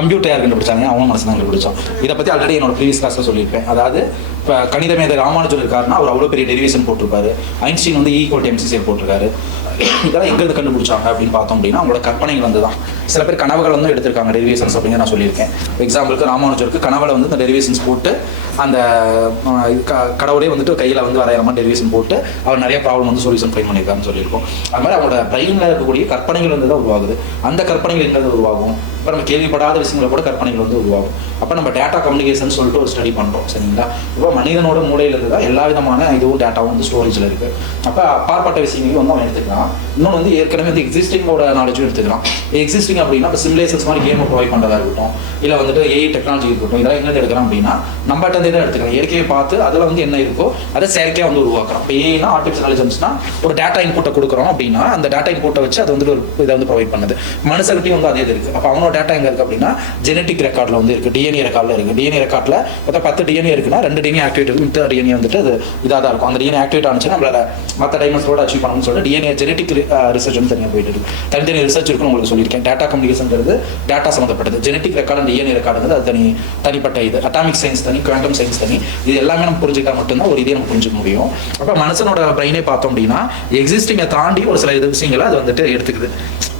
Computer யார் கண்டுபிடிச்சாங்க? அவனும் மனசு தான் கண்டுபிடிச்சோம். இதை பற்றி ஆல்ரெடி என்னோட ப்ரீவியஸ் கிளாஸில் சொல்லியிருப்பேன். அதாவது இப்போ கணித மேதை ராமானுஜர் இருக்காருன்னா அவர் அவ்வளோ பெரிய டெரிவேஷன் போட்டிருப்பாரு. ஐன்ஸ்டீன் வந்து ஈக்குவல் போட்டிருக்காரு. இதெல்லாம் எங்கேருந்து கண்டுபிடிச்சாங்க அப்படின்னு பார்த்தோம் அப்படின்னா அவங்களோட கற்பனைகள் வந்து தான். சில பேர் கனவுகள் வந்து எடுத்திருக்காங்க டெரிவேஷன்ஸ் அப்படின்னு நான் சொல்லியிருக்கேன். எக்ஸாம்பிளுக்கு ராமானுஜருக்கு கனவுல வந்து இந்த டெரிவேஷன்ஸ் போட்டு அந்த கடவுளே வந்துட்டு கையில் வந்து வரைகிற மாதிரி டெரிவேஷன் போட்டு அவர் நிறைய ப்ராப்ளம் வந்து சொல்யூஷன் ஃபைன் பண்ணியிருக்காருன்னு சொல்லியிருக்கோம். அது மாதிரி அவங்களோட பிரெயினில் இருக்கக்கூடிய கற்பனைகள் வந்து தான் உருவாகுது. அந்த கற்பனைகள் எங்கிறது உருவாகும். இப்போ நம்ம கேள்விப்படாத விஷயங்களை கூட கற்பனைகள் வந்து உருவாகும். அப்போ நம்ம டேட்டா கம்யூனிகேஷன் சொல்லிட்டு ஒரு ஸ்டடி பண்ணுறோம், சரிங்களா? இப்போ மனிதனோட மூளையிலிருந்து தான் எல்லா விதமான இதுவும் டேட்டாவும் வந்து ஸ்டோரேஜில் இருக்குது. அப்போ அப்பாற்பட்ட விஷயங்களையும் வந்து அவன் எடுத்துக்கலாம். இன்னொன்று வந்து ஏற்கனவே வந்து எக்ஸிஸ்டிங்கோட நாலேஜும் எடுத்துக்கலாம். எக்ஸிஸ்டிங் அப்படின்னா இப்போ சிமுலேஷன்ஸ் மாதிரி கேம் ப்ரொவைட் பண்ணுறதா இருக்கட்டும், இல்லை வந்துட்டு ஏஐ டெக்னாலஜி இருக்கட்டும், இதெல்லாம் எங்கே எடுக்கிறோம் அப்படின்னா நம்மகிட்ட தான் எடுத்துக்கலாம். இயற்கையை பார்த்து அதில் வந்து என்ன இருக்கோ அதை செயற்கையாக வந்து உருவாக்குறோம். இப்போ ஏஐனா ஆர்டிஃபிஷியல் இன்டெலிஜென்ஸ்னா ஒரு டேட்டா இன்புட்டை கொடுக்குறோம் அப்படின்னா அந்த டேட்டா இன்புட்டை வச்சு அது வந்துட்டு ஒரு இதை வந்து ப்ரொவைட் பண்ணுது. மனுஷர்கிட்டையும் வந்து அதே இருக்குது. அப்போ அவனோட டேட்டா எங்கே இருக்குது அப்படின்னா ஜெனட்டிக் ரெக்கார்டில் வந்து இருக்குது, டிஎன்ஏ ரெக்கார்டில் இருக்குது. டிஎன்ஏ ரெக்கார்டில் மொத்தம் 10 டிஎன்ஏ இருக்குன்னா 2 டிஎன்ஏ ஆக்டிவேட் இருக்கும், மித்த டிஎன்ஏ வந்துட்டு அது இதாக தான் இருக்கும். அந்த டிஎன்ஏ ஆக்டிவேட் ஆனிச்சுன்னா நம்மளால மற்ற டைமண்ட்ஸோட அச்சீவ் பண்ணணும்னு சொல்லிட்டு டிஎன்ஏ ஜெனட்டிக் ரிசர்ச் வந்து தனியாக போயிட்டு இருக்கு. தனித்தனி ரிசர்ச் இருக்குன்னு உங்களுக்கு சொல்லியிருக்கேன். டேட்டா கம்யூனிகேஷன்ங்கிறது டேட்டா சம்மந்தப்பட்டது. ஜெனட்டிக் ரெக்கார்டு அண்ட் டிஎன்ஏ ரெக்கார்டுங்கிறது அது தனிப்பட்ட இது. அட்டாமிக் சயின்ஸ் தனி, குவாண்டம் சயின்ஸ் தனி. இது எல்லாமே நம்ம புரிஞ்சுக்கிட்டா மட்டும்தான் ஒரு இதே நம்ம புரிஞ்சுக்க முடியும். அப்போ மனுஷனோட பிரெயினே பார்த்தோம் அப்படின்னா எக்ஸிஸ்டிங்கை தாண்டி ஒரு சில விஷயங்களை அது வந்துட்டு எடுத்துக்குது.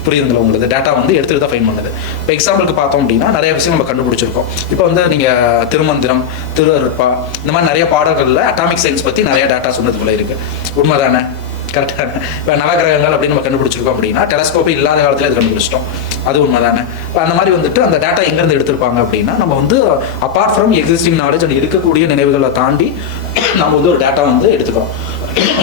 புரியுதுங்களா உங்களுக்கு? டேட்டா வந்து எடுத்துகிட்டு தான் ஃபைன் பண்ணுது. இப்போ எக்ஸாம்பிளுக்கு பார்த்தோம் அப்படின்னா நிறைய விஷயம் நம்ம கண்டுபிடிச்சிருக்கோம். இப்போ வந்து நீங்கள் திருமந்திரம், திருவருட்பா இந்த மாதிரி நிறைய பாடல்களில் அட்டாமிக் சயின்ஸ் பற்றி நிறைய டேட்டா சொன்னதுக்குள்ளே இருக்குது. உண்மை தானே? கரெக்டாக. இப்போ நவகிரகங்கள் அப்படின்னு நம்ம கண்டுபிடிச்சிருக்கோம் அப்படின்னா டெலஸ்கோப்பே இல்லாத காலத்தில் அது கண்டுபிடிச்சிட்டோம். அது உண்மை தானே? இப்போ அந்த மாதிரி வந்துட்டு அந்த டேட்டா எங்கேருந்து எடுத்திருப்பாங்க அப்படின்னா நம்ம வந்து apart from existing knowledge and இருக்கக்கூடிய நினைவுகளை தாண்டி நம்ம வந்து ஒரு டேட்டா வந்து எடுத்துக்கிறோம்.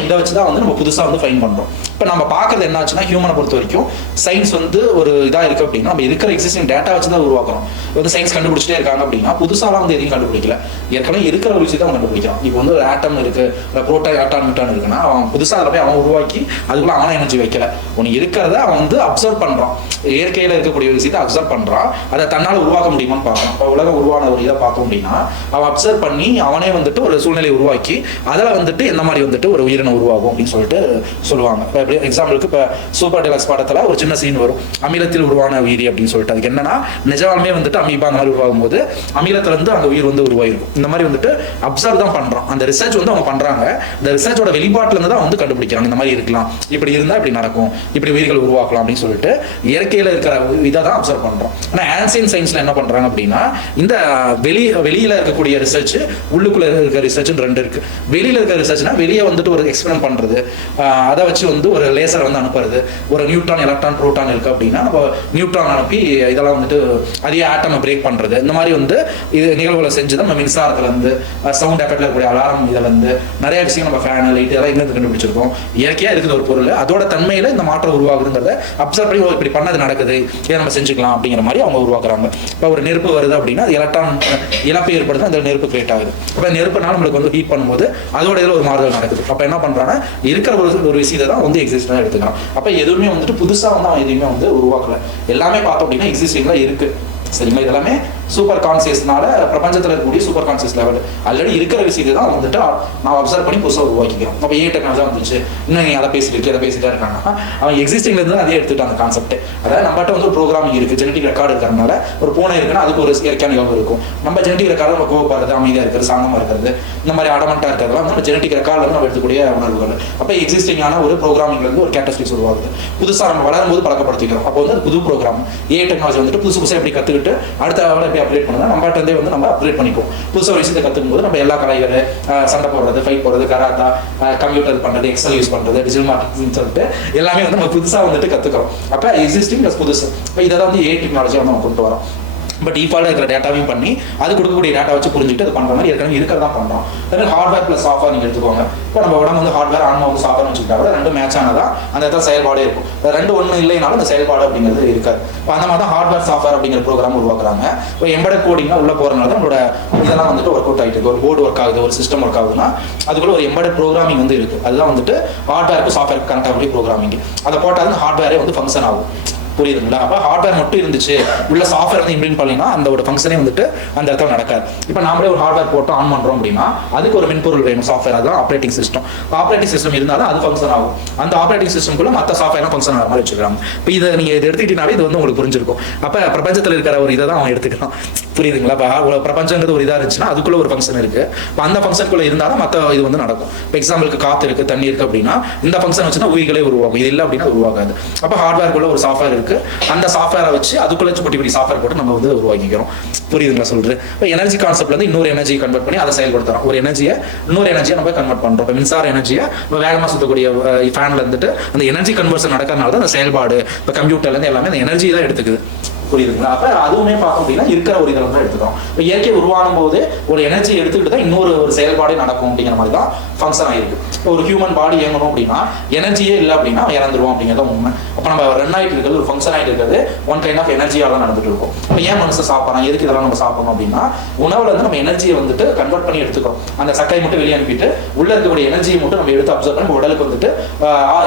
இதை வச்சு தான் வந்து நம்ம புதுசாக வந்து ஃபைன் பண்ணுறோம். இப்போ நம்ம பார்க்குறது என்ன ஆச்சுன்னா ஹியூமனை பொறுத்த வரைக்கும் சயின்ஸ் வந்து ஒரு இதாக இருக்குது அப்படின்னா நம்ம இருக்கிற எக்ஸிஸ்டிங் டேட்டா வச்சு தான் உருவாக்குறோம். வந்து சயின்ஸ் கண்டுபிடிச்சிட்டே இருக்காங்க அப்படின்னா புதுசாலாம் வந்து எதையும் கண்டுபிடிக்கல. ஏற்கனவே இருக்கிற ஒரு விஷயத்தை அவன் கண்டுபிடிக்கிறான். இப்போ வந்து ஒரு ஆட்டம் இருக்குது, புரோட்டான், ஆட்டான், நியூட்டான் இருக்குன்னா அவன் புதுசாக அதில் போய் அவன் உருவாக்கி அதுக்குள்ள அவனை எனர்ஜி வைக்கல. ஒன்று இருக்கிறத அவன் வந்து அப்சர்வ் பண்ணுறான். இயற்கையில் இருக்கக்கூடிய ஒரு விஷயத்தை அப்சர்வ் பண்ணுறான். அதை தன்னால் உருவாக்க முடியுமான்னு பார்க்குறான். இப்போ உலகம் உருவான ஒரு இதை பார்த்தோம் அப்படின்னா அவன் அப்சர்வ் பண்ணி அவனே வந்துட்டு ஒரு சூழ்நிலையை உருவாக்கி அதில் வந்துட்டு எந்த மாதிரி வந்துட்டு ஒரு உயிரினம் உருவாகும் அப்படின்னு சொல்லிட்டு சொல்லுவாங்க. இப்போ எக்ஸாம்பிளுக்கு இப்போ சூப்பர் டெலக்ஸ் படத்தில் ஒரு சின்ன சீன் வரும், அமிலத்தில் உருவான உயிரி அப்படின்னு சொல்லிட்டு. அதுக்கு என்னன்னா நிஜமாலுமே வந்துட்டு அமீபா அந்த மாதிரி உருவாகும் போது அமிலத்திலிருந்து அந்த உயிர் வந்து உருவாயிருக்கும். இந்த மாதிரி வந்துட்டு அப்சர்வ் தான் பண்ணுறான். அந்த ரிசர்ச் வந்து அவங்க பண்ணுறாங்க. இந்த ரிசர்ச்சோட வெளிப்பாட்டிலேருந்து தான் வந்து கண்டுபிடிக்கிறாங்க. இந்த மாதிரி இருக்கலாம், இப்படி இருந்தால் இப்படி நடக்கும், இப்படி உயிர்கள் உருவாக்கலாம் அப்படின்னு சொல்லிட்டு இயற்கையில் இருக்கிற இதை தான் அப்சர்வ் பண்ணுறோம். ஆனால் ஆன்சியன் சயின்ஸில் என்ன பண்ணுறாங்க அப்படின்னா இந்த வெளியில் இருக்கக்கூடிய ரிசர்ச், உள்ளுக்குள்ளே இருக்கிற ரிசர்ச்னு 2 இருக்குது. வெளியில் இருக்கிற ரிசர்ச்னா வெளியே வந்துட்டு ஒரு எக்ஸ்பெரிமெண்ட் பண்ணுறது, அதை வச்சு வந்து ஒரு லேசர் வந்து அனுப்புறது. ஒரு நியூட்ரான், எலக்ட்ரான், புரோட்டான் இருக்குது அப்படின்னா நம்ம நியூட்ரான் அனுப்பி இதெல்லாம் வந்துட்டு அதிக ஆட்டமை பிரேக் பண்ணுறது. இந்த மாதிரி வந்து இது நிகழ்வுகளை செஞ்சு தான் நம்ம மின்சாரத்துலேருந்து சவுண்ட் எஃபெக்டில் இருக்கக்கூடிய அலாரம் இதிலேருந்து நிறைய விஷயம் நம்ம ஃபேன் லைட் இதெல்லாம் எங்கேருந்து கண்டுபிடிச்சிருக்கோம். இயற்கையாக இருக்குது ஒரு பொருள், அதோட தன்மையில் இந்த மாற்றம் உருவாகுதுங்கிறத அப்சர்வ் பண்ணி இப்படி பண்ணது நடக்குது, இதை நம்ம செஞ்சுக்கலாம் அப்படிங்கிற மாதிரி அவங்க உருவாக்குறாங்க. இப்போ ஒரு நெருப்பு வருது அப்படின்னா அது எலக்ட்ரான் இழப்பு ஏற்படுது, அந்த நெருப்பு கிரியேட் ஆகுது. அப்போ நெருப்புனால நம்மளுக்கு வந்து ஹீட் பண்ணும்போது அதோட இதில் ஒரு மாறுதல் நடக்குது. அப்போ என்ன பண்ணுறாங்கன்னா இருக்கிற ஒரு விஷயத்தை தான் வந்து எக்ஸிஸ்டாக எடுத்துக்கலாம். அப்போ எதுவுமே வந்துட்டு புதுசாக வந்து அவன் எதுவுமே வந்து உருவாக்கல. எல்லாமே பார்த்தோம் அப்படின்னா எக்ஸிஸ்டிங்லாம் இருக்குது. சரிங்களா? இதெல்லாமே சூப்பர் கான்சியஸ்னால பிரபஞ்சத்தில் இருக்கக்கூடிய சூப்பர் கான்சியஸ் லெவல் ஆல்ரெடி இருக்கிற விஷயத்தை தான் வந்துட்டு நான் அப்சர்வ் பண்ணி புதுசாக உருவாக்கிக்கிறோம். அப்போ ஏ டெக்னாலஜி வந்துச்சு, இன்னும் நீங்கள் அதை பேசிட்டு எதை பேசிட்டே இருக்காங்க. அவன் எக்ஸிஸ்டிங்லேருந்து அதே எடுத்துட்டான் அந்த கான்செப்ட். அதாவது நம்மகிட்ட வந்து ஒரு ப்ரோக்ராமிங் இருக்குது, ஜெனட்டிக் ரெக்கார்டு இருக்கிறதுனால ஒரு பூனை இருக்குன்னா அதுக்கு ஒரு இயற்கையான நிகழ்வு இருக்கும். நம்ம ஜெனட்டிக் ரெக்கார்டு நம்ம கோவப்படுறது, அமைதியாக இருக்கிறது, சாந்தமாக இருக்கிறது, இந்த மாதிரி அடமெண்ட்டாக இருக்கிறதுலாம் நம்ம ஜெனட்டிக் ரெக்கார்டில் நம்ம எடுத்துக்கூடிய உணர்வுகள். அப்போ எக்ஸிஸ்டிங்கான ஒரு ப்ரோக்ராமிங்லேருந்து ஒரு கேரக்டரிஸ்டிக்ஸ் உருவாகுது. புதுசாக நம்ம வளரும்போது பழக்கப்படுத்திக்கிறோம். அப்போ வந்து அது புது ப்ரோக்ராம். ஏ டெக்னாலஜி வந்துட்டு புதுசாக எப்படி கற்றுக்கிட்டு அடுத்த எப்படி அப்டேட் பண்ணலாம், நம்ம கிட்டே வந்து நம்ம அப்டேட் பண்ணிக்குவோம். புதுசாக ஒரு விஷயத்தை கற்றுக்கும் போது நம்ம எல்லா கலைகள், சண்டை போடுறது, ஃபைட் போடுறது, கராத்தா, கம்ப்யூட்டர் பண்ணுறது, எக்ஸல் யூஸ் பண்ணுறது, டிஜிட்டல் மார்க்கெட்டிங் சொல்லிட்டு எல்லாமே வந்து நம்ம புதுசாக வந்துட்டு கற்றுக்கிறோம். அப்போ எக்ஸிஸ்டிங் ப்ளஸ் புதுசு. இப்போ இதை தான் வந்து ஏ டெக்னாலஜியாக நம்ம கொண்டு வரோம். பட் டிஃபால்ட்டாக இருக்கிற டேட்டாவையும் பண்ணி அது கொடுக்கக்கூடிய டேட்டா வச்சு புரிஞ்சுட்டு அது பண்ணுற மாதிரி ஏற்கனவே இருக்கிறதா பண்ணுறோம். அதனால் ஹார்ட்வேர் ப்ளஸ் சாஃப்ட்வேர் நீங்கள் எடுத்துக்கோங்க. இப்போ நம்ம உடம்பு வந்து ஹார்ட்வேர், ஆன்மா வந்து சாஃப்ட்வேர் வச்சுக்கிட்டா கூட 2 மேட்ச் ஆனதான் அந்த இடத்துல செயல்பாடே இருக்கும். 2 ஒன்று இல்லைனாலும் அந்த செயல்பாடு அப்படிங்கிறது இருக்காது. இப்போ அந்த மாதிரி தான் ஹார்ட்வேர் சாஃப்ட்வேர் அப்படிங்கிற ப்ரோக்ராம் உருவாக்குறாங்க. இப்போ எம்பெடட் கோடிங்னா உள்ள போகிறனால தான் நம்மளோட இதெல்லாம் வந்துட்டு ஒர்க் அவுட் ஆகிட்டு இருக்கு. ஒரு போர்டு ஒர்க் ஆகுது, ஒரு சிஸ்டம் ஒர்க் ஆகுதுன்னா அதுக்குள்ள ஒரு எம்பெடட் ப்ரோக்ராமிங் வந்து இருக்குது. அதுதான் வந்துட்டு ஹார்ட்வேருக்கு சாஃப்ட்வேருக்கு கனெக்ட் ஆகக்கூடிய ப்ரோக்ராமிங். அதை போட்டால் ஹார்ட்வேரே வந்து ஃபங்க்ஷன் ஆகும். புரியுதுங்களா? அப்போ ஹார்ட்வேர் மட்டும் இருந்துச்சு, உள்ள சாஃப்ட்வேர் வந்து இம்ப்ளிமெண்ட் பண்ணீங்கன்னா அந்த ஒரு ஃபங்க்ஷனே வந்துட்டு அந்த இடத்துல நடக்காது. இப்போ நாமளே ஒரு ஹார்ட்வேர் போட்டு ஆன் பண்ணுறோம் அப்படின்னா அதுக்கு ஒரு மென்பொருள் வேணும், சாஃப்ட்வேர். அதுதான் ஆப்ரேட்டிங் சிஸ்டம். ஆப்ரேட்டிங் சிஸ்டம் இருந்தால் தான் அது ஃபங்க்ஷன் ஆகும். அந்த ஆப்ரேட்டிங் சிஸ்டம்குள்ள மற்ற சாஃப்ட்வேர் ஃபங்க்ஷன் ஆகிற மாதிரி வச்சுக்கிறாங்க. இப்போ இதை நீங்கள் இதை எடுத்துக்கிட்டீங்கனாவே இது வந்து உங்களுக்கு புரிஞ்சிருக்கும். அப்போ பிரபஞ்சத்தில் இருக்கிற ஒரு இதை தான் அவன் எடுத்துக்கலாம். புரியுதுங்களா? இப்போ பிரபஞ்சங்கிறது ஒரு இதாக இருந்துச்சுன்னா அதுக்குள்ள ஒரு ஃபங்க்ஷன் இருக்கு. இப்போ அந்த ஃபங்க்ஷனுக்குள்ள இருந்தால் தான் மற்ற இது வந்து நடக்கும். இப்போ எக்ஸாம்பிளுக்கு காற்று இருக்கு, தண்ணி இருக்கு அப்படின்னா இந்த ஃபங்க்ஷன் வச்சுன்னா உயிர்களே உருவாகும். இது இல்லை அப்படின்னா உருவாகாது. அப்போ ஹார்ட்வேர்க்குள்ள ஒரு சாஃப்ட்வேர் இருக்கு. அந்த சாஃப்ட்வேரை வச்சு அதுக்குள்ள குட்டி சாஃப்ட்வேர் போட்டு நம்ம வந்து உருவாக்கிக்கிறோம். புரியுதுங்களா சொல்றேன்? இப்போ எனர்ஜி கான்செப்ட்ல இருந்து இன்னொரு எனர்ஜி கன்வெர்ட் பண்ணி அதை செயல்படுத்துறோம். ஒரு எனர்ஜியை இன்னொரு எனர்ஜியை நம்ம கன்வெர்ட் பண்றோம். இப்போ மின்சார எனர்ஜியை வேகமாக சுத்தக்கூடிய ஃபேன்ல இருந்துட்டு அந்த எனர்ஜி கன்வர்ஷன் நடக்கிறதுனால தான் அந்த செயல்பாடு இப்போ கம்ப்யூட்டர்ல இருந்து எல்லாமே அந்த எனர்ஜி தான் எடுத்துக்குது. புரியுதுங்களா? அப்போ அதுவுமே பார்த்தோம் அப்படின்னா இருக்கிற ஒரு இதில் தான் எடுத்துக்கிறோம். இப்போ இயற்கை உருவாகும் போது ஒரு எனர்ஜி எடுத்துக்கிட்டு தான் இன்னொரு ஒரு செயல்பாடே நடக்கும் அப்படிங்கிற மாதிரி தான் ஃபங்க்ஷன் ஆயிருக்கு. இப்போ ஒரு ஹியூமன் பாடி இயங்கணும் அப்படின்னா எனர்ஜியே இல்லை அப்படின்னா இறந்துருவோம் அப்படிங்கிறத உண்மை. அப்போ நம்ம ரன் ஆகிட்டு இருக்கிறது ஒரு ஃபங்க்ஷன் ஆகிட்டு இருக்கிறது ஒன் கைண்ட் ஆஃப் எனர்ஜியாக தான் நடந்துட்டு இருக்கும். இப்போ ஏன் மனுஷன் சாப்பிட்றான், எதுக்கு இதெல்லாம் நம்ம சாப்பிடணும் அப்படின்னா உணவுல வந்து நம்ம எனர்ஜியை வந்துட்டு கன்வெர்ட் பண்ணி எடுத்துக்கிறோம். அந்த சக்கையை மட்டும் வெளியே அனுப்பிட்டு உள்ள இருக்கக்கூடிய எனர்ஜியை மட்டும் நம்ம எடுத்து அப்சர்வ் பண்ணி உடலுக்கு வந்துட்டு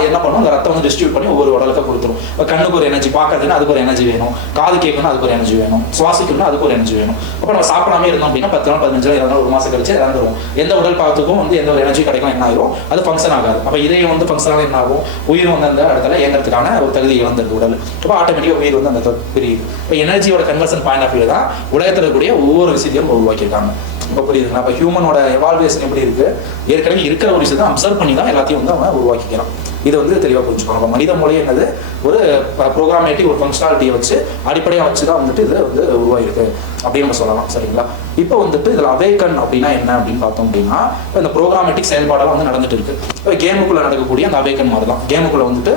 என்ன பண்ணும், அந்த ரத்தம் வந்து டிஸ்ட்ரிபியூட் பண்ணி ஒவ்வொரு உடலுக்கு கொடுத்துரும். இப்போ கண்ணுக்கு ஒரு எனர்ஜி, பார்க்கறதுன்னா அதுக்கு ஒரு எனர்ஜி வேணும், காது கேட்கணும் அதுக்கு ஒரு எனர்ஜி வேணும், சுவாசிக்கணும் அதுக்கு ஒரு எனர்ஜி வேணும். அப்போ நம்ம சாப்பிடாம இருந்தோம் அப்படின்னா 10 நாள் 15 நாள் 20 நாள் ஒரு மாசம் கழிச்சு இறந்துரும். எந்த உடல் பாகத்துக்கும் வந்து எந்த ஒரு எனர்ஜி கிடைக்கும் என்ன ஆகும், அது ஃபங்க்ஷன் ஆகாது. அப்போ இதயம் வந்து ஃபங்க்ஷன் ஆக என்ன ஆகும், உயிர் வந்து அந்த இடத்துல இயங்கிறதுக்கான ஒரு தகுதி இழந்துருக்கு உடல். அப்போ ஆட்டோமேட்டிக்காக உயிர் வந்து அந்த பிரியுது. இப்போ எனர்ஜியோட கன்வர்ஷன் பாயிண்ட் ஆஃப் வியூ தான் உலகத்தில் இருக்கக்கூடிய ஒவ்வொரு விஷயத்தையும் உருவாக்கியிருக்காங்க. இப்போ புரியுதுங்களா? அப்போ ஹியூமனோட எவால்வேஷன் எப்படி இருக்கு, ஏற்கனவே இருக்கிற ஒரு விஷயத்தை அப்சர்வ் பண்ணி தான் எல்லாத்தையும் வந்து அவன் உருவாக்கிக்கிறான். இதை வந்து தெளிவாக புரிஞ்சுக்கணும். அப்போ மனித மூளை என்னது, ஒரு ப்ரோக்ராமேட்டிவ் ஒரு ஃபங்க்ஷனாலிட்டியை வச்சு அடிப்படையாக வச்சு தான் வந்துட்டு இது வந்து உருவாயிருக்கு அப்படின்னு நம்ம சொல்லலாம். சரிங்களா? இப்போ வந்துட்டு இதில் அவேக்கன் அப்படின்னா என்ன அப்படின்னு பார்த்தோம் அப்படின்னா இப்போ இந்த ப்ரோக்ராமேட்டிக் செயல்பாடெல்லாம் வந்து நடந்துட்டு இருக்கு. இப்போ கேமுக்குள்ள நடக்கக்கூடிய அந்த அவேக்கன் மாதிரி தான். கேமுக்குள்ள வந்துட்டு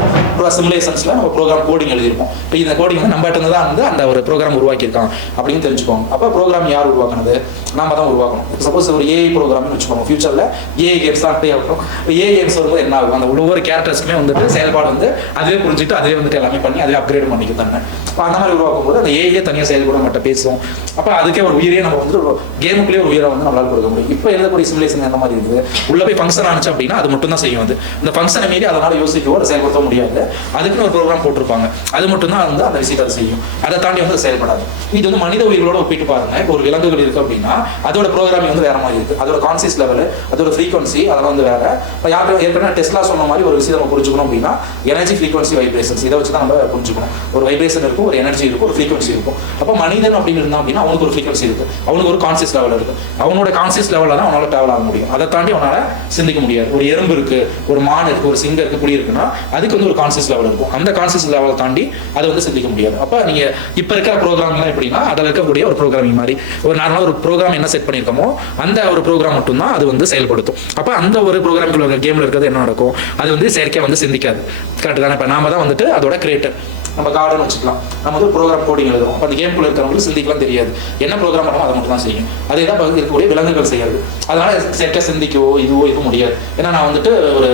சிமுலேஷன்ஸ்ல நம்ம ப்ரோக்ராம் கோடிங் எழுதியிருப்போம். இப்போ இந்த கோடிங் வந்து நம்ம கிட்ட தான் வந்து அந்த ஒரு ப்ரோக்ராம் உருவாக்கியிருக்காங்க அப்படின்னு தெரிஞ்சுக்கோங்க. அப்போ ப்ரோக்ராம் யார் உருவாக்குனது, நாம தான் உருவாக்கணும். சப்போஸ் ஒரு ஏஐ ப்ரோக்ராம்னு வச்சுக்கோங்க, ஃபியூச்சர்ல ஏஐ கேம்ஸ் தான் ப்ளே ஆகும். ஏஐ கேம்ஸ் வரும்போது என்ன ஆகும், அந்த ஒவ்வொரு கேரக்டர்ஸ்க்குமே வந்துட்டு செயல்பாடு வந்து அதுவே புரிஞ்சுட்டு அதுவே வந்துட்டு எல்லாமே பண்ணி அதுவே அப்கிரேட் பண்ணிக்க தானே. இப்போ அந்த மாதிரி உருவாக்கும் போது அந்த ஏஐயே தனியாக செயல்பட மட்டும் பேசும். அப்போ அதுக்கே ஒரு உயிரே நம்ம வந்து கேமுக்குள்ளேயே ஒரு உயிரை வந்து நம்மளால கொடுக்க முடியும். இப்போ எழுதக்கூடிய சிமுலேஷன் அந்த மாதிரி இருக்குது. உள்ள போய் ஃபங்க்ஷன் ஆனிச்சு அப்படின்னா அது மட்டும் தான் செய்யும். அது இந்த ஃபங்க்ஷனை மீறி அதனால யோசிக்கவோ அதை செயல்படுத்த முடியாது. அதுக்குன்னு ஒரு ப்ரோக்ராம் போட்டிருப்பாங்க, அது மட்டும் தான் வந்து அந்த விஷயத்தை அதை செய்யும். அதை தாண்டி வந்து செயல்படாது. இது வந்து மனித உயிர்களோட ஒப்பிட்டு பாருங்க. இப்போ ஒரு விலங்குகள் இருக்கு அப்படின்னா அதோட ப்ரோக்ராமிங் வந்து வேற மாதிரி இருக்கு. அதோட கான்சியஸ் லெவல், அதோட ஃப்ரீக்வன்சி அதெல்லாம் வந்து வேற. இப்போ யாருக்கு ஏற்கனவே டெஸ்லா சொன்ன மாதிரி ஒரு விஷயம் நம்ம புரிஞ்சுக்கணும் அப்படின்னா எனர்ஜி, ஃப்ரீக்வன்சி, வைப்ரேஷன்ஸ் இதை வச்சு தான் நம்ம புரிஞ்சுக்கணும். ஒரு வைப்ரேஷன் இருக்கும், ஒரு எனர்ஜி இருக்கும், ஒரு ஃப்ரீக்வன்சி இருக்கும். அப்போ மனிதன் அப்படின்னு இருந்தா அப்படின்னா அவனுக்கு ஒரு ஃப்ரீக்வன்சி இருக்கு, அவனுக்கு ஒரு கான்சியஸ் லெவல் இருக்கு. அவனோட கான்சியஸ் லெவலில் தான் அவனால டிராவல் ஆக முடியும். அதை தாண்டி அவனால சிந்திக்க முடியாது. ஒரு எறும்பு இருக்கு, ஒரு மான் இருக்கு, ஒரு சிங்கம் இருக்கு, புலி இருக்குன்னா அதுக்கு வந்து ஒரு கான்சியஸ் லெவல் இருக்கும். அந்த கான்சியஸ் லெவலை தாண்டி அதை வந்து சிந்திக்க முடியாது. அப்போ நீங்க இப்ப இருக்கிற ப்ரோக்ராம்லாம் எப்படின்னா அதில் இருக்கக்கூடிய ஒரு ப்ரோக்ராமிங் மாதிரி ஒரு நார்மலாக ஒரு ப்ரோக்ராம் என்ன செட் பண்ணியிருக்கோமோ அந்த ஒரு ப்ரோக்ராம் மட்டும் தான் அது வந்து செயல்படுத்தும். அப்போ அந்த ஒரு ப்ரோக்ராம் கேம்ல இருக்கிறது என்ன நடக்கும், அது வந்து செயற்கையாக வந்து சிந்திக்காது. கரெக்ட் தானே? இப்போ நாம தான் வந்துட்டு அதோட கிரியேட்டர். நம்ம கார்டன் வச்சுக்கலாம், நம்ம வந்து ப்ரோக்ராம் கோடிங் எழுதுறோம். அந்த கேம்குள்ள இருக்கிறவங்களுக்கு சிந்திக்கலாம் தெரியாது, என்ன ப்ரோக்ராம் பண்ணணும் அதை மட்டும் தான் செய்யும். அதே தான் இருக்கக்கூடிய விலங்குகள் செய்யாது. அதனால செயற்கையாக சிந்திக்கவோ இதுவும் முடியாது. ஏன்னா நான் வந்துட்டு ஒரு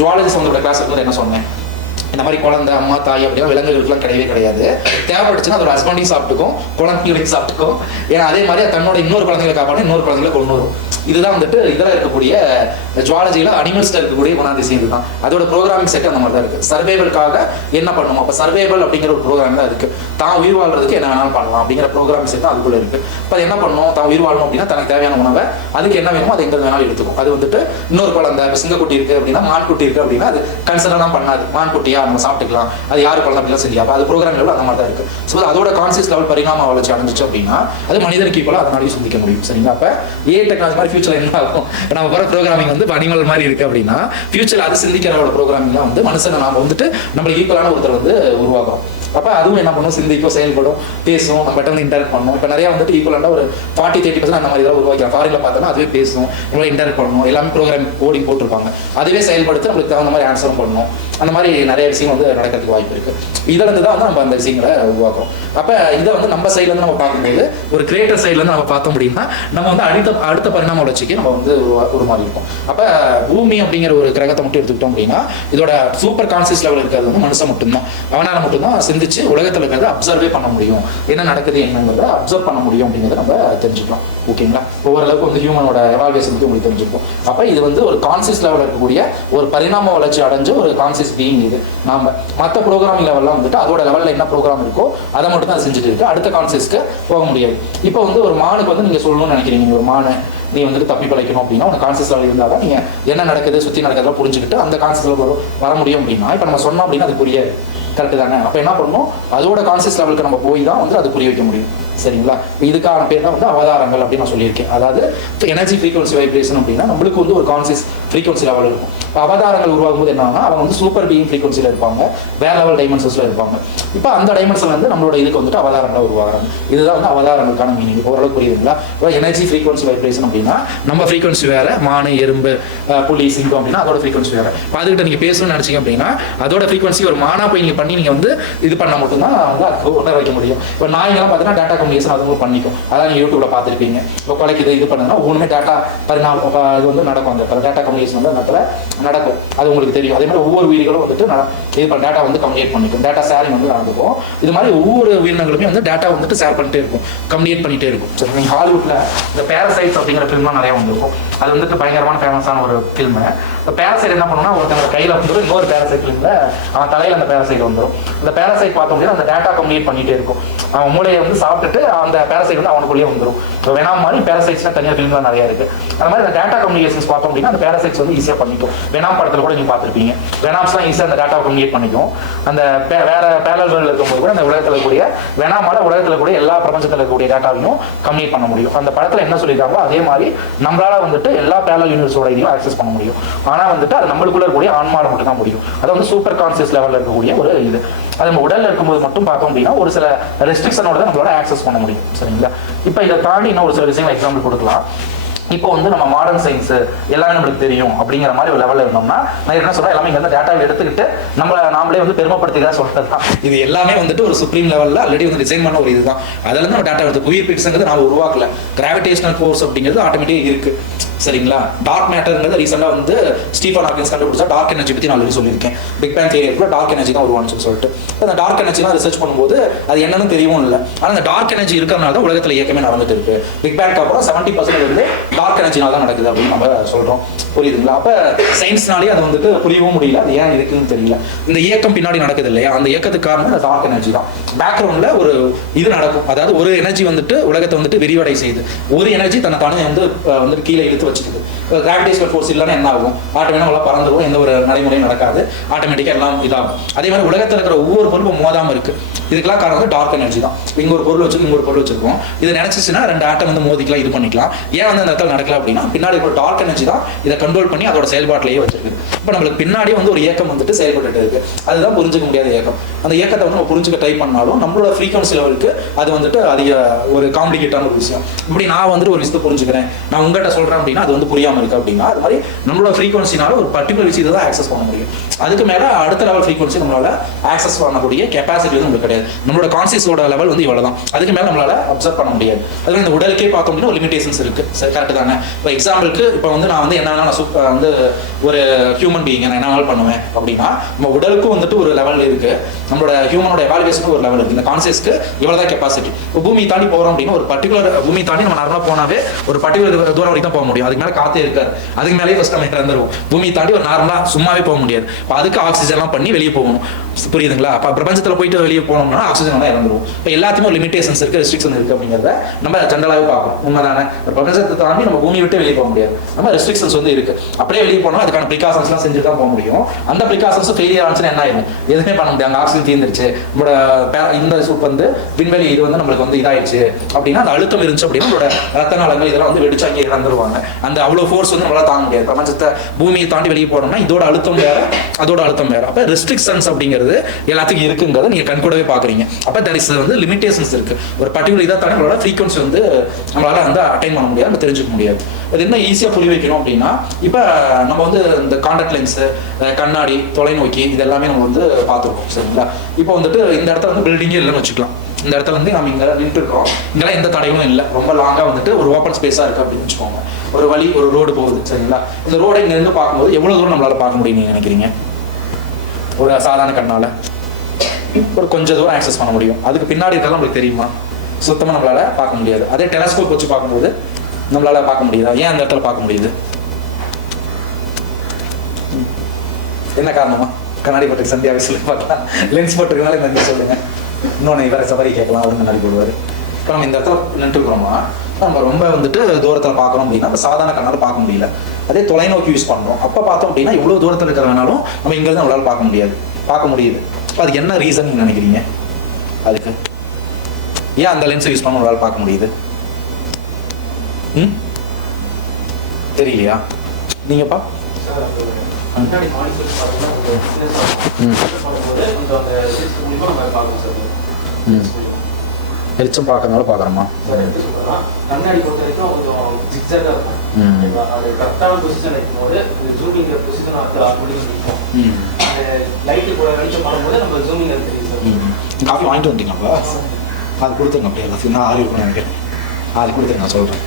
ஜுவாலஜி சம்பந்தப்பட்ட கிளாஸ் இருக்கும்போது என்ன சொன்னேன், இந்த மாதிரி குழந்தை, அம்மா, தாய் அப்படின்னா விலங்குகளுக்குலாம் கிடையவே கிடையாது. தேவைப்படுச்சுன்னா அதோட ஹஸ்பண்டையும் சாப்பிட்டுக்கும், குழந்தைகளையும் சாப்பிட்டுக்கும். ஏன்னா அதே மாதிரி தன்னோட இன்னொரு குழந்தைகளை காப்பாடு இன்னொரு குழந்தைகளை கொண்டு வரும். இதுதான் வந்துட்டு இதில் இருக்கக்கூடிய ஜுவாலஜியில் அனிமல்ஸ்ல இருக்கக்கூடிய குணாதிசயம் இதுதான். அதோட ப்ரோக்ராமிங் செட் அந்த மாதிரி தான் இருக்கு. சர்வைவலுக்காக என்ன பண்ணுவோம், அப்போ சர்வைவல் அப்படிங்கிற ஒரு ப்ரோக்ராம் தான் இருக்கு. தான் உயிர் வாழ்றதுக்கு என்ன வேணாலும் பண்ணலாம் அப்படிங்கிற ப்ரோக்ராமிங் செட் தான் அதுக்குள்ள இருக்கு. இப்போ என்ன பண்ணணும், தான் உயிர் வாழணும் அப்படின்னா தனக்கு தேவையான உணவை அதுக்கு என்ன வேணுமோ அது எங்க வேணாலும் எடுத்துக்கும். அது வந்துட்டு இன்னொரு குழந்தை சிங்கக்குட்டி இருக்கு அப்படின்னா மான்குட்டி இருக்கு அப்படின்னா அது கன்சர்ன்லாம் பண்ணாது. மான்குட்டியா நம்ம சாப்பிட்டுக்கலாம், அது யாரு குழந்தை அப்படிலாம் சரியா. அப்போ அது ப்ரோக்ராம் லெவல் அந்த மாதிரி தான் இருக்கு. ஸோ அதோட கான்சியஸ் லெவல் பரிணாம வளர்ச்சி அடைஞ்சிச்சு அப்படின்னா அது மனிதனுக்கு ஈக்குவலாக அதனாலேயும் சிந்திக்க முடியும். சரிங்களா? அப்போ ஏஐ டெக்னாலஜி மாதிரி ஃபியூச்சர்ல என்ன ஆகும், நம்ம போகிற ப்ரோக்ராமிங் வந்து அனிமல் மாதிரி இருக்கு அப்படின்னா ஃபியூச்சர் அது சிந்திக்கிறோட ப்ரோக்ராமிங்லாம் வந்து மனுஷனை நாம வந்துட்டு நம்மளுக்கு ஈக்குவலான ஒருத்தர் வந்து உருவாக்குறோம். அப்போ அதுவும் என்ன பண்ணும், சிந்திக்கும், செயல்படும், பேசும், நம்ம கிட்ட வந்து இன்டராக்ட் பண்ணும். இப்போ நிறைய வந்துட்டு ஈக்குவலாக ஒரு 40-30% அந்த மாதிரி தான் உருவாக்கலாம். ஃபாரின்ல பார்த்தோம்னா அதுவே பேசும், நம்மள இன்டராக்ட் பண்ணணும், எல்லாமே ப்ரோக்ராம் கோடிங் போட்டிருப்பாங்க, அதுவே செயல்படுத்தி நம்மளுக்கு தகுந்த மாதிரி ஆன்சரும் பண்ணணும். அந்த மாதிரி நிறைய விஷயம் வந்து நடக்கிறதுக்கு வாய்ப்பு இருக்கு. இதிலிருந்து தான் வந்து நம்ம அந்த விஷயங்களை உருவாக்குறோம். அப்போ இதை வந்து நம்ம சைட்லேருந்து நம்ம பார்க்கும்போது ஒரு கிரியேட்டர் சைட்லேருந்து நம்ம பார்த்தோம் அப்படின்னா நம்ம வந்து அடுத்த பரிணாம வளர்ச்சிக்கு நம்ம வந்து உருமாறி இருக்கோம். அப்போ பூமி அப்படிங்கிற ஒரு கிரகத்தை மட்டும் எடுத்துக்கிட்டோம் அப்படின்னா இதோட சூப்பர் கான்சியஸ் லெவல் இருக்கிறது வந்து மனுஷன் மட்டும்தான். அவனால் மட்டும்தான் சிந்திச்சு உலகத்தில் இருக்கிறத அப்சர்வே பண்ண முடியும், என்ன நடக்குது என்னங்கிறத அப்சர்வ் பண்ண முடியும் அப்படிங்கிறத நம்ம தெரிஞ்சுக்கலாம். ஓகேங்களா? ஓரளவுக்கு வந்து ஹியூமனோட எவால்வேஷன் பற்றி உங்களுக்கு தெரிஞ்சுக்கும். அப்போ இது வந்து ஒரு கான்சியஸ் லெவலில் இருக்கக்கூடிய ஒரு பரிணாம வளர்ச்சி அடைஞ்ச ஒரு கான்சியஸ் பீயிங். இது நாம மற்ற ப்ரோக்ராமிங் லெவலில் வந்துட்டு அதோட லெவலில் என்ன ப்ரோக்ராம் இருக்கோ அதை மட்டும் தான் செஞ்சுட்டு இருக்கு, அடுத்த கான்சியஸ்க்கு போக முடியாது. இப்போ வந்து ஒரு மானுக்கு வந்து நீங்கள் சொல்லணும்னு நினைக்கிறீங்க, ஒரு மானை நீ வந்துட்டு தப்பி பழைக்கணும் அப்படின்னா உனக்கு கான்சியஸ் லெவல் இருந்தால் தான் நீங்கள் என்ன நடக்குது சுற்றி நடக்கிறதெல்லாம் புரிஞ்சுக்கிட்டு அந்த கான்சியஸ் லெவல் வர முடியும். அப்படின்னா இப்போ நம்ம சொன்னோம் அப்படின்னா அது புரியாது. கரெக்டு தானே? அப்போ என்ன பண்ணணும், அதோட கான்சியஸ் லெவலுக்கு நம்ம போய் தான் வந்து அது புரிய வைக்க முடியும். சரிங்களா? இதுக்கான பேர் தான் வந்து அவதாரங்கள் அப்படின்னு நான் சொல்லியிருக்கேன். அதாவது எனர்ஜி ஃப்ரீக்வன்சி வைப்ரேஷன் அப்படின்னா நம்மளுக்கு வந்து ஒரு கான்சியஸ் ஃப்ரீக்வன்சி லெவல் இருக்கும். இப்போ அவதாரங்கள் உருவாகும் போது என்னன்னா அவங்க வந்து சூப்பர் பீயிங் ஃப்ரீக்வன்சியில் இருப்பாங்க, வேற லெவல் டைமென்ஷன்ஸில் இருப்பாங்க. இப்போ அந்த டைமென்ஷன் வந்து நம்மளோட இதுக்கு வந்துட்டு அவதாரங்களை உருவாகிறாங்க. இதுதான் வந்து அவதாரங்களுக்கான மீனிங். ஓரளவுக்கு புரியுதுங்களா? இப்போ எனர்ஜி ஃப்ரீக்வன்சி வைப்ரேஷன் அப்படின்னா நம்ம ஃப்ரீக்வன்சி வேற, மானு, எறும்பு, புலி, சிங்கம் அப்படின்னா அதோட ஃப்ரீக்வன்சி வேற. இப்போ அதுக்கிட்ட நீங்கள் பேசணும்னு நினச்சிங்க அப்படின்னா அதோட ஃப்ரீக்வன்சி ஒரு மானா போய் நீங்கள் பண்ணி நீங்கள் வந்து இது பண்ண மட்டும்தான் வந்து அது உணர வைக்க முடியும். இப்போ நாய்ங்கெல்லாம் பார்த்தீங்கன்னா டேட்டா கம்யூனிகேஷன் அதுவும் பண்ணிக்கும். அதான் நீங்கள் யூடியூப்ல பார்த்துருப்பீங்க. இப்போ கொலைக்கு இது பண்ணுங்கன்னா ஒன்றுமே டேட்டா பரிணாமம் இது வந்து நடக்கும். அந்த டேட்டா கம்யூனிகேஷன் வந்து அந்த இடத்துல நடக்கும், அது உங்களுக்கு தெரியும். அதே மாதிரி ஒவ்வொரு உயிர்களும் வந்துட்டு இது டேட்டா வந்து கம்யூனிகேட் பண்ணிக்கும், டேட்டா ஷேரிங் வந்து நடக்கும். இது மாதிரி ஒவ்வொரு உயிரினங்களுமே வந்து டேட்டா வந்துட்டு ஷேர் பண்ணிட்டே இருக்கும், கம்யூனிகேட் பண்ணிட்டே இருக்கும். சரி, நீங்கள் ஹாலிவுட்ல இந்த பேரசைட்ஸ் அப்படிங்கிற ஃபிலிம்லாம் நிறைய வந்துருக்கும். அது வந்துட்டு பயங்கரமான ஃபேமஸான ஒரு ஃபில்மு. இந்த பேரசைட் என்ன பண்ணுன்னா ஒருத்தங்க கையில் வந்துடும், இன்னொரு பேரசைட் ஃபிலிமில் அவன் தலையில் அந்த பேரசைட் வந்துடும். இந்த பேரசைட் பார்த்தோம் அப்படின்னா அந்த டேட்டா கம்யூனிகேட் பண்ணிட்டே இருக்கும். அவன் மூளையை வந்து சாப்பிட்டுட்டு அந்த பேரசைட் வந்து அவனுக்குள்ளேயே வந்துடும். இப்போ வெனாம் மாதிரி பேரசைட்ஸ்லாம் தனியாக ஃபிலிம்லாம் நிறையா இருக்குது. அந்த மாதிரி இந்த டேட்டா கம்யூனிகேஷன்ஸ் பார்த்தோம் அப்படின்னா அந்த பேரசைட்ஸ் வந்து ஈஸியாக பண்ணிக்கும். வெனாம் படத்தில் கூட நீங்கள் பார்த்துருப்பீங்க, வெனாம்ஸ்லாம் ஈஸியாக அந்த டேட்டா கம்யூனிகேட் பண்ணிக்கும். அந்த வேற பேரல் வேர்ல்டில் இருக்கும்போது கூட அந்த உலகத்தில் இருக்கக்கூடிய வெனாமால உலகத்தில் இருக்கக்கூடிய எல்லா பிரபஞ்சத்தில் இருக்கக்கூடிய டேட்டாவையும் கம்யூனிகேட் பண்ண முடியும். அந்த படத்தில் என்ன சொல்லியிருக்காங்களோ அதே மாதிரி நம்மளால வந்துட்டு எல்லா பேரல் யூனிவர்ஸோட இதையும் ஆக்சஸ் பண்ண முடியும். ஆனால் வந்துட்டு அது நம்மளுக்குள்ள இருக்கக்கூடிய ஆன்மால மட்டும் தான் முடியும். அது வந்து சூப்பர் கான்சியஸ் லெவலில் இருக்கக்கூடிய ஒரு இது. அது நம்ம உடலில் இருக்கும்போது மட்டும் பார்த்தோம் அப்படின்னா ஒரு சில ரெஸ்ட்ரிக்ஷனோட தான் நம்மளோட ஆக்சஸ் பண்ண முடியும். சரிங்களா? இப்போ இதை தாண்டி இன்னும் ஒரு சில விஷயங்கள் எக்ஸாம்பிள் கொடுக்கலாம். இப்போ வந்து நம்ம மாடர்ன் சயின்ஸ் எல்லாமே நம்மளுக்கு தெரியும் அப்படிங்கிற மாதிரி ஒரு லெவலில் இருந்தோம்னா நான் என்ன சொல்றேன், எல்லாமே இங்கே வந்து டேட்டாவை எடுத்துக்கிட்டு நாமளே வந்து பெருமைப்படுத்திதான் சொல்றது தான். இது எல்லாமே வந்துட்டு ஒரு சுப்ரீம் லெவலில் ஆல்ரெடி வந்து டிசைன் பண்ண ஒரு இதுதான். அதுல இருந்து நம்ம டேட்டா எடுத்து உயிர் பிக்ஸ்ங்கிறது நான் உருவாக்கல. கிராவிடேஷனல் ஃபோர்ஸ் அப்படிங்கிறது ஆட்டோமேட்டிக்காக இருக்கு. சரிங்களா? டார்க் மேட்டர்ங்கிறது ரீசெண்டாக வந்து ஸ்டீஃபன் ஹாக்கின்ஸ் கண்டுபிடிச்சா டார்க் எனர்ஜி பற்றி நான் ஆல்ரெடி சொல்லியிருக்கேன். பிக் பேங் தியரிக்குள்ள டார்க் எனர்ஜி தான் உருவானுச்சுன்னு சொல்லிட்டு அந்த டார்க் எனர்ஜிலாம் ரிசர்ச் பண்ணும்போது அது என்னன்னு தெரியவும் இல்லை. ஆனால் அந்த டார்க் எனர்ஜி இருக்கிறதுனால தான் உலகத்தில் இயக்கமே நடந்துட்டு இருக்கு. பிக் பேங்க்கு அப்புறம் 70% வந்து டார்க் எனர்ஜினால தான் நடக்குது அப்படின்னு நம்ம சொல்றோம். புரியுதுங்களா? அப்போ சயின்ஸ்னாலேயே அது வந்துட்டு புரியவும் முடியல, அது ஏன் இருக்குன்னு தெரியல. இந்த இயக்கம் பின்னாடி நடக்குது இல்லையா, அந்த இயக்கத்துக்கு காரணம் அந்த டார்க் எனர்ஜி தான். பேக்ரவுண்ட்ல ஒரு இது நடக்கும். அதாவது ஒரு எனர்ஜி வந்துட்டு உலகத்தை வந்துட்டு விரிவடை செய்யுது, ஒரு எனர்ஜி தன்னை தானே வந்து கீழே இழுத்து வச்சுக்குது. கிராவிடேஷனல் ஃபோர்ஸ் இல்லைன்னா என்ன ஆகும்? ஆட்டோமேட்டிக்காக பறந்துடும், எந்த ஒரு நடைமுறையும் நடக்காது, ஆட்டோமேட்டிக்காக எல்லாம் இதாகும். அதே மாதிரி உலகத்தில் இருக்கிற ஒவ்வொரு பொருளும் மோதாமல் இருக்கு. இதுக்கெல்லாம் காரணம் வந்து டார்க் எனர்ஜி தான். இங்கே ஒரு பொருள் வச்சுருக்கோம், இங்கே ஒரு பொருள் வச்சிருக்கோம், இது நினைச்சிச்சுன்னா ரெண்டு ஆட்டம் வந்து மோதிக்கலாம், இது பண்ணிக்கலாம். ஏன் வந்து அந்த இடத்துல நடக்கல அப்படின்னா பின்னாடி ஒரு டார்க் எனர்ஜி தான் இதை கண்ட்ரோல் பண்ணி அதோட செயல்பாட்டிலேயே வச்சிருக்கு. இப்போ நம்மளுக்கு பின்னாடி வந்து ஒரு இயக்கம் வந்துட்டு செயல்பட்டு இருக்கு. அதுதான் புரிஞ்சுக்க முடியாத இயக்கம். அந்த இயக்கத்தை வந்து நம்ம புரிஞ்சுக்க ட்ரை பண்ணாலும் நம்மளோட ஃப்ரீக்வன்சி லெவலுக்கு அது வந்துட்டு அதிக ஒரு காம்ப்ளிகேட்டான ஒரு விஷயம். இப்படி நான் வந்துட்டு ஒரு விஷயத்தை புரிஞ்சுக்கிறேன், நான் உங்கள்கிட்ட சொல்றேன் அப்படின்னா அது வந்து புரியாமல் இருக்கு அப்படின்னா அது மாதிரி நம்மளோட ஃப்ரீக்வன்சினால ஒரு பர்டிகுலர் விஷயத்தை தான் ஆக்சஸ் பண்ண முடியும். அதுக்கு மேலே அடுத்த லெவல் ஃப்ரீக்வன்சி நம்மளால ஆக்சஸ் பண்ணக்கூடிய கெப்பாசிட்டி வந்து நம்மளுக்கு கிடையாது. நம்மளோட கான்சியஸோட லெவல் வந்து இவ்வளோ தான். அதுக்கு மேலே நம்மளால அப்சர்வ் பண்ண முடியாது. அதுல இந்த உடலுக்கே பார்த்தோம் அப்படின்னா ஒரு லிமிடேஷன்ஸ் இருக்கு. கரெக்ட் தானே? இப்போ எக்ஸாம்பிளுக்கு இப்போ வந்து நான் வந்து என்ன நான் வந்து ஒரு ஹியூமன் பீயிங் நான் என்ன பண்ணுவேன் அப்படின்னா நம்ம உடலுக்கும் வந்துட்டு ஒரு லெவல் இருக்கு, நம்மளோட ஹியூமனோட எவாலுவேஷனுக்கு ஒரு லெவல் இருக்கு. இந்த கான்சியஸ்க்கு இவ்வளோதான் கெப்பாசிட்டி. இப்போ பூமி தாண்டி போகிறோம் அப்படின்னா ஒரு பர்டிகுலர் பூமி தாண்டி நம்ம நார்மலாக போனாவே ஒரு பர்டிகுலர் தூரம் வரைக்கும் தான் போக முடியும். அதுக்கு மேலே காற்றே இருக்காது. அதுக்கு மேலேயே ஃபர்ஸ்ட் நம்ம இறந்துருவோம். பூமி தாண்டி ஒரு நார்மலாக சும்மாவே போக முடியாது. இப்போ அதுக்கு ஆக்சிஜன்லாம் பண்ணி வெளியே போகணும். புரியுதுங்களா? அப்போ பிரபஞ்சத்தில் போயிட்டு வெளியே போனோம்னா ஆக்சிஜன் தான் இறந்துருவோம். இப்போ எல்லாத்தையுமே ஒரு லிமிடேஷன்ஸ் இருக்கு, ரெஸ்ட்ரிக்ஷன் இருக்கு அப்படிங்கிறத நம்ம ஜென்ரலாகவே பார்க்கணும். உண்மைதானே? பிரபஞ்சத்தை தாண்டி நம்ம பூமி விட்டு வெளியே போக முடியாது. நம்ம ரெஸ்ட்ரிக்ஷன்ஸ் வந்து இருக்கு. அப்படியே வெளியே போனால் அதுக்கான ப்ரிகாஷன்ஸ்லாம் செஞ்சு தான் போக முடியும். அந்த ப்ரிகாஷன்ஸ் ஃபெயிலியர் ஆச்சுன்னா என்ன ஆயிடும்? எதுவுமே பண்ண முடியாது. அங்கே ஆக்சிஜன் தீர்ந்துருச்சு, நம்மளோட இந்த சூப் வந்து விண்வெளி இது வந்து நம்மளுக்கு வந்து இதாயிடுச்சு அப்படின்னா அந்த அழுத்தம் இருந்துச்சு அப்படின்னா நம்மளோட ரத்த நாளங்கள் இதெல்லாம் வந்து வெடிச்சு அங்கே இறந்துருவாங்க. அந்த அவ்வளோ ஃபோர்ஸ் வந்து நம்மளால தாங்க முடியாது. பிரபஞ்சத்தை பூமியை தாண்டி வெளியே போனோம்னா இதோட அழுத்தம் வேற, அதோட அழுத்தம் வேற. அப்போ ரெஸ்ட்ரிக்ஷன்ஸ் அப்படிங்கிறது எல்லாத்துக்கும் இருக்குங்கிறத நீங்க கண்கூடவே பாக்குறீங்க. அப்போ தட் இஸ் வந்து லிமிடேஷன்ஸ் இருக்கு. ஒரு பர்டிகுலர் இதாக தானே நம்மளோட ஃப்ரீக்வன்சி வந்து நம்மளால வந்து அட்டைன் பண்ண முடியாது, நம்ம தெரிஞ்சுக்க முடியாது. அது என்ன ஈஸியாக புரிய வைக்கணும் அப்படின்னா இப்போ நம்ம வந்து இந்த கான்டாக்ட் லென்ஸு, கண்ணாடி, தொலைநோக்கி இது எல்லாமே நம்ம வந்து பார்த்துருக்கோம். சரிங்களா? இப்போ வந்துட்டு இந்த இடத்துல வந்து பில்டிங்கே இல்லைன்னு வச்சுக்கலாம். இந்த இடத்துல வந்து நம்ம இங்கே நின்று இருக்கோம், இங்கெல்லாம் எந்த தடையும் இல்லை, ரொம்ப லாங்காக வந்துட்டு ஒரு ஓப்பன் ஸ்பேஸாக இருக்குது அப்படின்னு வச்சுக்கோங்க. ஒரு வழி, ஒரு ரோடு போகுது. சரிங்களா? இந்த ரோடை இங்கே இருந்து பார்க்கும்போது எவ்வளோ தூரம் நம்மளால பார்க்க முடியும் நீங்கள் நினைக்கிறீங்க? ஒரு சாதாரண கண்ணால் ஒரு கொஞ்சம் தூரம் ஆக்சஸ் பண்ண முடியும். அதுக்கு பின்னாடி இருக்கலாம் நம்மளுக்கு தெரியுமா? சுத்தமாக நம்மளால பார்க்க முடியாது. அதே டெலஸ்கோப் வச்சு பார்க்கும்போது நம்மளால பார்க்க முடியுதா? ஏன் அந்த இடத்துல பார்க்க முடியுது? என்ன காரணமா? கண்ணாடி போட்டு சந்தியா வயசுல பார்க்கலாம், லென்ஸ் போட்டுருக்கனால இந்த சொல்லுங்க. இன்னொன்று வேற சவாரி கேட்கலாம், அவரு கண்ணாடி போடுவார். இப்போ நம்ம இந்த இடத்துல நின்றுக்கிறோமா, நம்ம ரொம்ப வந்துட்டு தூரத்தில் பார்க்குறோம் அப்படின்னா நம்ம சாதாரண கண்ணால் பார்க்க முடியல. அதே தொலைநோக்கி யூஸ் பண்ணுறோம், அப்போ பார்த்தோம் அப்படின்னா எவ்வளோ தூரத்தில் இருக்கிறனாலும் நம்ம இங்கிருந்து நம்மளால பார்க்க முடியுது. இப்போ அதுக்கு என்ன ரீசன் நீங்கள் நினைக்கிறீங்க? அதுக்கு ஏன் அந்த லென்ஸை யூஸ் பண்ண நம்மளால பார்க்க முடியுது? தெரியலையா? நீங்கப்பா வெளிச்சம் பார்க்கறதுனால பார்க்குறோமா? கண்ணாடி பொறுத்த வரைக்கும் கொஞ்சம் ஜிக்ஸாக இருக்கும். அது கரெக்டான பொசிஷன் வைக்கும்போது ஜூமிங் பொசிஷன் ஆட்டோமேட்டிக்காக இருக்கும். அந்த லைட்டு கூட வெளிச்சம் பண்ணும்போது நம்ம ஜூமிங் தெரியும். காஃபி வாங்கிட்டு வந்துட்டீங்களாப்பா? அது கொடுத்துருங்க அப்படியே எல்லாத்தையும். நான் ஆரி இருக்குன்னு நினைக்கிறேன். அது கொடுத்துருங்க, நான் சொல்கிறேன்.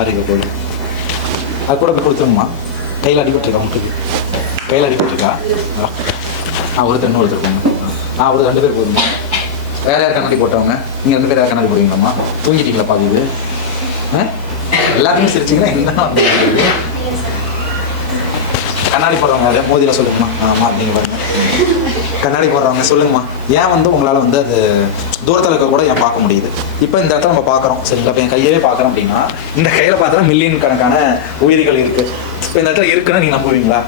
ஆரிக்கு போய் அது கூட போய் கொடுத்துருங்கம்மா. கையில் அடிபட்டுருக்கா? உங்களுக்கு கையில் அடிபட்டுருக்கா? ஒருத்தர் இன்னும் ஒருத்தருக்கோங்க. ஒரு 2 பேர் போதுமா? வேறு யார் கண்ணாடி போட்டவங்க? நீங்கள் 2 பேர் யார் கண்ணாடி போடுவீங்களாம்மா? தூங்கிட்டீங்களா பாதி? இது எல்லாத்தையும் சிரிச்சிங்கன்னா என்ன வந்து கண்ணாடி போடுறவங்க யார்? மோதியில் சொல்லுங்கம்மா. நீங்கள் பாருங்க, கண்ணாடி போடுறவங்க சொல்லுங்கம்மா. ஏன் வந்து உங்களால் வந்து அது தூரத்தில் இருக்க கூட ஏன் பார்க்க முடியுது? இப்போ இந்த இடத்துல நம்ம பார்க்குறோம் சரிங்களா? இப்போ என் கையவே பார்க்குறோம் அப்படின்னா இந்த கையில் பார்த்தா மில்லியன் கணக்கான உயிரிகள் இருக்குது. இப்போ இந்த இடத்துல இருக்குன்னு நீங்கள் நம்புவீங்களா?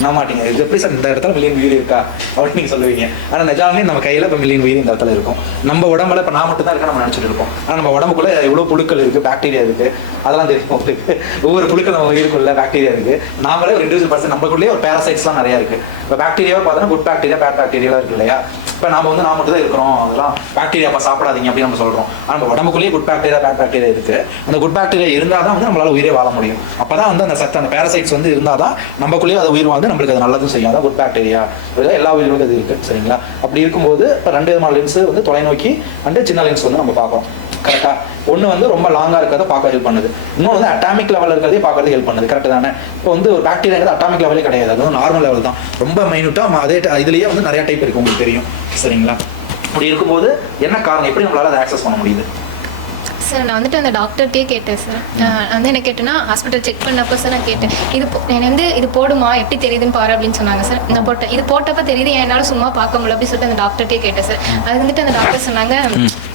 நம்ப மாட்டீங்க. இது எப்படி சார் இந்த இடத்துல மில்லியன் உயிர் இருக்கா அப்படின்னு நீங்கள் சொல்லுவீங்க. ஆனால் நிஜாமே நம்ம கையில் இப்போ மில்லியன் உயிர் இந்த இடத்துல இருக்கும். நம்ம உடம்புல இப்போ நான் மட்டும் தான் இருக்க நம்ம நினச்சிட்டு இருக்கோம். ஆனால் நம்ம உடம்புக்குள்ளே எவ்வளோ புழுக்கள் இருக்குது, பாக்டீரியா இருக்குது, அதெல்லாம் தெரியும் உங்களுக்கு. ஒவ்வொரு புழுக்கள் நம்ம உயிருக்குள்ள பாக்டீரியா இருக்குது. நாமளே ஒரு இண்டிவிஜுவல் பர்சன், நம்மளுக்குள்ளேயே ஒரு பேரசைட்ஸ்லாம் நிறையா இருக்குது. இப்போ பாக்டீரியாவை பார்த்தோன்னா குட் பாக்டீரியா, பேட் பாக்டீரியாலாம் இருக்குது இல்லையா? இப்போ நம்ம வந்து நான் மட்டும் தான் இருக்கிறோம், அதெல்லாம் பாக்டீரியா அப்போ சாப்பிடாதீங்க அப்படின்னு நம்ம சொல்கிறோம். ஆனால் நம்ம உடம்புக்குள்ளேயே குட் பாக்டீரியா, பேட் பாக்டீரியா இருக்குது. அந்த குட் பாக்டீரியா இருந்தால் தான் வந்து நம்மளால் உயிரே வாழ முடியும். அப்போ தான் வந்து அந்த சத்து, அந்த பேரசைட்ஸ் வந்து இருந்தால் தான் நம்மக்குள்ளேயே அது உயிர் வாழ்ந்து நம்மளுக்கு அது நல்லதும் செய்யும். அதான் குட் பாக்டீரியா. எல்லா உயிர்களுக்கும் அது இருக்குது சரிங்களா? அப்படி இருக்கும்போது இப்போ 2 விதமான லென்ஸு வந்து தொலைநோக்கி அண்டு சின்ன லென்ஸ் வந்து நம்ம பார்க்குறோம் கரெக்டாக. ஒன்று வந்து ரொம்ப லாங்காக இருக்கிறத பார்க்க ஹெல்ப் பண்ணுது. இன்னொன்று வந்து அட்டாமிக் லெவலில் இருக்கிறதே பார்க்கறது ஹெல்ப் பண்ணுது. கரெக்டு தானே? இப்போ வந்து ஒரு பாக்டீரியாங்கிறது அட்டாமிக் லெவலே கிடையாது, அது வந்து நார்மல் லெவல் தான். ரொம்ப மைனூட்டாக அதே இதுலேயே வந்து நிறையா டைப் இருக்குது, உங்களுக்கு தெரியும் சரிங்களா? அப்படி இருக்கும்போது என்ன காரணம், எப்படி நம்மளால் அதை ஆக்சஸ் பண்ண முடியுது? சார் நான் வந்துட்டு அந்த டாக்டர்கிட்டே கேட்டேன் சார். வந்து என்ன கேட்டேன்னா, ஹாஸ்பிட்டல் செக் பண்ணப்போ சார் நான் கேட்டேன், எனக்கு வந்து இது போடுமா, எப்படி தெரியுதுன்னு பாரு அப்படின்னு சொன்னாங்க சார். நான் போட்டேன், இது போட்டப்போ தெரியுது, என்னால் சும்மா பார்க்க முடியல அப்படின்னு சொல்லிட்டு அந்த டாக்டர்கிட்டே கேட்டேன் சார். அது வந்துட்டு அந்த டாக்டர் சொன்னாங்க,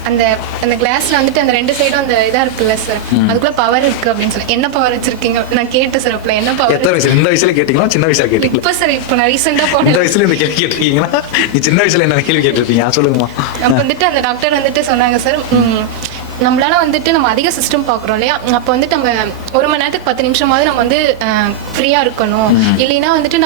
அந்த அந்த கிளாஸ்ல வந்துட்டு அந்த 2 சைடும் அந்த இதாக இருக்குல்ல சார், அதுக்குள்ள பவர் இருக்கு அப்படின்னு சொல்லி. என்ன பவர் வச்சிருக்கீங்க நான் கேட்டேன் சார். அப்போ என்ன பவர்? இந்த வயசுல கேட்டீங்களா, சின்ன வயசுல கேட்டீங்களா? இப்போ சார் இப்போ நான் ரீசெண்டாக போனேன். இந்த வயசுல இந்த கேள்வி கேட்டிருக்கீங்களா? நீ சின்ன வயசுல என்ன கேள்வி கேட்டிருப்பீங்க, சொல்லுங்கம்மா. அப்போ வந்துட்டு அந்த டாக்டர் வந்துட்டு சொன்னாங்க சார், நம்மளால வந்துட்டு நம்ம அதிக சிஸ்டம் பார்க்குறோம் இல்லையா, அப்போ வந்துட்டு நம்ம 1 மணி நேரத்துக்கு 10 நிமிஷமாவது நம்ம வந்து ஃப்ரீயாக இருக்கணும். இல்லைன்னா வந்துட்டு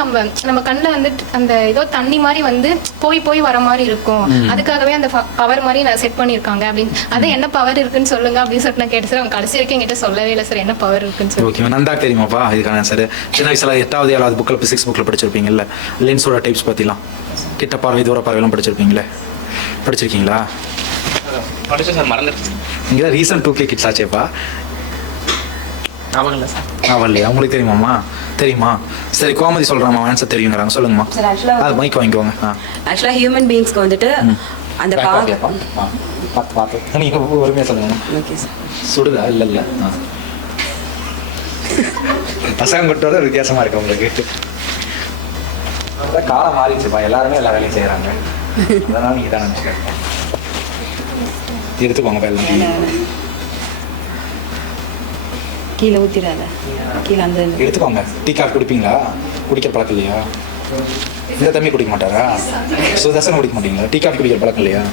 நம்ம கண்ணில் வந்துட்டு அந்த ஏதோ தண்ணி மாதிரி வந்து போய் வர மாதிரி இருக்கும். அதுக்காகவே அந்த பவர் மாதிரி நான் செட் பண்ணியிருக்காங்க அப்படின்னு. அது என்ன பவர் இருக்குன்னு சொல்லுங்க அப்படின்னு சொல்லிட்டு நான் கேட்டேன் சார். அவங்க கடைசி வரைக்கும் என்கிட்ட சொல்லவே இல்லை சார் என்ன பவர் இருக்குன்னு சொல்லி. ஓகே, நந்தா தெரியுமாப்பா இதுக்கான சார்? சின்ன வயசுல 8வது 7வது புக்கில் பிசிக்ஸ் புக்கில் படிச்சிருப்பீங்கல்ல, லென்ஸோட டைப்ஸ் பற்றிலாம், கிட்ட பார்வை தூர பார்வையெல்லாம் படிச்சிருக்கீங்களா? படிச்சேன் சார், மறந்துடுச்சு. இங்கே தான் ரீசன்ட் 2K கிட்ஸ் ஆச்சேப்பா. ஞாபகம் இல்லை சார். இல்லையா? உங்களுக்கு தெரியுமாம்மா? தெரியுமா? சரி, கோமதி சொல்கிறாம்மா, ஆன்சர் தெரியுங்கிறாங்க, சொல்லுங்கம்மா. சார் ஆக்சுவலாக அது மைக் வாங்கிக்கோங்க. ஆக்சுவலாக ஹியூமன் பீயிங்ஸ்க்கு வந்துட்டு அந்த பார்த்து நீங்கள் பொறுமையாக சொல்லுங்க. Okay sir. சுடுதா? இல்லை பசங்க கொட்டோட வித்தியாசமாக இருக்கு உங்களுக்கு. அதான் காலம் மாறிடுச்சுப்பா, எல்லாருமே எல்லா வேலையும் செய்கிறாங்க. அதனால் நீங்கள் தான் நினச்சிக்கிறேன். எடுத்துக்கோங்க எல்லாம் கீழே ஊற்றிடாத, கீழே அந்த எடுத்துக்கோங்க. டீ காஃபி குடிப்பீங்களா? குடிக்கிற பழக்கம் இல்லையா? இந்த தம்பி குடிக்க மாட்டாரா? சுதர்சனம் குடிக்க மாட்டீங்களா? டீ காஃபி குடிக்கிற பழக்கம் இல்லையா?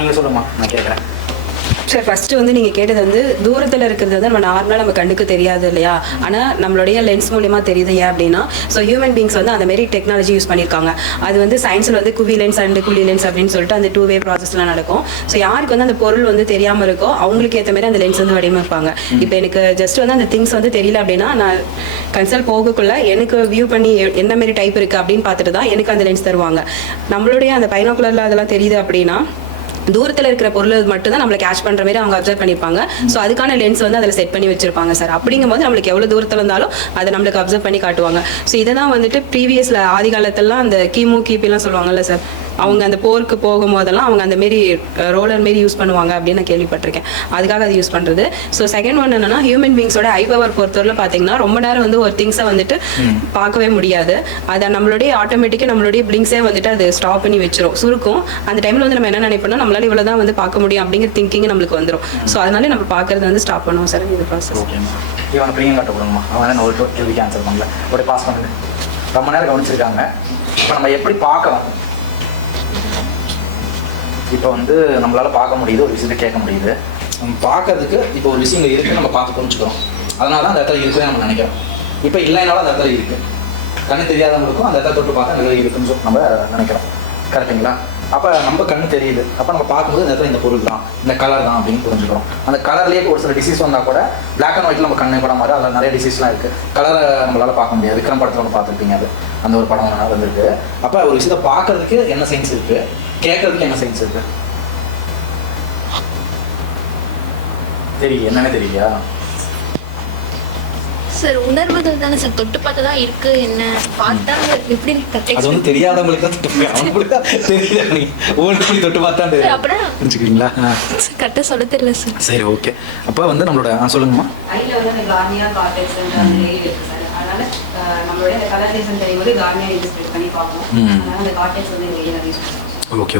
நீங்கள் சொல்லுமா, நான் கேட்குறேன். சார் ஃபஸ்ட்டு வந்து நீங்கள் கேட்டது வந்து தூரத்தில் இருக்கிறது வந்து நம்ம நார்மலாக நம்ம கண்ணுக்கு தெரியாது இல்லையா, ஆனால் நம்மளுடைய லென்ஸ் மூலியமாக தெரியுது. ஏன் அப்படின்னா ஸோ ஹியூமன் பீங்ஸ் வந்து அந்த மாரி டெக்னாலஜி யூஸ் பண்ணியிருக்காங்க. அது வந்து சயின்ஸில் வந்து குவி லென்ஸ் அண்ட் குழி லென்ஸ் அப்படின்னு சொல்லிட்டு அந்த 2 வே ப்ராசஸ்லாம் நடக்கும். ஸோ யாருக்கு வந்து அந்த பொருள் வந்து தெரியாமல் இருக்கோ அவங்களுக்கு ஏற்ற மாதிரி அந்த லென்ஸ் வந்து வடிவமைப்பாங்க. இப்போ எனக்கு ஜஸ்ட் வந்து அந்த திங்ஸ் வந்து தெரியல அப்படின்னா நான் கன்சல்ட் போகக்குள்ள எனக்கு வியூ பண்ணி என்ன மாரி டைப் இருக்குது அப்படின்னு பார்த்துட்டு தான் எனக்கு அந்த லென்ஸ் தருவாங்க. நம்மளுடைய அந்த பைனாகுலரில் அதெல்லாம் தெரியுது அப்படின்னா தூரத்தில் இருக்கிற பொருள் மட்டும் தான் நம்மளை கேட்ச் பண்ணுற மாதிரி அவங்க அப்சர்வ் பண்ணியிருப்பாங்க. ஸோ அதுக்கான லென்ஸ் வந்து அதில் செட் பண்ணி வச்சிருப்பாங்க சார். அப்படிங்கும்போது நம்மளுக்கு எவ்வளோ தூரத்தில் இருந்தாலும் அதை நம்மளுக்கு அப்சர்வ் பண்ணி காட்டுவாங்க. ஸோ இதை தான் வந்துட்டு ப்ரீவியஸில் ஆதி காலத்திலலாம் அந்த கிபிலாம் சொல்லுவாங்கல்ல சார், அவங்க அந்த போருக்கு போகும்போதெல்லாம் அவங்க அந்த மாரி ரோலர் மாரி யூஸ் பண்ணுவாங்க அப்படின்னு நான் கேள்விப்பட்டிருக்கேன். அதுக்காக அது யூஸ் பண்ணுறது. ஸோ செகண்ட் ஒன் என்னன்னா, ஹியூமன் பீங்ஸோட ஐ பவர் பொறுத்தவரை பார்த்தீங்கன்னா ரொம்ப நேரம் வந்து ஒரு திங்ஸை வந்துட்டு பார்க்கவே முடியாது. அதை நம்மளுடைய ஆட்டோமேட்டிக்காக நம்மளுடைய பிளிங்ஸே வந்துட்டு அது ஸ்டாப் பண்ணி வச்சிரும், சுருக்கும். அந்த டைமில் வந்து நம்ம என்ன நினைப்போம்னா நம்மளால இவ்வளோ தான் வந்து பார்க்க முடியும் அப்படிங்கிற திங்கிங் நம்மளுக்கு வந்துடும். ஸோ அதனால நம்ம பார்க்கறது வந்து ஸ்டாப் பண்ணுவோம் சார் இந்த ப்ராசஸ். இவனை பிரியம் காட்டப்படுமா? அவன் நான் ஒரு கேள்விக்கு ஆன்சர் பண்ணல, ஒரு பாஸ் பண்ணுது. ரொம்ப நேரம் கவனிச்சிருக்காங்க. இப்போ நம்ம எப்படி பார்க்கலாம்? இப்போ வந்து நம்மளால பார்க்க முடியுது, ஒரு விஷயத்தை கேட்க முடியுது. நம்ம பார்க்கறதுக்கு இப்போ ஒரு விஷயம் இருக்குது, நம்ம பார்த்து புரிஞ்சுக்கிறோம். அதனால தான் அந்த இடத்துல இருக்குதுன்னு நம்ம நினைக்கிறோம். இப்போ இல்லைனாலும் அந்த இடத்துல இருக்குது. கண்ணு தெரியாதவங்களுக்கும் அந்த இடத்துல தொட்டு பார்த்தா அந்த இடத்துல இருக்குன்னு சொல்லி நம்ம நினைக்கிறோம். கரெக்டுங்களா? அப்போ நம்ம கண்ணு தெரியுது, அப்போ நம்ம பார்க்கும்போது இந்த இடத்துல இந்த பொருள் தான், இந்த கலர் தான் அப்படின்னு புரிஞ்சுக்கிறோம். அந்த கலர்லேயே ஒரு சில டிசீஸ் வந்தால் கூட பிளாக் அண்ட் ஒயிட்டில் நம்ம கண்ணு படம் மாதிரி அதில் நிறைய டிசீஸ்லாம் இருக்குது. கலரை நம்மளால் பார்க்க முடியாது. விக்ரம் படத்தில் ஒன்று பார்த்துருப்பீங்க, அது அந்த ஒரு படம் வந்துருக்கு. அப்போ ஒரு விஷயத்தை பார்க்கறதுக்கு என்ன சயின்ஸ் இருக்குது, கேட்கறதுக்கு என்ன சயின்ஸ் இருக்குது? தெரியும், என்னன்னு தெரியலையா சார்? உணர்வுகள் தானே சார், தொட்டு பார்த்தா தான் இருக்கு, என்ன பார்த்தா எப்படி அது வந்து தெரியாதவங்களுக்கு தான் தொட்டு, அவங்களுக்கு தான் தெரியல. ஒவ்வொரு தொட்டு பார்த்தா அப்புறம் புரிஞ்சுக்கிறீங்களா? கரெக்டாக சொல்ல தெரியல சார். சரி, ஓகே. அப்போ வந்து நம்மளோட சொல்லுங்கம்மா. ஐல வந்து அந்த கார்னியா கார்டெக்ஸ் அந்த லேயர் இருக்கு சார். அதனால நம்மளோட இந்த கலர் டேஷன் தெரியும்போது கார்னியா யூஸ் பண்ணி பார்ப்போம். அதனால அந்த கார்டெக்ஸ் வந்து லேயர் யூஸ் பண்ணுவோம். ஓகே.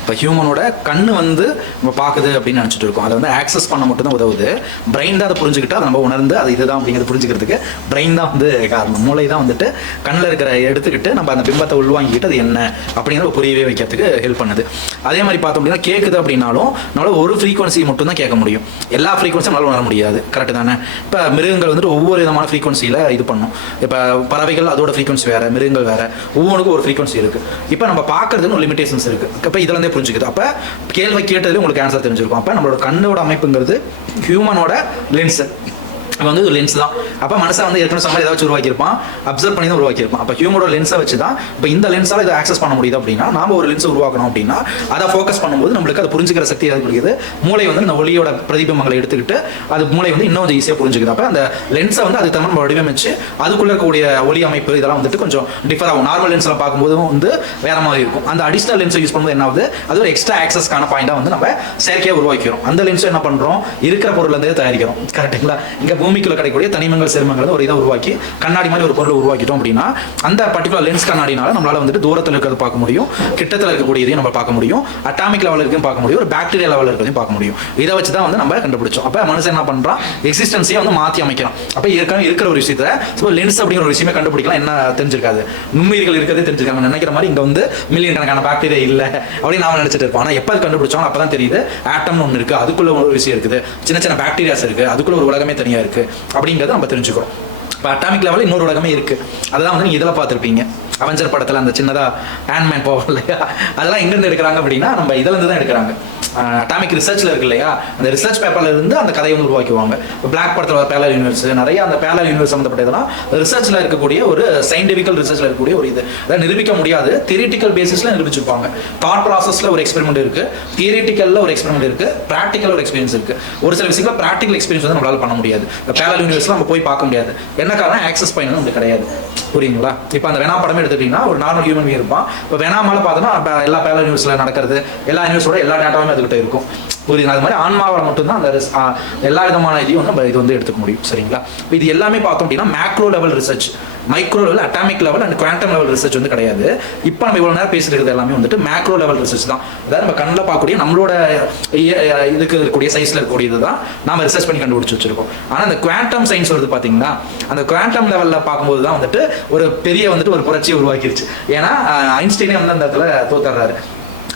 இப்போ ஹியூமனோட கண்ணு வந்து நம்ம பார்க்குது அப்படின்னு நினச்சிட்டு இருக்கோம். அதை வந்து ஆக்சஸ் பண்ண மட்டும் தான் உதவுது. பிரெயின் தான் அதை புரிஞ்சுக்கிட்டு அதை நம்ம உணர்ந்து அது இதுதான் அப்படிங்கிறது புரிஞ்சுக்கிறதுக்கு பிரெயின் தான் வந்து காரணம். மூளை தான் வந்துட்டு கண்ணில் இருக்கிற எடுத்துக்கிட்டு நம்ம அந்த பிம்பத்தை உள்வாங்கிக்கிட்டு அது என்ன அப்படிங்கிறத புரியவே வைக்கிறதுக்கு ஹெல்ப் பண்ணுது. அதே மாதிரி பார்த்தோம் அப்படின்னா கேட்குது அப்படின்னாலும் நம்மளால் ஒரு ஃப்ரீக்வன்சி மட்டும் தான் கேட்க முடியும். எல்லா ஃப்ரீக்வன்சியும் நம்மளால் உணர முடியாது. கரெக்டு தானே? இப்போ மிருகங்கள் வந்துட்டு ஒவ்வொரு விதமான ஃப்ரீக்வன்சியில் இது பண்ணும். இப்போ பறவைகள் அதோட ஃப்ரீக்வன்சி வேறு, மிருகங்கள் வேறு, ஒவ்வொன்றுக்கும் ஒரு ஃப்ரீக்வன்சி இருக்குது. இப்போ நம்ம பார்க்கறதுன்னு ஒரு லிமிடேஷன்ஸ் இருக்குது. அப்போ இதுலேருந்தே புரிஞ்சுக்குது. அப்போ கேள்வி கேட்டதுல உங்களுக்கு ஆன்சர் தெரிஞ்சிருக்கும். அப்போ நம்மளோட கண்ணோட அமைப்புங்கிறது ஹியூமனோட லென்ஸு வந்து ஒரு லென்ஸ் தான். அப்போ மனசை வந்து ஏற்கனவே சமையல் ஏதாச்சும் உருவாக்கியிருப்பான், அப்சர்வ் பண்ணி தான் உருவாக்கியிருப்பான். அப்போ ஹியூமனோட லென்ஸை வச்சு தான் இப்போ இந்த லென்ஸால் இதை ஆக்சஸ் பண்ண முடியுது அப்படின்னா நாம ஒரு லென்ஸை உருவாக்கணும் அப்படின்னா அதை ஃபோக்கஸ் பண்ணும்போது நம்மளுக்கு அதை புரிஞ்சுக்கிற சக்தி ஏதாவது கொடுக்குது. மூளை வந்து இந்த ஒளியோட பிரதிபிம்பங்களை எடுத்துக்கிட்டு அது மூளை வந்து இன்னும் கொஞ்சம் ஈஸியாக புரிஞ்சுக்குது. அப்போ அந்த லென்ஸை வந்து அதுக்கு தகுந்த வடிவமைச்சு அதுக்குள்ள இருக்கக்கூடிய ஒளி அமைப்பு இதெல்லாம் வந்துட்டு கொஞ்சம் டிஃபர் ஆகும். நார்மல் லென்ஸில் பார்க்கும்போதும் வந்து வேற மாதிரி இருக்கும். அந்த அடிஷனல் லென்ஸை யூஸ் பண்ணும்போது என்ன ஆகுது, அது ஒரு எக்ஸ்ட்ரா ஆக்சஸ்க்கான பாயிண்டாக வந்து நம்ம செயற்கையாக உருவாக்கிறோம். அந்த லென்ஸை என்ன பண்ணுறோம், இருக்கிற பொருள்லேருந்தே தயாரிக்கிறோம். கரெக்டுங்களா? இங்கே பூமிக்குள்ள கிடைக்கக்கூடிய தனிமங்கள் சேர்மங்கள் ஒரு இதை உருவாக்கி கண்ணாடி மாதிரி ஒரு பொருளை உருவாக்கிட்டோம் அப்படின்னா அந்த பர்டிகுலர் லென்ஸ் கண்ணாடினால நம்மளால வந்துட்டு தூரத்தில் இருக்கிறத பார்க்க முடியும், கிட்டத்தில் இருக்கக்கூடியதையும் நம்ம பார்க்க முடியும், அட்டாமிக் லெவலில் இருக்கும் பார்க்க முடியும், ஒரு பாக்டீரியா லெவலில் இருக்கிறதையும் பார்க்க முடியும். இதை வச்சு தான் வந்து நம்ம கண்டுபிடிச்சோம். அப்போ மனுஷன் என்ன பண்ணுறான், எக்ஸிஸ்டன்ஸையே வந்து மாற்றி அமைக்கிறான். அப்போ ஏற்கனவே இருக்கிற ஒரு விஷயத்தை லென்ஸ் அப்படிங்கிற ஒரு விஷயமே கண்டுபிடிக்கலாம் என்ன தெரிஞ்சிருக்காது, நுண்ணுயிர்கள் இருக்கிறதே தெரிஞ்சிருக்காங்க நினைக்கிற மாதிரி இங்கே வந்து மில்லியன் கணக்கான பாக்டீரியா இல்லை அப்படின்னு நாம நினைச்சிட்டு இருப்போம். ஆனால் எப்போ அது கண்டுபிடிச்சோம் அப்போ தான் தெரியுது ஆட்டம்னு ஒன்று இருக்குது, அதுக்குள்ள ஒரு விஷயம் இருக்குது, சின்ன சின்ன பாக்டீரியாஸ் இருக்குது, அதுக்குள்ள ஒரு உலகமே தனியாக இருக்குது அப்படிங்கிறத நம்ம தெரிஞ்சுக்கிறோம். இப்போ அட்டாமிக் லெவலில் இன்னொரு உலகமே இருக்குது. அதெல்லாம் வந்து நீங்கள் இதில் பார்த்துருப்பீங்க, அவெஞ்சர் படத்தில் அந்த சின்னதாக ஹேண்ட்மேன் போவோம் இல்லையா, அதெல்லாம் எங்கேருந்து எடுக்கிறாங்க அப்படின்னா நம்ம இதிலேருந்து தான் எடுக்கிறாங்க. அட்டாமிக் ரிசர்ச்சில் இருக்கு இல்லையா, அந்த ரிசர்ச் பேப்பரில் இருந்து அந்த கதையை வந்து உருவாக்குவாங்க. இப்போ பிளாக் படத்தில் பேரலல் யூனிவர்ஸ் நிறைய அந்த பேரலல் யூனிவர்ஸ் சம்மந்தப்பட்டதெல்லாம் ரிசர்ச்சில் இருக்கக்கூடிய ஒரு சயின்டிஃபிக்கல் ரிசர்ச்சில் இருக்கக்கூடிய ஒரு இது அதை நிரூபிக்க முடியாது, தியரிட்டிக்கல் பேசிஸில் நிரூபிச்சிருப்பாங்க. தாட் ப்ராசஸில் ஒரு எக்ஸ்பெரிமெண்ட் இருக்குது, தியரிட்டிக்கலில் ஒரு எக்ஸ்பெரிமெண்ட் இருக்குது, ப்ராக்டிக்கல் ஒரு எக்ஸ்பீரியன்ஸ் இருக்குது. ஒரு சில விஷயங்கள் ப்ராக்டிக்கல் எக்ஸ்பீரியன்ஸ் வந்து நம்மளால் பண்ண முடியாது. இப்போ பேரலல் யூனிவர்ஸில் நம்ம போய் பார்க்க முடியாது. என்ன காரணம், ஆக்சஸ் பாயிண்ட் நமக்கு கிடையாது. புரியுங்களா? இப்போ அந்த வேணா படமே எடுத்துக்கிட்டீங்கன்னா ஒரு நார்மல் ஹியூமன் பீயிங் இருப்பான். இப்போ வேணாமால பார்த்தோன்னா எல்லா பேரலல் யூனிவர்ஸில் நடக்கிறது எல்லா யூனிவர்ஸோட எல்லா டேட்டாவுமே அதுக்கிட்ட இருக்கும். புரியுது? அது மாதிரி ஆன்மாவில் மட்டும்தான் அந்த எல்லா விதமான இதையும் நம்ம இது வந்து எடுத்துக்க முடியும். சரிங்களா? இது எல்லாமே பார்த்தோம் அப்படின்னா macro level research, micro level, atomic level and quantum level research வந்து கிடையாது. இப்போ நம்ம இவ்வளோ நேரம் பேசிட்டு எல்லாமே வந்துட்டு மேக்ரோ லெவல் ரிசர்ச் தான். அதாவது நம்ம கண்ணில் பார்க்கக்கூடிய நம்மளோட இதுக்கு இருக்கக்கூடிய சைஸில் இருக்கக்கூடியது தான் நம்ம ரிசர்ச் பண்ணி கண்டுபிடிச்சி வச்சிருக்கோம். ஆனால் அந்த குவாண்டம் சயின்ஸ் வருது பார்த்தீங்கன்னா, அந்த குவாண்டம் லெவலில் பார்க்கும்போது தான் வந்துட்டு ஒரு பெரிய வந்துட்டு ஒரு புரட்சியை உருவாக்கிருச்சு. ஏன்னா ஐன்ஸ்டைனே வந்து அந்த இடத்துல தோத்துறாரு.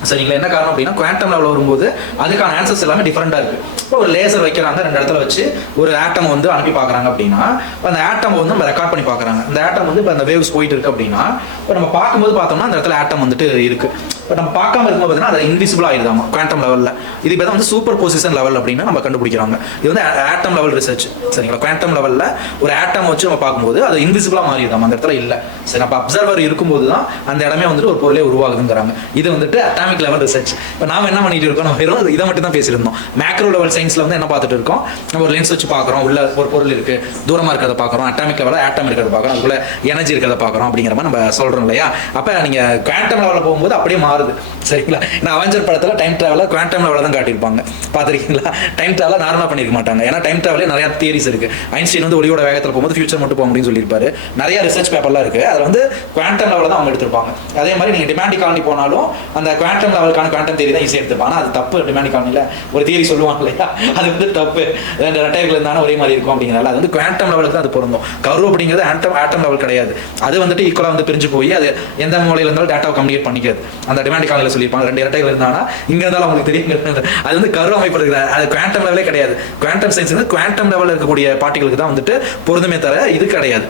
சரிங்களா? என்ன காரணம் அப்படின்னா குவாண்டம் லெவலில் வரும்போது அதுக்கான ஆன்சர்ஸ் எல்லாமே டிஃப்ரெண்டாக இருக்குது. இப்போ ஒரு லேசர் வைக்கிறாங்க, 2 இடத்துல வச்சு ஒரு ஆட்டம் வந்து அனுப்பி பார்க்குறாங்க அப்படின்னா அந்த ஆட்டம் வந்து நம்ம ரெக்கார்ட் பண்ணி பார்க்குறாங்க. அந்த ஆட்டம் வந்து இப்போ அந்த வேவ்ஸ் போயிட்டு இருக்கு அப்படின்னா இப்போ நம்ம பார்க்கும்போது பார்த்தோம்னா அந்த இடத்துல ஆட்டம் வந்துட்டு இருக்குது. பட் நம்ம பார்க்காம இருக்கும்போது பார்த்தீங்கன்னா அது இன்விசிபிள் ஆயிடுதாமா குவாண்டம் லெவலில். இது இப்போ தான் வந்து சூப்பர் பொசிஷன் லெவல் அப்படின்னு நம்ம கண்டுபிடிக்கிறாங்க. இது வந்து ஆட்டம் லெவல் ரிசர்ச் சரிங்களா. குவாண்டம் லெவலில் ஒரு ஆட்டம் வச்சு நம்ம பார்க்கும்போது அது இன்விசிபிளாக மாறிடுதாமா, அந்த இடத்துல இல்லை. சரி, நம்ம அப்சர்வர் இருக்கும்போது தான் அந்த இடமே வந்துட்டு ஒரு பொருளே உருவாகுதுங்கிறாங்க. இது வந்துட்டு அட்டாமிக் லெவல் ரிசர்ச். இப்போ நாம என்ன பண்ணிட்டு இருக்கோம், நம்ம வெறும் இதை மட்டும் தான் பேசியிருந்தோம். மேக்ரோ லெவல் சயின்ஸில் வந்து என்ன பார்த்துட்டு இருக்கோம், நம்ம ஒரு லென்ஸ் வச்சு பார்க்குறோம், உள்ள ஒரு பொருள் இருக்கு, தூரமாக இருக்கிறத பார்க்குறோம், அட்டாமிக் லெவலில் ஆட்டம் இருக்கிறத பார்க்குறோம், அதுக்குள்ள எனர்ஜி இருக்கிறத பார்க்குறோம் அப்படிங்கிற மாதிரி நம்ம சொல்கிறோம் இல்லையா. அப்போ நீங்கள் குவாண்டம் லெவலில் போகும்போது அப்படியே மாறுது சரிங்களா. நான் அவெஞ்சர் படத்தில் டைம் ட்ராவலில் குவாண்டம் லெவலில் தான் காட்டியிருப்பாங்க, பார்த்துருக்கீங்களா. டைம் ட்ராவலில் நார்மலாக பண்ணியிருக்க மாட்டாங்க. ஏன்னா டைம் ட்ராவலே நிறைய தியரிஸ் இருக்கு. ஐன்ஸ்டீன் வந்து ஒளியோட வேகத்தில் போகும்போது ஃபியூச்சர் மட்டும் போக முடியும்னு சொல்லியிருப்பாரு. நிறைய ரிசர்ச் பேப்பர்லாம் இருக்கு, அதில் வந்து குவாண்டம் லெவலில் தான் அவங்க எடுத்திருப்பாங்க. அதே மாதிரி நீங்கள் டிமாண்டி காலனி போனாலும் அந்த குவாண்டம் லெவலுக்கான குவாண்டம் தியரி தான் ஈஸியாக எடுத்துப்பாங்க. ஆனால் அது தப்பு. டிமாண்டி காலனியில் ஒரு தியரி சொல்லுவாங்க இல்லையா, அது வந்து தப்பு. ரெண்டு ரெட்டைகள் இருந்தாலும் ஒரே மாதிரி இருக்கும் அப்படிங்கிறதால அது வந்து குவாண்டம் லெவலுக்கு தான் அது பொருந்தும். கர்வ் அப்படிங்கிறது ஆட்டம் லெவல் கிடையாது. அது வந்துட்டு ஈக்குவலாக வந்து பிரிஞ்சு போய் அது எந்த மூலையில் இருந்தாலும் டேட்டாவை கம்யூனிகேட் பண்ணிக்காது. அந்த டிமாண்டி காலனியில் சொல்லியிருப்பாங்க ரெண்டு இரட்டைகள் இருந்தாங்கன்னா இங்கே இருந்தாலும் அவங்களுக்கு தெரியும். அது வந்து கர்வ் அமைப்பு இருக்குது. அது குவாண்டம் லெவலே கிடையாது. குவாண்டம் சயின்ஸ் வந்து குவாண்டம் லெவலில் இருக்கக்கூடிய பார்ட்டிகளுக்கு தான் வந்துட்டு பொருந்துமே தர இது கிடையாது.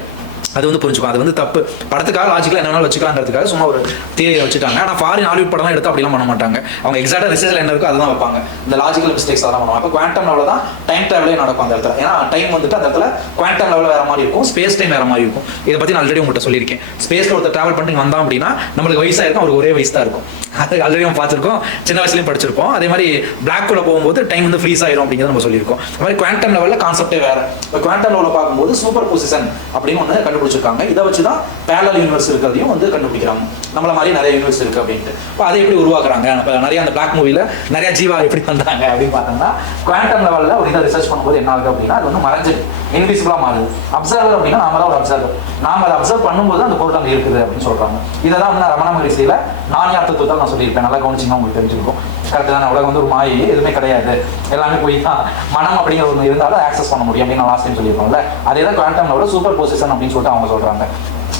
அது வந்து புரிஞ்சுக்கும். அது வந்து தப்பு. படத்துக்காக லாஜிக்கலாக என்ன வேணாலும் வச்சுக்கலாங்கிறதுக்காக சும்மா ஒரு தியரியை வச்சுட்டாங்க. ஆனால் ஃபாரின் ஹாலிவுட் படம்லாம் எடுத்து அப்படிலாம் பண்ண மாட்டாங்க. அவங்க எக்ஸாக்டாக ரிசர்ச்சில் என்ன இருக்கோ அதுதான் வைப்பாங்க. இந்த லாஜிக்கல் மிஸ்டேக்ஸ் அதெல்லாம் பண்ணுவாங்க. அப்போ குவாண்டம் லெவலில் தான் டைம் ட்ராவலே நடக்கும் அந்த இடத்துல. ஏன்னா டைம் வந்துட்டு அந்த இடத்துல குவாண்டம் லெவலில் வேற மாதிரி இருக்கும், ஸ்பேஸ் டைம் வேற மாதிரி இருக்கும். இதை பற்றி நான் ஆல்ரெடி உங்கள்கிட்ட சொல்லியிருக்கேன். ஸ்பேஸில் ஒருத்தர் ட்ராவல் பண்ணி வந்தோம் அப்படின்னா நம்மளுக்கு வயசாக இருக்கும், அவருக்கு ஒரே வயசு தான் இருக்கும். அது ஆல்ரெடி நம்ம பார்த்துருக்கோம், சின்ன வயசுலையும் படிச்சிருப்போம். அதே மாதிரி பிளாக் ஹோலில் போகும்போது டைம் வந்து ஃப்ரீஸ் ஆயிரும் அப்படிங்கிறத நம்ம சொல்லியிருக்கோம். அது மாதிரி குவாண்டம் லெவலில் கான்செப்டே வேற. இப்போ குவாண்டம் லெவலில் பார்க்கும்போது சூப்பர் பொசிஷன் அப்படின்னு ஒன்று கண்டுபிடிச்சிருக்காங்க. இதை வச்சு தான் பேரலல் யூனிவர்ஸ் இருக்கிறதையும் வந்து கண்டுபிடிக்கிறாங்க. நம்மள மாதிரி நிறைய யூனிவர்ஸ் இருக்கு அப்படின்ட்டு. இப்போ அதை எப்படி உருவாக்குறாங்க, இப்போ நிறைய அந்த பிளாக் மூவியில் நிறைய ஜீவா எப்படி வந்தாங்க அப்படின்னு பார்த்தோம்னா குவாண்டம் லெவலில் ஒரு இதை ரிசர்ச் பண்ணும்போது என்ன ஆகுது அப்படின்னா அது வந்து மறைஞ்சு இன்விசிபிளாக மாறுது. அப்சர்வர் அப்படின்னா நாம தான் ஒரு அப்சர்வர். நாம அதை அப்சர்வ் பண்ணும்போது அந்த பொருள் அங்கே இருக்குது அப்படின்னு சொல்றாங்க. இதை தான் வந்து ரமண மகரிஷியில் நானியார்த்தத்தை நான் சொல்லியிருப்பேன். நல்லா கவனிச்சிங்கன்னா உங்களுக்கு தெரிஞ்சிருக்கும். கரெக்டு தானே. உலகம் வந்து ஒரு மாயை, எதுவுமே கிடையாது, எல்லாமே போய் தான் மனம் அப்படிங்கிற ஒன்று இருந்தாலும் ஆக்சஸ் பண்ண முடியும் அப்படின்னு நான் லாஸ்ட் டைம் சொல்லியிருக்கோம்ல. அதே தான் குவாண்டம் லெவலில் சூப்பர் பொசிஷன் அப்படின்னு சொல்லிட்டு அவங்க சொல்றாங்க.